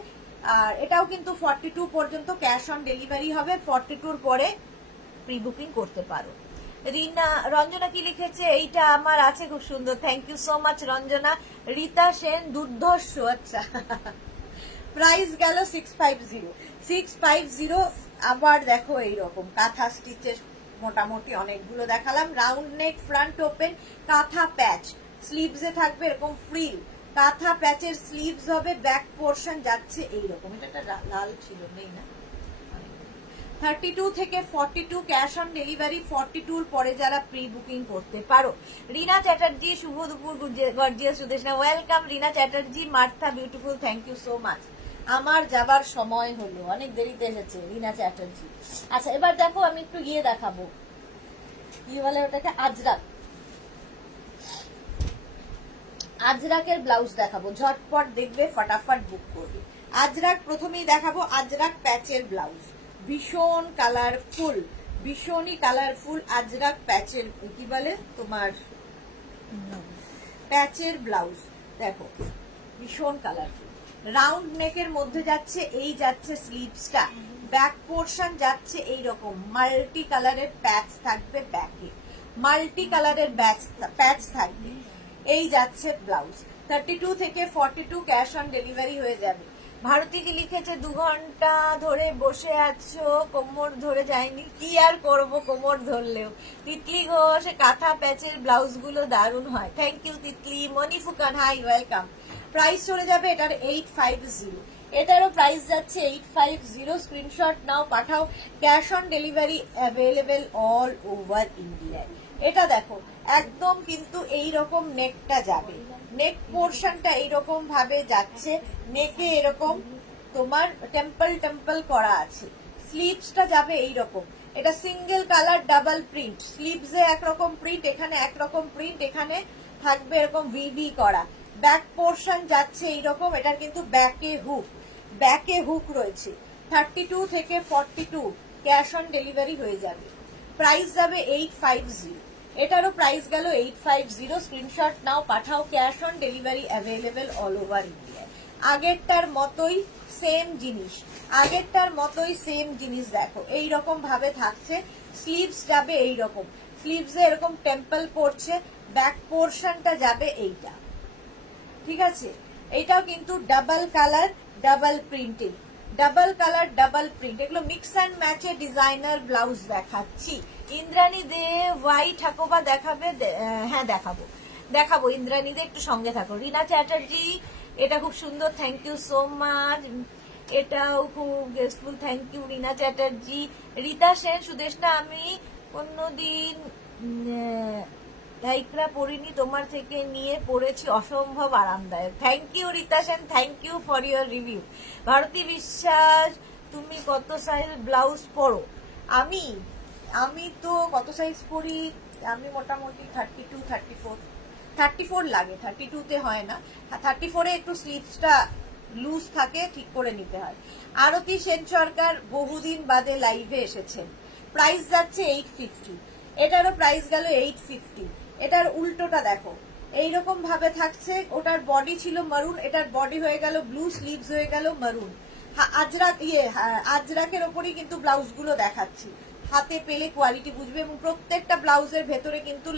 আর এটাও কিন্তু 42 পর্যন্ত ক্যাশ অন ডেলিভারি হবে, 42 পরে প্রি বুকিং করতে পারো। রিনা, রঞ্জনা কি লিখেছে, এইটা আমার আছে, খুব সুন্দর, thank you so much Ranjana. Rita Sen, দুর্ধর্ষ, আচ্ছা। প্রাইস গেল 650, 650। আবার দেখো এইরকম কাঁথা স্টিচের মোটামুটি অনেকগুলো দেখালাম। রাউন্ড নেক, ফ্রন্ট ওপেন, কাঁথা প্যাচ, স্লিভসে থাকবে এরকম ফ্রিল, কাঁথা প্যাচের স্লিভস হবে, ব্যাক পোর্শন যাচ্ছে এইরকম। এটা লাল ছিল, নেই না। 32 থেকে 42 ক্যাশ অন ডেলিভারি, 42 পরে যারা প্রি বুকিং করতে পারো। রিনা চ্যাটার্জি, শুভ দুপুর, gorgeous Sudeshna, welcome Rina Chatterjee. Martha beautiful, thank you so much. আমার যাবার সময় হলো, অনেক দেরিতে এসেছে রিনা চ্যাটার্জি। আচ্ছা, এবার দেখো আমি একটু গিয়ে দেখাবো, কি বলে ওটাকে, আজরাক, আজরাকের ব্লাউজ দেখাবো, ঝটপট দেখবে, ফটাফট বুক করবে। আজরাক প্রথমেই দেখাবো, আজরাক প্যাচের ব্লাউজ, ভীষণ কালারফুল, ভীষণই কালারফুল আজরাক প্যাচের, কি বলে তোমার, প্যাচের ব্লাউজ দেখো, ভীষণ কালারফুল। রাউন্ড নেকের মধ্যে যাচ্ছে, এই যাচ্ছে স্লিভসটা, ব্যাক পোর্শন যাচ্ছে এইরকম, মাল্টি কালারের প্যাচ থাকবে ব্যাকে, মাল্টি কালারের প্যাচ থাকবে। এই যাচ্ছে ব্লাউজ, 32 থেকে 42 ক্যাশ অন ডেলিভারি হয়ে যাবে। ভারতী কি লিখেছে, 2 ঘন্টা ধরে বসে আছো, কোমর ধরে যায়নি, কি আর করবো কোমর ধরলেও। তিতলি ঘোষ, কাঁথা প্যাচের ব্লাউজ গুলো দারুণ হয়, thank you Titli. Moni Phukan, hi, welcome. Price চলে যাবে এটার 850, এটারও প্রাইস যাচ্ছে 850। স্ক্রিনশট নাও, পাঠাও, cash on delivery available all over ইন্ডিয়ায়। এটা দেখো একদম কিন্তু এইরকম নেকটা যাবে, নেক পোর্শনটা এইরকম ভাবে যাচ্ছে, নেকে এরকম তোমার টেম্পল টেম্পল করা আছে, স্লিভসটা যাবে এইরকম। এটা সিঙ্গেল কালার ডাবল প্রিন্ট, স্লিভসে একরকম প্রিন্ট, এখানে একরকম প্রিন্ট, এখানে থাকবে এরকম ভিভি করা। ব্যাক পোর্শন যাচ্ছে এইরকম, এটার কিন্তু ব্যাকে হুক রয়েছে। 32 থেকে 42 ক্যাশ অন ডেলিভারি হয়ে যাবে, প্রাইস যাবে 850, এটারও প্রাইস গেল 850। স্ক্রিনশট নাও, পাঠাও, cash on delivery available all over India. আগেরটার মতোই সেম জিনিস, আগেরটার মতোই সেম জিনিস দেখো এইরকম ভাবে থাকছে। স্লিভস যাবে এইরকম, স্লিভসে এরকম টেম্পল পড়ছে, ব্যাক পোর্শনটা যাবে এইটা, ঠিক আছে। এইটাও কিন্তু double colour double printing, double colour double print, এগুলো মিক্স অ্যান্ড ম্যাচে ডিজাইনার ব্লাউজ দেখাচ্ছি। ইন্দ্রাণী দে হোয়াইট ঠাকুরবা দেখাবে? হ্যাঁ দেখাবো দেখাবো, ইন্দ্রাণী দে একটু সঙ্গে থাকো। রিনা চ্যাটার্জি, এটা খুব সুন্দর, থ্যাংক ইউ সো মাচ, এটাও খুব গ্রেসফুল, থ্যাংক ইউ রিনা চ্যাটার্জি। রীতা সেন, সুদেশনা, আমি কোনদিন লাইকরা পরিনি, তোমার থেকে নিয়ে পড়েছি, অসম্ভব আরামদায়ক। Thank you Rita Sen, thank you for your review. Bharati Biswas, তুমি কত সাইজ ব্লাউজ পরো? আমি আমি তো কত সাইজ পরি, আমি মোটামুটি 32 34, 34 লাগে, 32-তে হয় না, 34-এ একটু স্লিভসটা লুজ থাকে, ঠিক করে নিতে হয়। আরতি সেন সরকার বহুদিন বাদে লাইভে এসেছেন, প্রাইস যাচ্ছে 850, এটারও প্রাইস গেল 850। এটার উল্টোটা দেখো এইরকম ভাবে থাকছে, ওটার বডি ছিল মারুন, এটার বডি হয়ে গেল ব্লু, স্লিভস হয়ে গেল মারুন। আজরাক আজরাকের ওপরই কিন্তু ব্লাউজ গুলো দেখাচ্ছি, হাতে পেলে কোয়ালিটি বুঝবে। এবং প্রত্যেকটা ব্লাউজের ভেতরে কিন্তু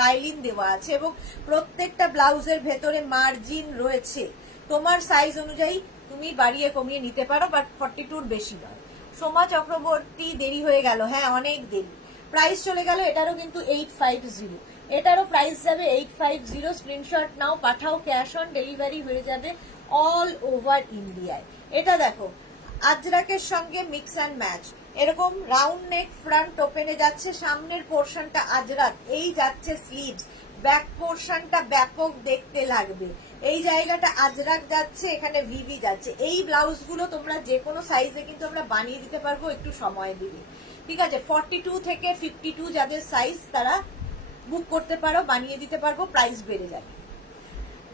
লাইলিন দেওয়া আছে, এবং প্রত্যেকটা ব্লাউজের ভেতরে মার্জিন রয়েছে। তোমার সাইজ অনুযায়ী তুমি বাড়িয়ে কমিয়ে নিতে পারো, বাট 42-র বেশি নয়। সোমা চক্রবর্তী, দেরি হয়ে গেল, হ্যাঁ অনেক দেরি, প্রাইস চলে গেল। এটারও কিন্তু 850, এটারও প্রাইস যাবে 850। স্ক্রিনশট নাও, পাঠাও, ক্যাশ অন ডেলিভারি হয়ে যাবে অল ওভার ইন্ডিয়ায়। এটা দেখো আজরাকের সঙ্গে মিক্স অ্যান্ড ম্যাচ, এরকম রাউন্ড নেক ফ্রন্ট ওপেনে যাচ্ছে, সামনের পোর্শনটা আজরাক, এই যাচ্ছে স্লিভস, ব্যাক পোর্শনটা ব্যাপক দেখতে লাগবে, এই জায়গাটা আজরাক যাচ্ছে, এখানে ভিভি যাচ্ছে। এই ব্লাউজগুলো তোমরা যে কোনো সাইজে কিন্তু আমরা বানিয়ে দিতে পারবো, একটু সময় দিলে, ঠিক আছে। 42 থেকে 52 যাদের সাইজ তারা বুক করতে পারো, বানিয়ে দিতে পারবো, প্রাইস বেড়ে যাবে,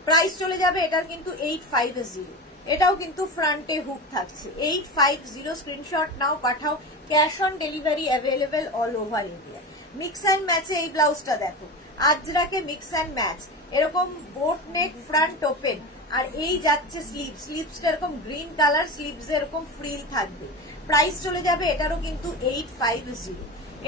প্রাইস চলে যাবে। এটার কিন্তু 850, এটাও কিন্তু ফ্রন্টে হুক থাকছে, 850। স্ক্রিনশট নাও, পাঠাও, cash on delivery available all over India. Mix and ম্যাচে এই ব্লাউজটা দেখো, আজরাকে মিক্স অ্যান্ড ম্যাচ, এরকম বোট নেক ফ্রন্ট ওপেন, আর এই যাচ্ছে স্লিভ, স্লিভসটা এরকম গ্রিন কালার, স্লিভস এরকম ফ্রিল থাকবে, প্রাইস চলে যাবে। এটারও কিন্তু 850,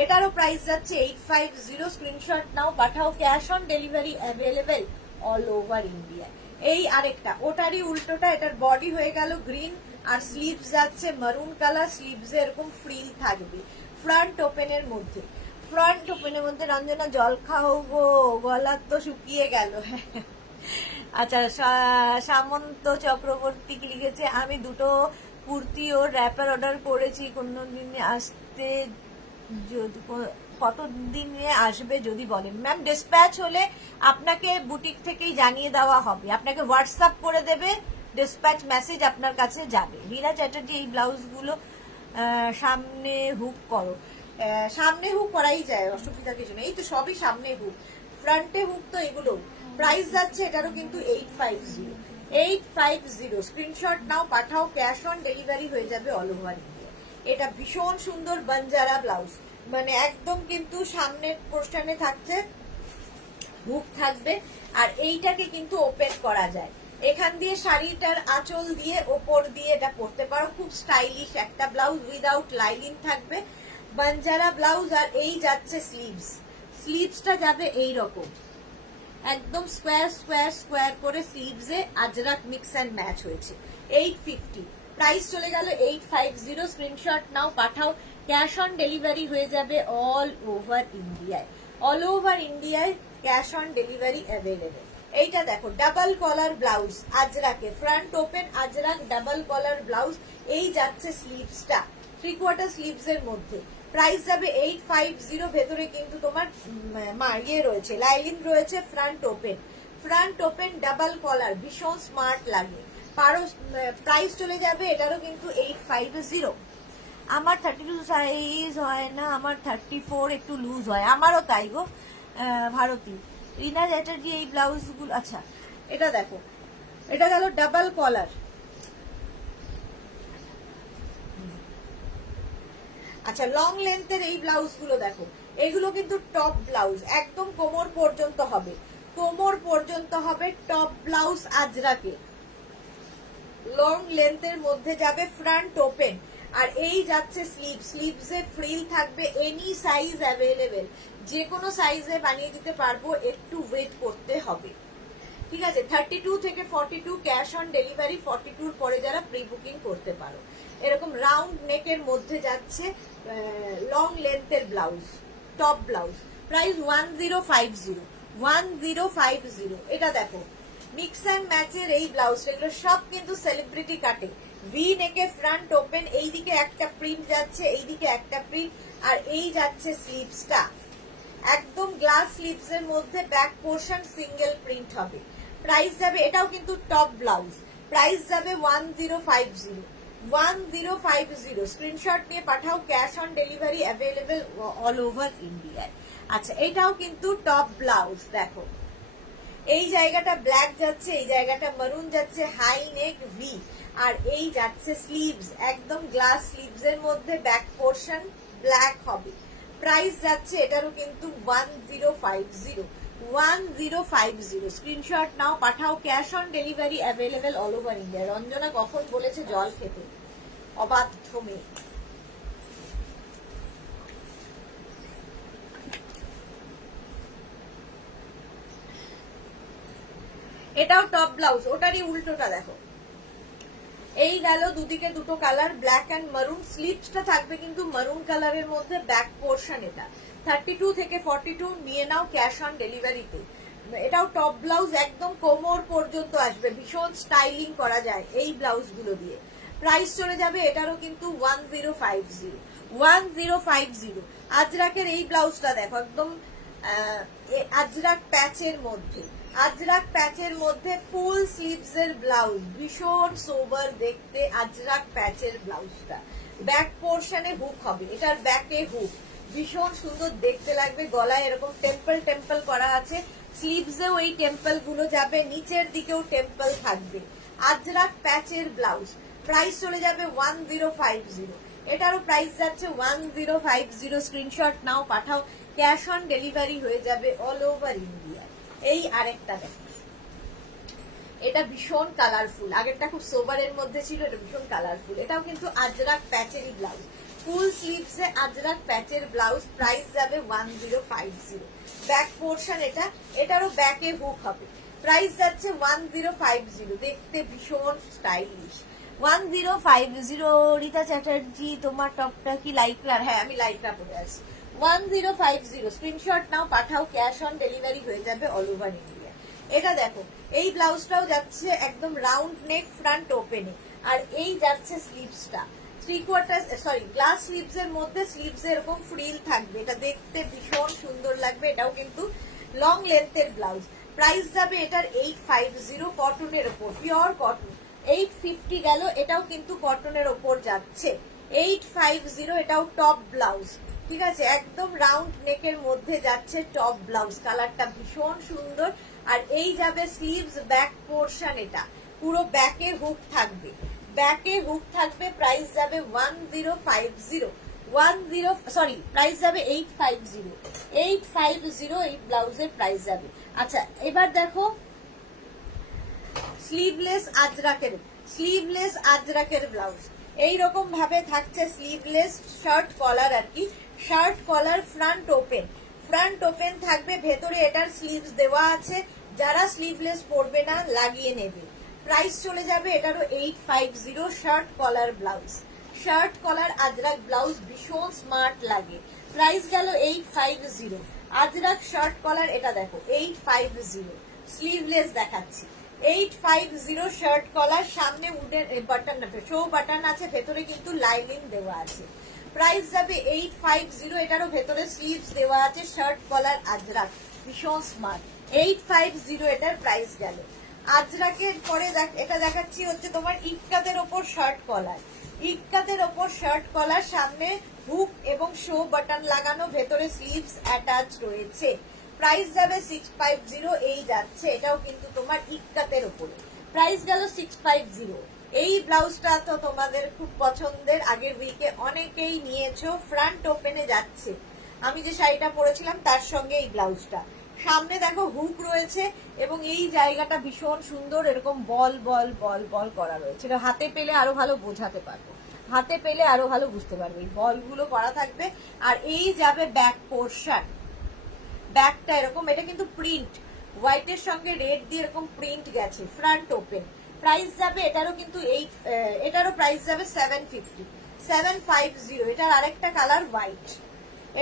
এটারও প্রাইস যাচ্ছে 850। স্ক্রিনশট নাও, পাঠাও, cash on delivery available all over India. এই আরেকটা, ওটারই উল্টোটা, এটার বডি হয়ে গেল গ্রিন, আর স্লিভস যাচ্ছে মারুন কালার, স্লিভস এরকম ফ্রিল থাকবে, ফ্রন্ট ওপেনের মধ্যে, ফ্রন্ট ওপেনের মধ্যে। রঞ্জনা, জল খাও গো, গলা তো শুকিয়ে গেল। আচ্ছা, সামন্ত চক্রবর্তী কি লিখেছে, আমি দুটো কুর্তি ও র্যাপার অর্ডার করেছি, কোনো দিনে আসতে, কত দিনে আসবে যদি বলেন। ম্যাম ডিসপ্যাচ হলে আপনাকে বুটিক থেকেই জানিয়ে দেওয়া হবে, আপনাকে হোয়াটসঅ্যাপ করে দেবে, ডিসপ্যাচ মেসেজ আপনার কাছে যাবে। রীনা চ্যাটার্জি, এই ব্লাউজগুলো সামনে হুক করো, সামনে হুক করাই যায়, অসুবিধা কিছু নেই, এই তো সবই সামনে হুক, ফ্রন্টে হুক তো এগুলো। প্রাইস যাচ্ছে এটারও কিন্তু 850, 850। স্ক্রিনশট নাও, পাঠাও, ক্যাশ অন ডেলিভারি হয়ে যাবে অল ওভার ইন্ডিয়া। এটা ভীষণ সুন্দর বাঞ্জারা ব্লাউজ, মানে একদম কিন্তু সামনের পোর্শনে থাকছে, হুক থাকবে, আর এইটাকে কিন্তু ওপেন করা যায়, এখান দিয়ে শাড়িটার আঁচল দিয়ে ওপর দিয়ে এটা পরতে পারো, খুব স্টাইলিশ একটা ব্লাউজ, উইদাউট লাইলিং থাকবে, বাঞ্জারা ব্লাউজ। আর এই যাচ্ছে স্লিভস, স্লিভসটা যাবে এই রকম একদম স্কোয়ার স্কোয়ার স্কোয়ার করে, স্লিভসে আজরাক মিক্স অ্যান্ড ম্যাচ হয়েছে, 850। প্রাইস চলে গেল 850। স্ক্রিনশট নাও, পাঠাও, ক্যাশ অন ডেলিভারি হয়ে যাবে অল ওভার ইন্ডিয়ায়, অল ওভার ইন্ডিয়ায় ক্যাশ অন ডেলিভারি অ্যাভেলেবেল। এইটা দেখো ডাবল কলার ব্লাউজ, আজরাকে front open, Ajrak double collar blouse, এই যাচ্ছে স্লিভসটা 3/4 স্লিভস এর মধ্যে, প্রাইস যাবে 850। ভেতরে কিন্তু তোমার ইয়ে রয়েছে, লাইলিন রয়েছে, ফ্রন্ট ওপেন ডাবল কলার, ভীষণ স্মার্ট লাগে, পারো। প্রাইস চলে যাবে, এটারও কিন্তু 850। আমার 32 সাইজ হয় না, আমার 34 একটু লুজ হয়, আমারও তাই গো ভারতী। রিনা চ্যাটার্জি, এই ব্লাউজগুলো, আচ্ছা এটা দেখো, এটা গেল ডাবল কলার, আচ্ছা লং লেন্থের এই ব্লাউজগুলো দেখো, এগুলো কিন্তু টপ ব্লাউজ, একদম কোমর পর্যন্ত হবে, কোমর পর্যন্ত হবে টপ ব্লাউজ আজরাকে, লং লেন্থের মধ্যে যাবে, ফ্রন্ট ওপেন। আর এই যাচ্ছে স্লিভ, স্লিভসে ফ্রিল থাকবে, এনি সাইজ অ্যাভেলেবেল, যে কোনো সাইজে বানিয়ে দিতে পারবো, একটু ওয়েট করতে হবে, ঠিক আছে। 32 থেকে 42 ক্যাশ অন ডেলিভারি, 42 পরে যারা প্রি বুকিং করতে পারো। এরকম রাউন্ড নেকের মধ্যে যাচ্ছে লং লেন্থের ব্লাউজ, টপ ব্লাউজ, প্রাইস 1050, 1050। এটা দেখো মিক্স অ্যান্ড ম্যাচের এই ব্লাউজ, এগুলো সব কিন্তু সেলিব্রিটি কাটে, ভি নেকে ফ্রন্ট ওপেন, এইদিকে একটা প্রিন্ট যাচ্ছে, এইদিকে একটা প্রিন্ট, আর এই যাচ্ছে স্লিভসটা একদম গ্লাস স্লিভস এর মধ্যে, ব্যাক পোর্শন সিঙ্গেল প্রিন্ট হবে। প্রাইস যাবে, এটাও কিন্তু টপ ব্লাউজ, প্রাইস যাবে 1050, 1050। স্ক্রিনশট নিয়ে পাঠাও, cash on delivery available all over ইন্ডিয়ায়। আচ্ছা এটাও কিন্তু টপ ব্লাউজ, দেখো এই জায়গাটা ব্ল্যাক যাচ্ছে, এই জায়গাটা মারুন যাচ্ছে, হাই নেক ভি, আর এই যাচ্ছে স্লিভস একদম গ্লাস স্লিভস এর মধ্যে, ব্যাক পোর্শন ব্ল্যাক হবে। প্রাইস যাচ্ছে এটারও কিন্তু 1050, 1050। স্ক্রিনশট নাও, পাঠাও, cash on delivery available all over India. Ranjana কখন বলেছে জল খেতে, অবাধ্য মেয়ে। এটাও টপ ব্লাউজ, ওটারই উল্টোটা দেখো, এই গেল দুদিকে দুটো কালার, ব্ল্যাক অ্যান্ড মারুন, স্লিভসটা থাকবে কিন্তু মারুন কালারের মধ্যে, ব্যাক পোর্শন এটা 32 থেকে 42 নিয়ে নাও ক্যাশ অন ডেলিভারিতে। এটাও টপ ব্লাউজ, একদম কোমর পর্যন্ত আসবে, ভীষণ স্টাইলিং করা যায় এই ব্লাউজ গুলো দিয়ে। প্রাইস চলে যাবে এটারও কিন্তু 1050, 1050। আজরাকের এই ব্লাউজটা দেখো, একদম আজরাক প্যাচের মধ্যে, আজরাক প্যাচের মধ্যে ফুল স্লিভস এর ব্লাউজ, ভীষণ সোবার দেখতে আজরাক প্যাচের ব্লাউজটা, ব্যাক পোর্শনে হুক হবে, এটার ব্যাকে হুক, ভীষণ সুন্দর দেখতে লাগবে, গলায় এরকম টেম্পল টেম্পল করা আছে, স্লিভসেও এই টেম্পল গুলো যাবে, নিচের দিকেও টেম্পল থাকবে, আজরাক প্যাচের ব্লাউজ। প্রাইস চলে যাবে 1050, এটারও প্রাইস যাচ্ছে 1050। স্ক্রিনশট নাও, পাঠাও, ক্যাশ অন ডেলিভারি হয়ে যাবে অল ওভার ইন্ডিয়া। এই আরেকটা দেখো, এটা ভীষণ কালারফুল, আগেরটা খুব সোবারের মধ্যে ছিল, এটা ভীষণ কালারফুল, এটাও কিন্তু আজরাক প্যাচেরই ব্লাউজ, ফুল স্লিভসে আজরাক প্যাচের ব্লাউজ। প্রাইস যাবে 1050, ব্যাক পোর্শন এটা, এটারও ব্যাকে হুক হবে। প্রাইস যাচ্ছে 1050, দেখতে ভীষণ স্টাইলিশ। 1050। রীতা চ্যাটার্জি তোমার টপটা কি লাইক্রার? হ্যাঁ আমি লাইক্রা পরে আছি। 1050, স্ক্রিনশট নাও, পাঠাও, ক্যাশ অন ডেলিভারি হয়ে যাবে অল ওভার ইন্ডিয়া। এটা দেখো এই ব্লাউজটাও যাচ্ছে একদম রাউন্ড নেক, ফ্রন্ট ওপেনে, আর এই যাচ্ছে স্লিভসটা 3/4, সরি গ্লাস স্লিভস এর মধ্যে, স্লিভস এরকম ফ্রিল থাকবে, এটা দেখতে ভীষণ সুন্দর লাগবে। এটাও কিন্তু লং লেন্থের ব্লাউজ। প্রাইস যাবে এটার 850, কটনের ওপর, পিওর কটন। 850 গেল, এটাও কিন্তু কটনের ওপর যাচ্ছে, 850। এটাও টপ ব্লাউজ, ঠিক আছে, একদম রাউন্ড নেকের মধ্যে যাচ্ছে টপ ব্লাউজ, কালারটা ভীষণ সুন্দর। আর এই যাবে স্লিভস, ব্যাক পোর্শন, এটা পুরো ব্যাকে হুক থাকবে, ব্যাকে হুক থাকবে। প্রাইস যাবে 1050, প্রাইস যাবে 850, 850 এই ব্লাউজের প্রাইস যাবে। আচ্ছা এবার দেখো স্লিভলেস আজরাকের, স্লিভলেস আজরাকের ব্লাউজ এইরকম ভাবে থাকছে, স্লিভলেস শার্ট কলার আর কি, shirt collar, front open, front open থাকবে, ভেতরে এটার স্লিভস দেওয়া আছে, যারা স্লিভলেস পরবে না লাগিয়ে নেবে। প্রাইস চলে যাবে এটারও 850, shirt collar blouse, shirt collar Ajrakh blouse, ভীষণ স্মার্ট লাগে। প্রাইস গেল 850, আজরাক শার্ট কলার, এটা দেখো 850, স্লিভলেস দেখাচ্ছি, 850 শার্ট কলার, সামনে উডেন বাটন, শো বাটন আছে, ভেতরে কিন্তু লাইনিং দেওয়া আছে। প্রাইস যাবে 850, এটারও ভেতরে স্লিভস দেওয়া আছে, শার্ট কলার আজরাক, ভীষণ স্মার্ট। 850 এটার প্রাইস গেল। আজরাকের পরে এটা দেখাচ্ছি হচ্ছে তোমার ইক্কাতের ওপর শার্ট কলার, ইক্কাতের ওপর শার্ট কলার, সামনে হুক এবং শো বাটন লাগানো, ভেতরে স্লিভস অ্যাটাচ রয়েছে। প্রাইস যাবে 650, এই যাচ্ছে, এটাও কিন্তু তোমার ইক্কাতের ওপরে। প্রাইস গেল 650। এই ব্লাউজটা তো তোমাদের খুব পছন্দের, আগের উইকে অনেকেই নিয়েছো, ফ্রন্ট ওপেনে যাচ্ছে, আমি যে শাড়িটা পরেছিলাম তার সঙ্গে এই ব্লাউজটা। সামনে দেখো হুক রয়েছে এবং এই জায়গাটা ভীষণ সুন্দর এরকম বল বল বল বল করা রয়েছে। এটা হাতে পেলে আরো ভালো বোঝাতে পারবো, হাতে পেলে আরো ভালো বুঝতে পারবে। এই বলগুলো করা থাকবে আর এই যাবে ব্যাক পোর্শন। ব্যাকটা এরকম, এটা কিন্তু প্রিন্ট, হোয়াইটের সঙ্গে রেড দিয়ে এরকম প্রিন্ট গেছে। Front open. প্রাইস যাবে এটারও কিন্তু এটারও প্রাইস যাবে 750, 750। এটার আরেকটা কালার হোয়াইট,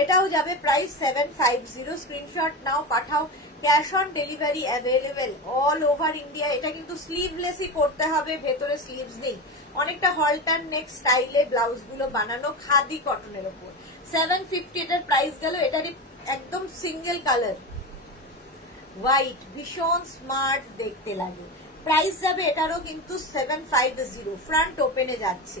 এটাও যাবে প্রাইস 750। স্ক্রিনশট নাও, পাঠাও। Cash on delivery available all over India. এটা কিন্তু স্লিভলেসই করতে হবে, ভেতরে স্লিভস নেই। অনেকটা হলটার নেক স্টাইলে ব্লাউজ গুলো বানানো, খাদি কটনের ওপর। 750 এটার প্রাইস গেল। এটারই একদম সিঙ্গেল কালার হোয়াইট, ভীষণ স্মার্ট দেখতে লাগে। প্রাইস যাবে এটারও কিন্তু 750। ফ্রন্ট ওপেনে যাচ্ছে।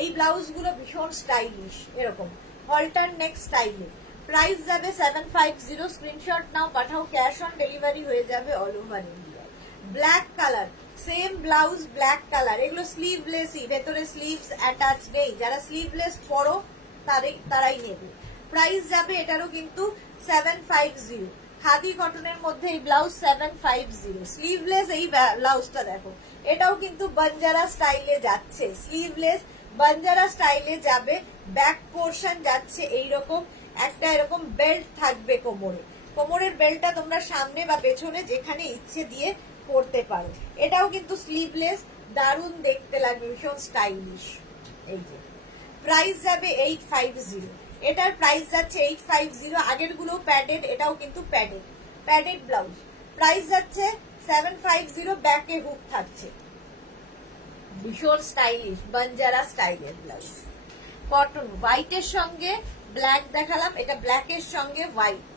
এই ব্লাউজ গুলো ভীষণ স্টাইলিশ, এরকম হলটার নেক স্টাইলে। প্রাইস যাবে 750। স্ক্রিনশট নাও, পাঠাও। ক্যাশ অন ডেলিভারি হয়ে যাবে all over India. Black colour, same blouse, black colour. এগুলো স্লিভলেসই, ভেতরে স্লিভস অ্যাটাচ নেই। যারা স্লিভলেস পরো তারাই নেবে। প্রাইস যাবে এটারও কিন্তু 750। খাদি কটনের মধ্যে এই ব্লাউজ 750। স্লিভলেস এই ব্লাউজটা দেখো, এটাও কিন্তু বাঞ্জারা স্টাইলে যাচ্ছে। স্লিভলেস বাঞ্জারা স্টাইলে যাবে। ব্যাক পোর্শন যাচ্ছে এইরকম, একটা এরকম বেল্ট থাকবে কোমরে। কোমরের বেল্টটা তোমরা সামনে বা পেছনে যেখানে ইচ্ছে দিয়ে পরতে পারো। এটাও কিন্তু স্লিভলেস, দারুণ দেখতে লাগবে, ভীষণ স্টাইলিশ। এই যে প্রাইস যাবে 850। এটার প্রাইস যাচ্ছে 850। আগের গুলো প্যাডেড, এটাও কিন্তু প্যাডেড, প্যাডেড ব্লাউজ। প্রাইস যাচ্ছে 750। ব্যাকে হুক থাকছে, ভীষণ স্টাইলিশ বাঞ্জারা স্টাইলের ব্লাউজ। কটন, হোয়াইটের সঙ্গে ব্ল্যাক দেখালাম, এটা ব্ল্যাকের সঙ্গে হোয়াইট,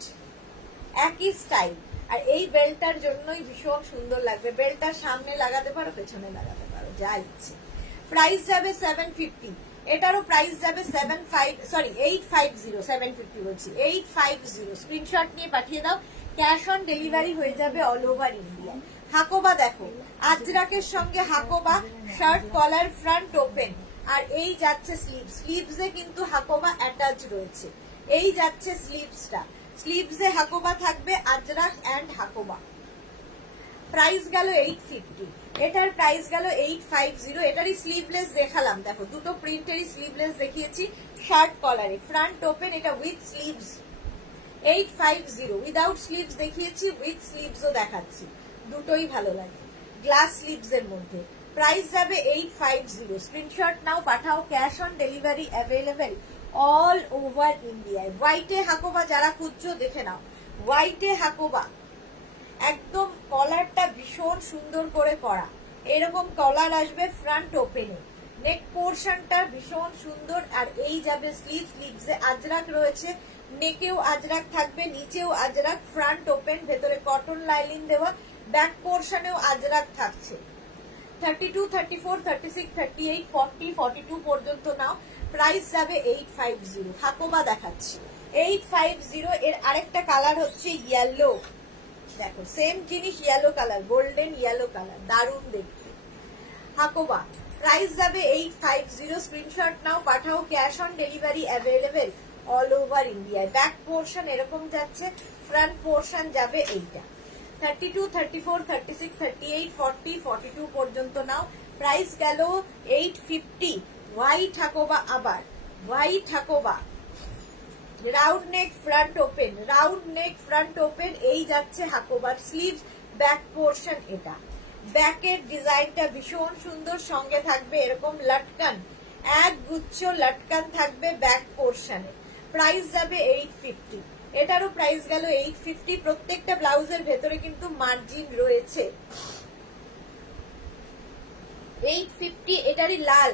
একই স্টাইল। আর এই বেল্টটার জন্যই ভীষণ সুন্দর লাগবে। বেল্টটার সামনে লাগাতে পারো, পেছনে লাগাতে পারো, যা ইচ্ছে। প্রাইস যাবে 750। এটারও প্রাইস যাবে 850, 750 বলছি, 850। স্ক্রিনশট নিয়ে পাঠিয়ে দাও। ক্যাশ অন ডেলিভারি হয়ে যাবে অল ওভার ইন্ডিয়া। হাকোবা দেখো, আজরাকের সঙ্গে Hakoba, shirt collar, front open. আর এই যাচ্ছে স্লিভ, স্লিভসে কিন্তু হাকোবা অ্যাটাচ রয়েছে। এই যাচ্ছে স্লিভসটা, স্লিভসে হাকোবা থাকবে, আজরাক এন্ড হাকোবা। প্রাইস গেল 850। এটার প্রাইস গেল 850। এটারই স্লিভলেস দেখালাম, দেখো দুটো প্রিন্টেরই স্লিভলেস দেখিয়েছি। শার্ট কলারে, ফ্রন্ট ওপেন, এটা উইথ স্লিভস 850। উইদাউট স্লিভস দেখিয়েছি, উইথ স্লিভসও দেখাচ্ছি, দুটোই ভালো লাগে। গ্লাস স্লিভস এর মধ্যে। প্রাইস যাবে 850। স্ক্রিনশট নাও, পাঠাও। Cash on delivery available all over ইন্ডিয়ায়। হোয়াইটে হাকোবা যারা খুঁজছো দেখে নাও, হোয়াইটে হাকোবা, একদম কলারটা ভীষণ সুন্দর করে করা। এরকম কলার আসবে ফ্রন্ট ওপেনে, নেক পোর্শনটা ভীষণ সুন্দর। আর এই যাবে স্লিভ, স্লিভসে আজরাক রয়েছে, নেকেও আজরাক থাকবে, নিচেও আজরাক, ফ্রন্ট ওপেন, ভেতরে কটন লাইলিং দেওয়া, ব্যাক পোর্শনেও আজরাক থাকছে। 32, 34, 36, 38, 40, 42 পর্যন্ত নাও। প্রাইস যাবে 850। হাকোবা দেখাচ্ছি 850। এর আরেকটা কালার হচ্ছে ইয়েলো, দেখো সেম জিনিস, yellow colour, golden yellow colour, দারুণ দেখতে। হাকোবা, প্রাইস যাবে 850। স্ক্রিনশট নাও, পাঠাও। Cash on delivery available all over ইন্ডিয়ায়। ব্যাক পোর্শন এরকম যাচ্ছে, ফ্রন্ট পোর্শন যাবে এইটা। 32, 34, 36, 38, 40, 42 পর্যন্ত নাও। প্রাইস গেল 850। হোয়াইট হাকোবা, আবার white Hakoba, round neck, front open, round neck, front open. এই যাচ্ছে হাকোবার স্লিভ, ব্যাক পোর্শন এটা। ব্যাকের ডিজাইনটা ভীষণ সুন্দর, সঙ্গে থাকবে এরকম লটকান, এক গুচ্ছ লটকান থাকবে ব্যাক পোর্শনে। প্রাইস যাবে 850। এটারও প্রাইস গেল 850। প্রত্যেকটা ব্লাউজের ভেতরে কিন্তু মার্জিন রয়েছে। 850। এটারই লাল,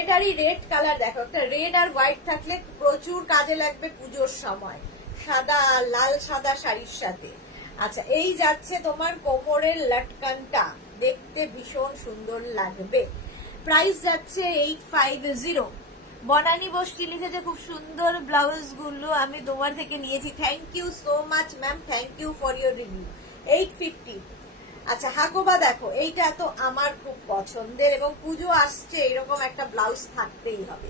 এটারই রেড কালার, দেখো একটা রেড আর হোয়াইট থাকলে প্রচুর কাজে লাগবে পুজোর সময়, সাদা লাল সাদা শাড়ির সাথে। আচ্ছা, এই যাচ্ছে তোমার কোমরের লটকানটা, দেখতে ভীষণ সুন্দর লাগবে। প্রাইস যাচ্ছে 850। বনানী বস্তি লিখেছে খুব সুন্দর ব্লাউজ গুলো আমি তোমার থেকে নিয়েছি। Thank you so much ma'am, thank you for your review. 850। আচ্ছা, হাকোবা দেখো, এইটা তো আমার খুব পছন্দের এবং পুজো আসছে, এরকম একটা ব্লাউজ থাকতেই হবে।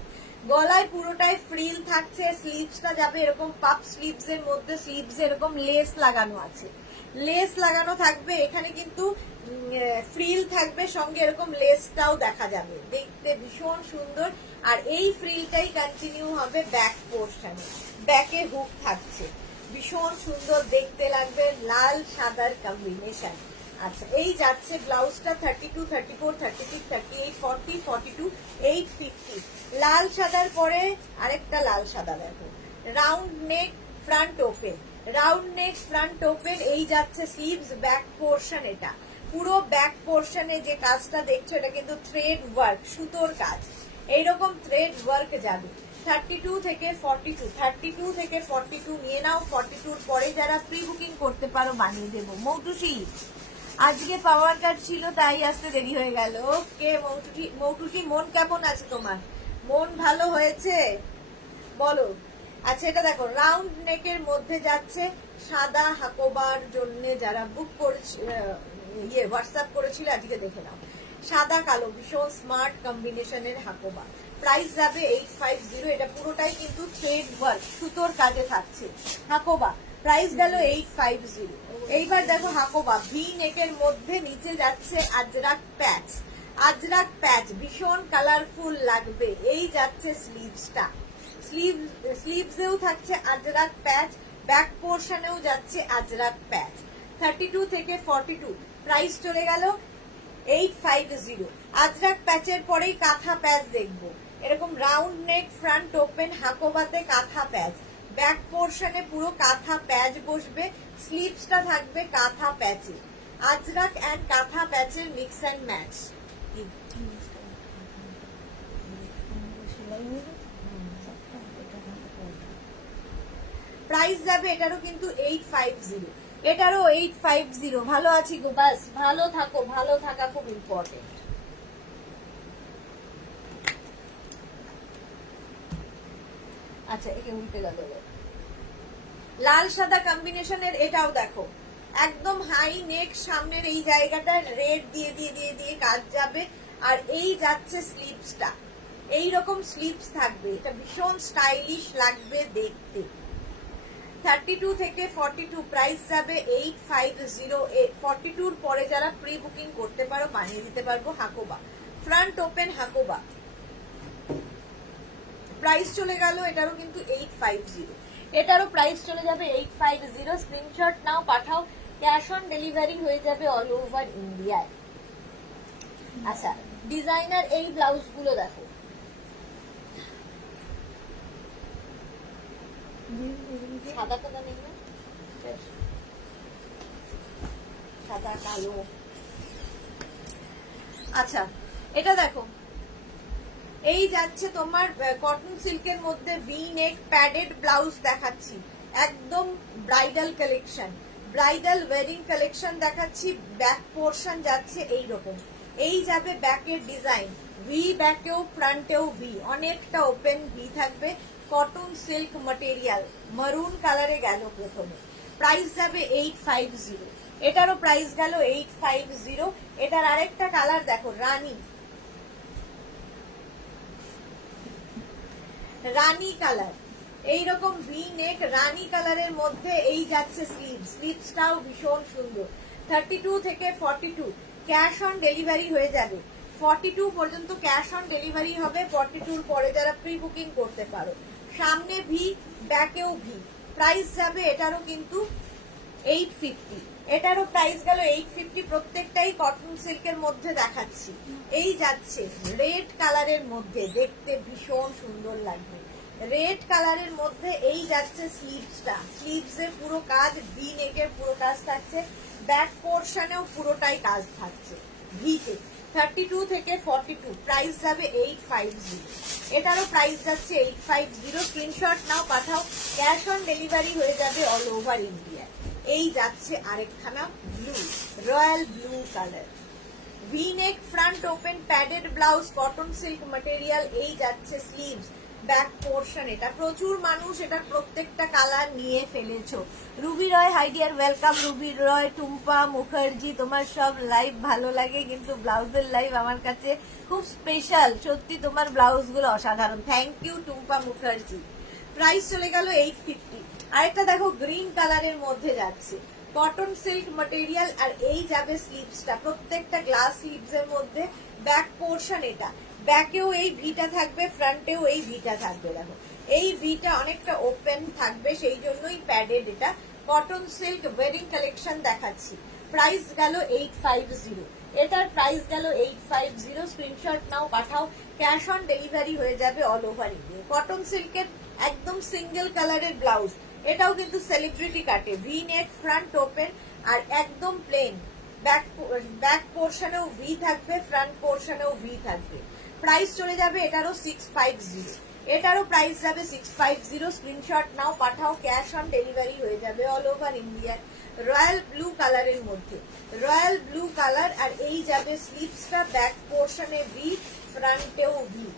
গলায় পুরোটাই ফ্রিল থাকছে, স্লিভসটা যাবে এরকম পাপ স্লিভস এর মধ্যে, স্লিভস এরকম লেস লাগানো আছে, লেস লাগানো থাকবে এখানে কিন্তু ফ্রিল থাকবে, সঙ্গে এরকম লেসটাও দেখা যাবে, দেখতে ভীষণ সুন্দর। আর এই ফ্রিলটাই কন্টিনিউ হবে ব্যাক পোর্শনে, ব্যাকে হুক থাকছে, ভীষণ সুন্দর দেখতে লাগবে, লাল সাদার কম্বিনেশন। আচ্ছা, এই যাচ্ছে ব্লাউজটা 32, 34, 36, 38, 40, 42, 850। লাল সাদার পরে আরেকটা লাল সাদা দেখো, round neck front open, round neck front open. এই যাচ্ছে স্লিভস, ব্যাক পোর্শন, এটা পুরো ব্যাক পোর্শনে যে কাজটা দেখছো এটা কিন্তু থ্রেড ওয়ার্ক, সুতোর কাজ, এইরকম থ্রেড ওয়ার্ক যাবে। 32 থেকে 42, 32 থেকে 42 নিয়ে নাও, 42 পরে যারা প্রি বুকিং করতে পারো বানিয়ে দেবো। মৌটুসি আজকে পাওয়ার কার্ড ছিল তাই আসতে দেরি হয়ে গেল। ওকে মৌটুসি, মৌটুসি মন কেমন আছে তোমার? মন ভালো হয়েছে বলো। আচ্ছা, এটা দেখো রাউন্ড নেকের মধ্যে যাচ্ছে, সাদা হাকোবার জন্য যারা বুক করেছিল, হোয়াটসঅ্যাপ করেছিল আজকে দেখে নাও, সাদা কালো ভীষণ স্মার্ট কম্বিনেশনের হাকোবা। প্রাইস যাবে 850, এটা পুরোটাই কিন্তু থ্রেড ওয়ার্ক, সুতোর কাজে থাকছে হাকোবা। প্রাইস গেল 850। এইবার দেখো হাকোবা ভি নেকের মধ্যে, নিচে যাচ্ছে আজরাক প্যাচ, আজরাক প্যাচ ভীষণ কালারফুল লাগবে। এই যাচ্ছে স্লিভসটা, স্লিভসেও থাকছে আজরাক প্যাচ, ব্যাক পোর্শনেও যাচ্ছে আজরাক প্যাচ। 32 থেকে 42, প্রাইস চলে গেল 850। আজরাক প্যাচের পরেই কাঁথা প্যাচ দেখবো, এরকম রাউন্ড নেক ফ্রন্ট ওপেন হাকোবাতে কাঁথা প্যাচ, ব্যাক পোর্শনে পুরো কাঁথা প্যাচ বসবে, স্লিভসটা থাকবে কাঁথা প্যাচে, আজরাক এন্ড কাঁথা প্যাচের মিক্স এন্ড ম্যাচ। প্রাইস যাবে এটারও কিন্তু 850, এটারও 850। ভালো আছি গো, বাস ভালো থাকো, ভালো থাকা খুব ইম্পর্টেন্ট। আচ্ছা, একে উল্টে গেল, লাল সাদা কম্বিনেশনের এটাও দেখো, একদম হাই নেক, সামনের এই জায়গাটা রেড দিয়ে দিয়ে দিয়ে দিয়ে কাজ যাবে। আর এই যাচ্ছে স্লিভসটা, এইরকম স্লিভস থাকবে, এটা ভীষণ স্টাইলিশ লাগবে দেখতে। 32 থেকে 42, প্রাইস যাবে 850। 42 পরে যারা প্রি বুকিং করতে পারো বানিয়ে দিতে পারবো Hakoba, front open Hakoba. Price চলে গেল এটারও কিন্তু 850, এটারও প্রাইস চলে যাবে 850। স্ক্রিনশট নাও, পাঠাও, ক্যাশ অন ডেলিভারি হয়ে যাবে অল ওভার ইন্ডিয়ায়। আচ্ছা, ডিজাইনার এই ব্লাউজ গুলো দেখো, সাদা কাদা নেই না, সাদা কালো। আচ্ছা, এটা দেখো, এই যাচ্ছে তোমার কটন সিল্কের মধ্যে ভি নেক প্যাডেড ব্লাউজ দেখাচ্ছি, একদম bridal collection, bridal wedding collection দেখাচ্ছি। ব্যাক পোর্শন যাচ্ছে এইরকম, এই যাবে ব্যাকের ডিজাইন, ভি ব্যাকেও ফ্রন্টেও ভি, অনেকটা ওপেন ভি থাকবে, কটন সিল্ক ম্যাটেরিয়াল, মারুন কালারে গেল প্রথমে। প্রাইস যাবে 850, এটারও প্রাইস গেল 850। এটার আরেকটা কালার দেখো, রানী, রানী কালার, এইরকম ভি নেক রানী কালারের মধ্যে এই যাচ্ছে স্লিভস, স্লিভসটাও ভীষণ সুন্দর। 32 থেকে 42 ক্যাশ অন ডেলিভারি হয়ে যাবে, 42 পর্যন্ত ক্যাশ অন ডেলিভারি হবে। 42 পরে যারা প্রি বুকিং করতে পারো, সামনে ভি ব্যাকেও ভি। প্রাইস যাবে এটারও কিন্তু 850, এটারও প্রাইস গেল 850। প্রত্যেকটাই কটন সিল্কের মধ্যে দেখাচ্ছি। এই যাচ্ছে রেড কালারের মধ্যে, দেখতে ভীষণ সুন্দর লাগবে, রেড কালারের মধ্যে এই যাচ্ছে স্লিভসটা, স্লিভসের পুরো কাজ, ভি নেকের পুরো কাজ থাকছে, ব্যাক পোর্শনেও পুরোটাই কাজ থাকছে ভিতে। 32 থেকে 42, প্রাইস যাবে 850, এটারও প্রাইস যাচ্ছে 850। স্ক্রিনশট নাও, পাঠাও, ক্যাশ অন ডেলিভারি হয়ে যাবে অল ওভার ইন্ডিয়া। এই যাচ্ছে আরেকখানা blue, royal blue colour, V neck front open padded blouse, cotton silk material. এই যাচ্ছে স্লিভস, ব্যাক পোর্শন এটা। প্রচুর মানুষ এটার প্রত্যেকটা কালার নিয়ে ফেলেছো। রুবি রয়, হাই ডিয়ার, ওয়েলকাম। রুবি রয়, টুম্পা মুখার্জি, তোমার সব লাইভ ভালো লাগে, কিন্তু ব্লাউজের লাইভ আমার কাছে খুব স্পেশাল। সত্যি তোমার ব্লাউজগুলো অসাধারণ। Thank you Tumpa Mukherjee. Price চলে গেল 850। আরেকটা দেখো গ্রিন কালারের মধ্যে যাচ্ছে, কটন সিল্ক ম্যাটেরিয়াল, আর এই যাবে স্লিভসটা, প্রত্যেকটা গ্লাস স্লিভস এর মধ্যে। ব্যাক পোর্শন এটা, ব্যাকেও এই ভিটা থাকবে, ফ্রন্টেও এই ভিটা থাকবে। দেখো এই ভিটা অনেকটা ওপেন থাকবে, সেই জন্যই প্যাডেড এটা। কটন সিল্ক ওয়েডিং কালেকশন দেখাচ্ছি। প্রাইস গেল 850। এটার প্রাইস গেল 850। স্ক্রিনশট নাও, পাঠাও, ক্যাশ অন ডেলিভারি হয়ে যাবে অল ওভার ইন্ডিয়া। কটন সিল্কের একদম সিঙ্গেল কালারের ব্লাউজ, এটাও কিন্তু সেলিব্রিটি কাটে, ভি নেক, ফ্রন্ট ওপেন, আর একদম প্লেন। ব্যাক পোর্শনেও ভি থাকবে, ফ্রন্ট পোর্শনেও ভি থাকবে। প্রাইস চলে যাবে এটারও 650। এটারও প্রাইস যাবে 650। স্ক্রিনশট নাও, পাঠাও, ক্যাশ অন ডেলিভারি হয়ে যাবে all over India. Royal blue কালারের মধ্যে, রয়্যাল ব্লু কালার, আর এই যাবে স্লিভসটা, ব্যাক পোর্শনে ভি, ফ্রন্টেও ভি।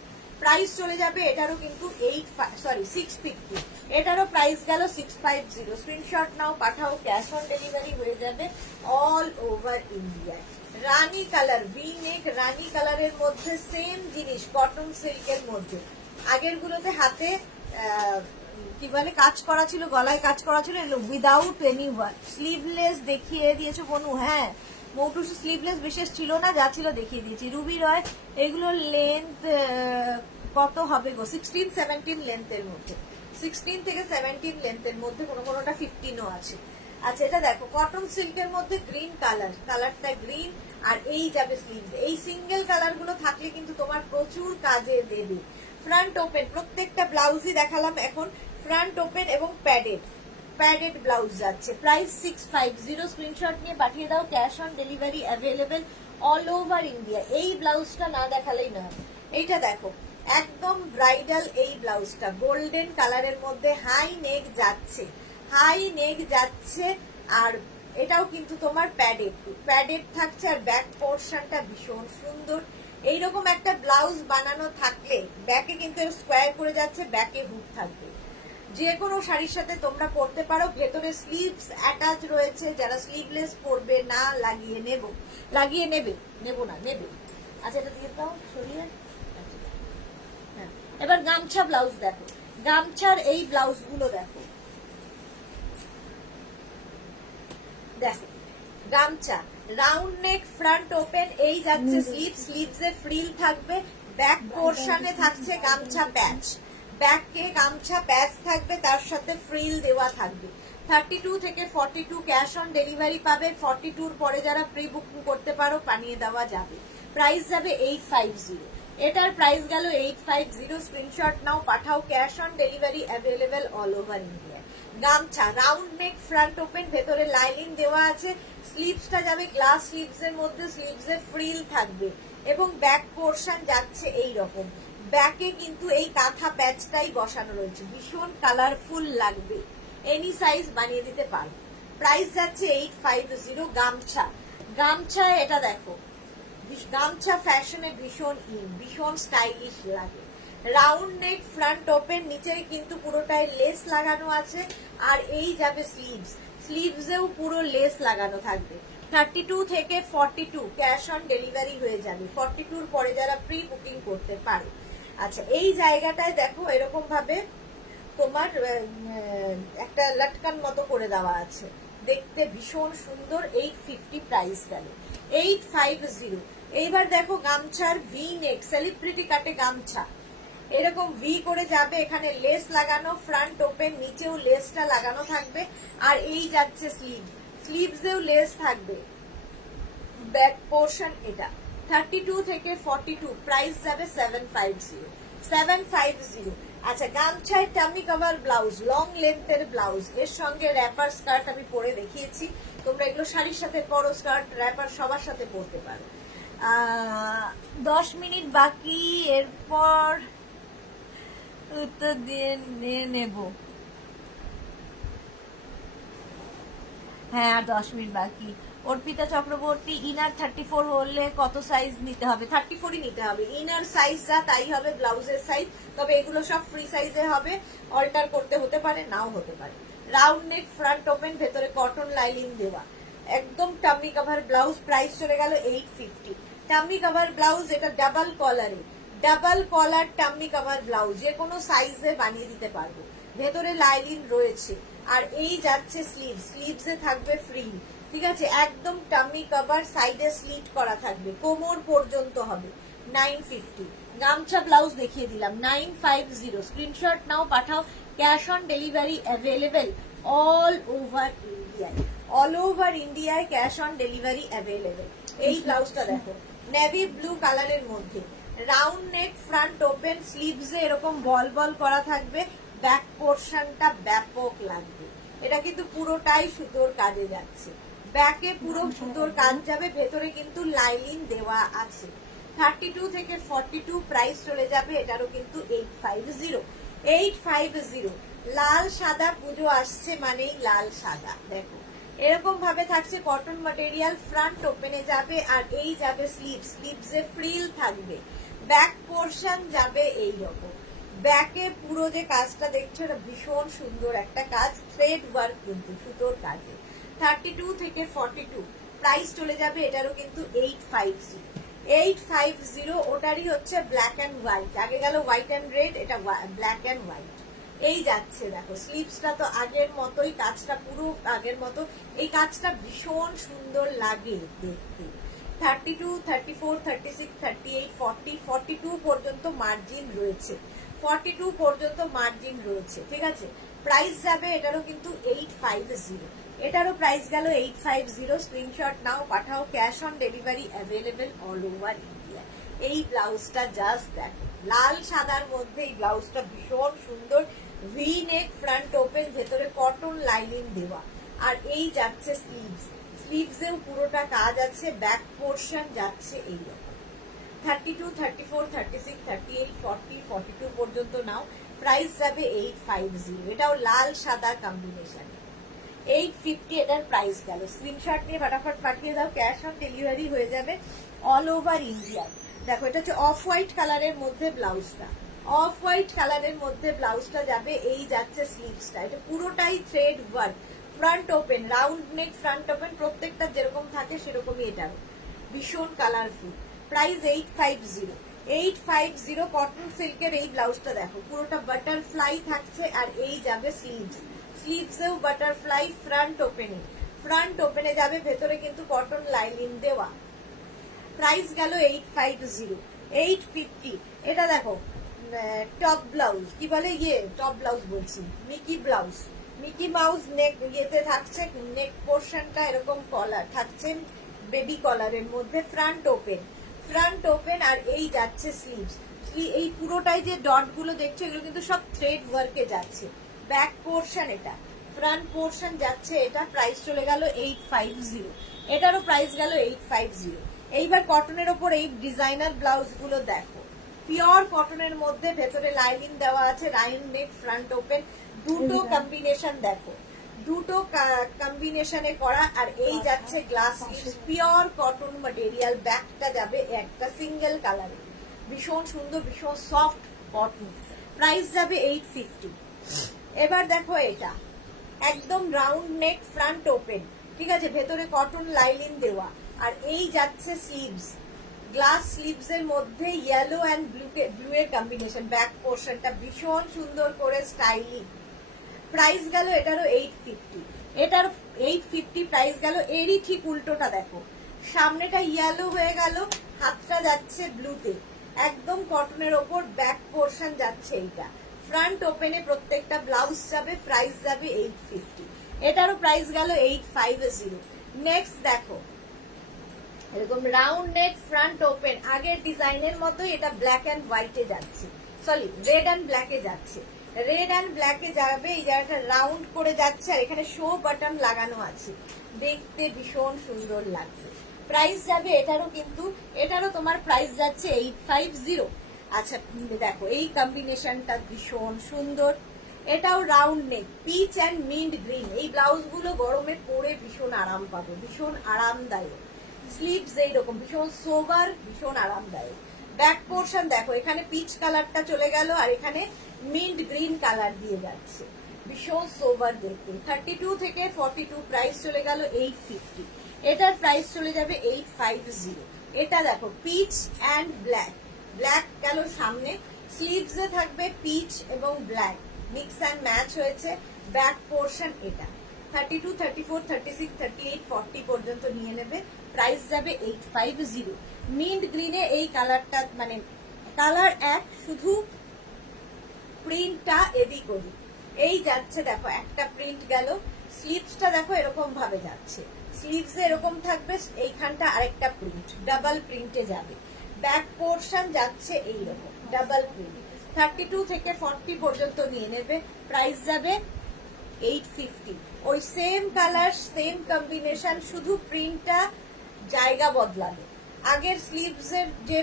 প্রাইস চলে যাবে এটারও কিন্তু 650। এটারও প্রাইস গেল 650। স্ক্রিনশট নাও, পাঠাও, ক্যাশ অন ডেলিভারি হয়ে যাবে অল ওভার ইন্ডিয়া। রানী কালার, ভি নেক রানী কালারের মধ্যে সেম জিনিস, কটন সিল্কের মধ্যে। আগের গুলোতে হাতে কি বলে কাজ করা ছিল, গলায় কাজ করা ছিল, উইদাউট এনি ওয়ার্ক। স্লিভলেস দেখিয়ে দিয়েছো বনু। হ্যাঁ মৌটুসু স্লিভলেস বিশেষ ছিল না, যা ছিল দেখিয়ে দিয়েছি। রুবি রয়, এগুলো লেন্থ কত হবে গো? 16-17 লেন্থের মধ্যে, 16 থেকে 17 লেন্থের মধ্যে, কোনোটা 15ও আছে। আচ্ছা এটা দেখো কটন সিল্কের মধ্যে গ্রিন কালার, কালারটা গ্রিন, আর এই যাবে স্লিভ। এই সিঙ্গেল কালার গুলো থাকলে কিন্তু তোমার প্রচুর কাজে দেবে। ফ্রন্ট ওপেন, প্রত্যেকটা ব্লাউজই দেখালাম এখন, ফ্রন্ট ওপেন এবং প্যাডেড ব্লাউজ যাচ্ছে। প্রাইস 650। স্ক্রিনশট নিয়ে পাঠিয়ে দাও, cash on delivery available all over India. এই ব্লাউজটা না দেখালেই না। এইটা দেখো একদম ব্রাইডাল, এই ব্লাউজটা গোল্ডেন কালারের মধ্যে, হাই নেক যাচ্ছে, হাই নেক যাচ্ছে, আর এটাও কিন্তু তোমার প্যাডেড থাকছে, আর ব্যাক পোর্শনটা ভীষণ সুন্দর। এইরকম একটা ব্লাউজ বানানো থাকলে ব্যাকে কিন্তু স্কোয়ার করে যাচ্ছে, ব্যাকে হুক থাকবে, যে কোনো শাড়ির সাথে তোমরা পরতে পারো। ভেতরে স্লিভস অ্যাটাচ রয়েছে, যারা স্লিভলেস পরবে না নেবে। আচ্ছা এটা দিয়ে দাও সরিয়ে। হ্যাঁ এবার গামছা ব্লাউজ দেখো, গামছার এই ব্লাউজ গুলো দেখো, দেখো গামছা রাউন্ড নেক, ফ্রন্ট ওপেন, এই যাচ্ছে স্লিভস এ ফ্রিল থাকবে, ব্যাক পোর্শনে থাকছে গামছা প্যাচ, ব্যাকে গামছা প্যাচ থাকবে, তার সাথে ফ্রিল দেওয়া থাকবে। 32 থেকে 42 ক্যাশ অন ডেলিভারি পাবে। 42 পরে যারা প্রি বুকিং করতে পারো বানিয়ে দেওয়া যাবে। প্রাইস যাবে 850। এটার প্রাইস গেল 850। স্ক্রিনশট নাও, পাঠাও, cash on delivery available all over India. গামছা রাউন্ড নেক, ফ্রন্ট ওপেন, ভেতরে লাইনিং দেওয়া আছে, স্লিভসটা যাবে গ্লাস স্লিভস এর মধ্যে, স্লিভস এর ফ্রিল থাকবে, এবং ব্যাক পোর্শন যাচ্ছে এই রকম। ব্যাকে কিন্তু এই কাঁথা প্যাচটাই বসানো রয়েছে, ভীষণ কালারফুল লাগবে, এনি সাইজ বানিয়ে দিতে পারো। প্রাইস যাচ্ছে 850। গামছায় এটা দেখো, গামছা ফ্যাশনে ভীষণ স্টাইলিশ লাগে। রাউন্ড নেক, ফ্রন্ট ওপেন, নিচে কিন্তু পুরোটাই লেস লাগানো আছে, আর এই যাবে স্লিভসেও পুরো লেস লাগানো থাকবে। 32 থেকে 42 ক্যাশ অন ডেলিভারি হয়ে যাবে। 42 পরে যারা প্রি বুকিং করতে পারো। আচ্ছা এই জায়গাটায় দেখো এরকম ভাবে তোমার একটা লটকান মতো করে দেওয়া আছে, দেখতে ভীষণ সুন্দর। 850 প্রাইস গেল 850। এইবার দেখো গামছার ভি নেক, সেলিব্রিটি কাটে গামছা, এরকম ভি করে যাবে, এখানে লেস লাগানো, ফ্রন্ট ওপেন, নিচেও লেসটা লাগানো থাকবে, আর এই যাচ্ছে স্লিভসেও লেস থাকবে, ব্যাক পোর্শন এটা। 32 থেকে 42 প্রাইস যাবে 750। আচ্ছা গামছায় টামি কভার ব্লাউজ, লং লেন্থের ব্লাউজ, এর সঙ্গে র্যাপার স্কার্ট আমি পরে দেখিয়েছি, তোমরা এগুলো শাড়ির সাথে পরো, স্কার্ট র্যাপার সবার সাথে পরতে পারো। 10 মিনিট বাকি, এরপর উত্তর দিয়ে নেব। হ্যাঁ আর 10 মিনিট বাকি। অর্পিতা চক্রবর্তী, ইনার 34 হলে কত সাইজ নিতে হবে? 34ই নিতে হবে। ইনার সাইজ যা তাই হবে ব্লাউজের সাইজ, তবে এগুলো সব ফ্রি সাইজে হবে, অল্টার করতে হতে পারে, নাও হতে পারে। রাউন্ড নেক, ফ্রন্ট ওপেন, ভেতরে কটন লাইলিং দেওয়া, একদম টাম্মি কভার ব্লাউজ। প্রাইস চলে গেল 850। টাম্মি কভার ব্লাউজ, এটা ডাবল কলারে, ডাবল কলার টাম্মি কভার ব্লাউজ, যে কোনো সাইজে বানিয়ে দিতে পারবো। ভেতরে লাইলিং রয়েছে, আর এই যাচ্ছে স্লিভ, স্লিভসে থাকবে ফ্রি, ঠিক আছে, একদম টাম্মি কভার, সাইডে স্লিট করা থাকবে, কোমর পর্যন্ত হবে। 950। গামছা ব্লাউজ দেখিয়ে দিলাম, 950। স্ক্রিনশট নাও, পাঠাও। Cash on delivery available all over ইন্ডিয়ায়, অল ওভার ইন্ডিয়ায় ক্যাশ অন ডেলিভারি অ্যাভেলেবেল। এই ব্লাউজটা দেখো, নেভি ব্লু কালারের মধ্যে, রাউন্ড নেক, ফ্রন্ট ওপেন, স্লিভসে এরকম বল বল করা থাকবে, ব্যাক পোর্শনটা ব্যাপক লাগবে। এটা কিন্তু পুরোটাই সুতোর কাজে যাচ্ছে, ব্যাকে পুরো সুতোর কাজ যাবে, ভেতরে কিন্তু লাইলিং দেওয়া আছে। 32 থেকে 42 প্রাইস চলে যাবে, এটারও কিন্তু 850। 850। লাল সাদা পুজো আসছে মানেই লাল সাদা, দেখো এরকম ভাবে থাকছে, কটন ম্যাটেরিয়াল, ফ্রন্ট ওপেনে যাবে, আর এই যাবে স্লিভ, স্লিভসে ফ্রিল থাকবে, ব্যাক পোর্শন যাবে এই রকম। ব্যাকে পুরো যে কাজটা দেখছো এটা ভীষণ সুন্দর একটা কাজ, থ্রেড ওয়ার্ক কিন্তু সুতোর কাজে। 32 থেকে 42 প্রাইস চলে যাবে, এটারও কিন্তু 850। 850। ওটারই হচ্ছে ব্ল্যাক অ্যান্ড হোয়াইট, আগে গেল হোয়াইট অ্যান্ড রেড, এটা ব্ল্যাক অ্যান্ড হোয়াইট। এই যাচ্ছে, দেখো স্লিভসটা তো আগের মতোই, কাজটা পুরো আগের মতো, এই কাজটা ভীষণ সুন্দর লাগে দেখতে। 32, 34, 36, 38, 40, 42 পর্যন্ত মার্জিন রয়েছে, 42 পর্যন্ত মার্জিন রয়েছে, ঠিক আছে। প্রাইস যাবে এটারও কিন্তু 850। এটারও প্রাইস গেল 850। স্ক্রিনশট নাও, পাঠাও। Cash on delivery available all over India. এই ব্লাউজটা জাস্ট দেখো, লাল সাদার মধ্যে এই ব্লাউজটা ভীষণ সুন্দর, ভি নেক, ফ্রন্ট ওপেন, ভেতরে কটন লাইনিং দেওয়া, আর এই যাচ্ছে স্লিভস, স্লিভসেও পুরোটা কাজ আছে, ব্যাক পোর্শন যাচ্ছে এইরকম। 32, 34, 36, 38, 40, 42 পর্যন্ত নাও, প্রাইস যাবে 850। এটাও লাল সাদা কম্বিনেশন, 850 এটার প্রাইস গেল। স্ক্রিনশট নিয়ে ফটাফট পাঠিয়ে দাও, ক্যাশ অন ডেলিভারি হয়ে যাবে অল ওভার ইন্ডিয়া। দেখো এটা হচ্ছে অফ হোয়াইট কালারের মধ্যে ব্লাউজটা, অফ হোয়াইট কালারের মধ্যে ব্লাউজটা যাবে, এই যাচ্ছে স্লিভসটা, এটা পুরোটাই thread work, front open, round neck, front open, প্রত্যেকটা যেরকম থাকে সেরকমই এটারও, ভীষণ কালারফুল। প্রাইস 850। 850 কটন সিল্কের এই ব্লাউজটা দেখো, পুরোটা বাটারফ্লাই থাকছে, আর এই যাবে স্লিভস, স্লিভসেও বাটারফ্লাই, ফ্রন্ট ওপেনে, ফ্রন্ট ওপেনে যাবে, ভেতরে কিন্তু কটন লাইনিং দেওয়া। প্রাইস গেল 850। 850। এটা দেখো টপ ব্লাউজ, কি বলে ইয়ে টপ ব্লাউজ বলছি, মিকি ব্লাউজ, মিকি মাউস নেক ইয়েতে থাকছে, নেক পোর্শনটা এরকম কলার থাকছে, বেবি কলারের মধ্যে, ফ্রন্ট ওপেন, ফ্রন্ট ওপেন, আর এই যাচ্ছে স্লিভস। এই পুরোটাই যে ডট গুলো দেখছো এগুলো কিন্তু সব থ্রেড ওয়ার্কে যাচ্ছে, ব্যাক পোর্শন এটা, ফ্রন্ট পোর্শন যাচ্ছে এটা। প্রাইস চলে গেল 850। এটারও প্রাইস গেল 850। এইবার কটনের ওপর এই ডিজাইনার ব্লাউজ গুলো দেখো, পিওর কটনের মধ্যে, ভেতরে লাইনিং দেওয়া আছে, রাউন্ড নেক, ফ্রন্ট ওপেন, দুটো কম্বিনেশন দেখো, দুটো কম্বিনেশনে করা, আর এই যাচ্ছে glass sleeves, pure cotton material, ব্যাকটা যাবে একটা সিঙ্গেল কালারে, ভীষণ সুন্দর, ভীষণ সফট কটন। প্রাইস যাবে 850। এবার দেখো এটা একদম রাউন্ড নেক, ফ্রন্ট ওপেন, ঠিক আছে, ভেতরে কটন লাইনিং দেওয়া, আর এই যাচ্ছে স্লিভস, গ্লাস স্লিভস এর মধ্যে ইয়েলো অ্যান্ড ব্লু এর কম্বিনেশন, ব্যাক পোর্শনটা ভীষণ সুন্দর করে স্টাইলিং। প্রাইস গেল এটারও 850। এটার 850 প্রাইস গেল। এরই ঠিক উল্টোটা দেখো, সামনেটা ইয়েলো হয়ে গেল, হাতটা যাচ্ছে ব্লুতে, একদম কটনের ওপর, ব্যাক পোর্শন যাচ্ছে এইটা, ফ্রন্ট ওপেনে প্রত্যেকটা ব্লাউজ যাবে, প্রাইস যাবে 850। এটারও প্রাইস গেল 850। নেক্সট দেখো এরকম রাউন্ড নেক, ফ্রন্ট ওপেন, আগের ডিজাইনের মতোই, এটা ব্ল্যাক অ্যান্ড হোয়াইটে যাচ্ছে, সরি রেড অ্যান্ড ব্ল্যাকে যাচ্ছে, রেড অ্যান্ড ব্ল্যাকে যাবে, এই জায়গাটা রাউন্ড করে যাচ্ছে, আর এখানে শো বাটন লাগানো আছে, দেখতে ভীষণ সুন্দর লাগছে। প্রাইস যাবে এটারও কিন্তু, এটারও তোমার প্রাইস যাচ্ছে 850। আচ্ছা দেখো এই কম্বিনেশনটা ভীষণ সুন্দর, এটাও round neck, peach and mint green. এই ব্লাউজ গুলো গরমে পরে ভীষণ আরাম পাবো, ভীষণ আরামদায়ক। স্লিভস এইরকম ভীষণ সোবার, ভীষণ আরামদায়ক। ব্যাক পোর্শন দেখো, এখানে পিচ কালারটা চলে গেল আর এখানে মিন্ট গ্রিন কালার দিয়ে যাচ্ছে, ভীষণ সোবার দেখতে। 32 থেকে 42 প্রাইস চলে গেল 850। এটার প্রাইস চলে যাবে 850। এটা দেখো পিচ অ্যান্ড ব্ল্যাক, ব্ল্যাক গেল সামনে, স্লিভসে থাকবে পিচ এবং ব্ল্যাক মিক্স অ্যান্ড ম্যাচ হয়েছে। ব্যাক পোর্শন এটা 32, 34, 36, 38, 40 পর্যন্ত নিয়ে নেবে, প্রাইস যাবে 850। মিন্ট গ্রিনে এই কালারটা মানে কালার এক, শুধু প্রিন্টটা এদিক ওদিক এই যাচ্ছে। দেখো একটা প্রিন্ট গেল, স্লিভসটা দেখো এরকম ভাবে যাচ্ছে, স্লিভস এরকম থাকবে, এইখানটা আরেকটা প্রিন্ট, ডাবল প্রিন্টে যাবে। ব্যাক পোর্শন যাচ্ছে এইরকম ডাবল প্রিন্ট। 32 থেকে 40 পর্যন্ত নিয়ে নেবে, প্রাইস যাবে 850। ওই সেম কালার সেম কম্বিনেশন, শুধু প্রিন্টটা জায়গা বদলাবে। আগের স্লিভসের যে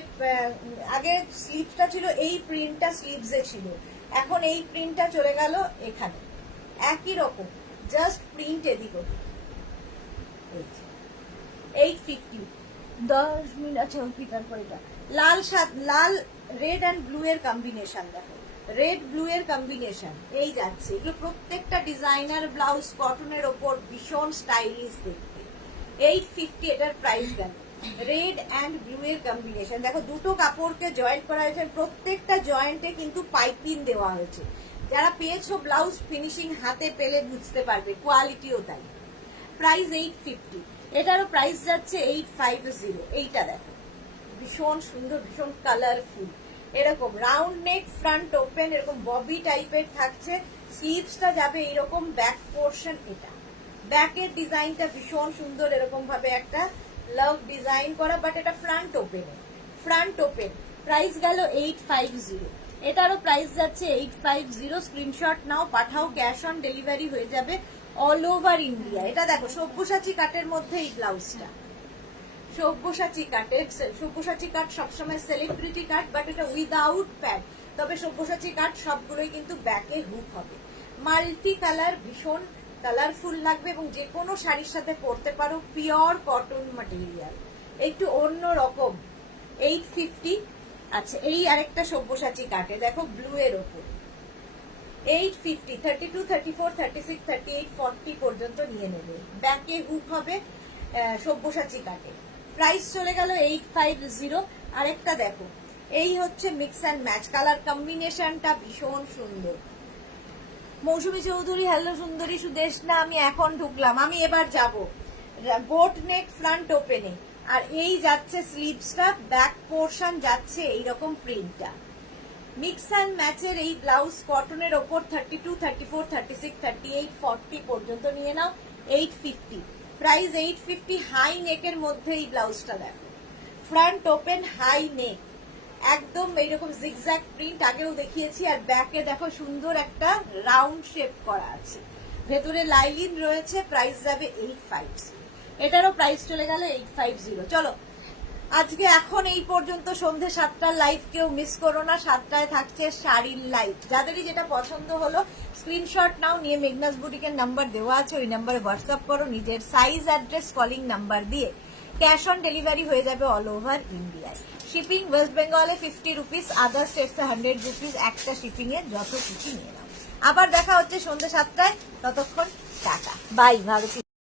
আগের স্লিভসটা ছিল এই প্রিন্টটা স্লিভসে ছিল, এখন এই প্রিন্টটা চলে গেল এখানে, একই রকম জাস্ট প্রিন্ট এদিক ওদিক। 850। 10 মিনিট আছে পিটার পর। এটা লাল লাল রেড অ্যান্ড ব্লু এর কম্বিনেশন দেখো, রেড ব্লু এর কম্বিনেশন এই যাচ্ছে। এগুলো প্রত্যেকটা ডিজাইনার ব্লাউজ, কটনের ওপর ভীষণ স্টাইলিশ দেখতে। 850 এটার প্রাইস গেল। রেড অ্যান্ড ব্লু এর কম্বিনেশন দেখো, দুটো কাপড়কে জয়েন্ট করা হয়েছে, প্রত্যেকটা জয়েন্টে কিন্তু পাইপিং দেওয়া হয়েছে। যারা পেয়েছো ব্লাউজ ফিনিশিং হাতে পেলে বুঝতে পারবে, কোয়ালিটিও তাই। প্রাইস 850। এটারও প্রাইস যাচ্ছে 850। এইটা দেখো ভীষণ সুন্দর, ভীষণ কালারফুল, এরকম রাউন্ড নেক, ফ্রন্ট ওপেন, এরকম ববি টাইপের থাকছে। স্লিভসটা যাবে এরকম, ব্যাক পোর্শন এটা, ব্যাকের ডিজাইনটা ভীষণ সুন্দর, এরকম ভাবে একটা লাভ ডিজাইন করা, বাট এটা front open, front open. Price গেল 850। এটারও প্রাইস যাচ্ছে 850। স্ক্রিনশট নাও, পাঠাও, ক্যাশ অন ডেলিভারি হয়ে যাবে অল ওভার ইন্ডিয়া। এটা দেখো সব্যসাচী কাটের মধ্যে এই ব্লাউজটা, সব্যসাচী কাটের। সব্যসাচী কাট সবসময় সেলিব্রিটি কাট, বাট এটা উইদাউট প্যাড। তবে সব্যসাচী কাট সবগুলোই কিন্তু ব্যাকে হুক হবে, মাল্টি কালার, ভীষণ কালারফুল লাগবে এবং যে কোনো শাড়ির সাথে পরতে পারো। পিওর কটন ম্যাটেরিয়াল, একটু অন্য রকম। 850। আচ্ছা এই আরেকটা সব্যসাচী কাটে দেখো, ব্লু এর ওপর 850। 32, 34, 36, 38, 40 পর্যন্ত নিয়ে নেবে, ব্যাকে হুক হবে, সব্যসাচী কাটে। প্রাইস চলে গেল 850। আরেকটা দেখো, এই হচ্ছে মিক্স অ্যান্ড ম্যাচ, কালার কম্বিনেশনটা ভীষণ সুন্দর। মৌসুমী চৌধুরী, হ্যালো সুন্দরী সুদেশনা, আমি এখন ঢুকলাম, আমি এবার যাব। বোট নেক, ফ্রন্ট ওপেনে, আর এই যাচ্ছে স্লিভসটা, ব্যাক পোর্শন যাচ্ছে এইরকম প্রিন্টটা। মিক্স অ্যান্ড ম্যাচের এই ব্লাউজ কটনের ওপর 32, 34, 36, 38, 40 পর্যন্ত নিয়ে নাও। 850। প্রাইস 850। হাই নেকের মধ্যে এই ব্লাউজটা দেখো, ফ্রন্ট ওপেন, হাই নেক, একদম এইরকম জিগজ্যাগ প্রিন্ট, আগেও দেখিয়েছি। আর ব্যাকে দেখো সুন্দর একটা রাউন্ড শেপ করা আছে, ভেতরে লাইলিন রয়েছে। প্রাইস যাবে 850। এটারও প্রাইস চলে গেল 850। চলো আজকে এখন এই পর্যন্ত, সন্ধ্যে 7টার লাইভ কেউ মিস করো না। 7টায় থাকছে শাড়ির লাইভ, যাদেরই যেটা পছন্দ হলো স্ক্রিনশট নাও, নিয়ে মেঘনাস বুটিকের নাম্বার দেওয়া আছে, ওই নাম্বারে হোয়াটসঅ্যাপ করো নিজের সাইজ, অ্যাড্রেস, কলিং নাম্বার দিয়ে। ক্যাশ অন ডেলিভারি হয়ে যাবে অল ওভার ইন্ডিয়ায়। শিপিং ওয়েস্ট বেঙ্গলে 50 রুপিস, আদার স্টেটসে 100 রুপিস। একটা শিপিং এ যত কিছু নিয়ে নাও। আবার দেখা হচ্ছে সন্ধ্যে 7টায়, ততক্ষণ টাটা, বাই, ভারতী।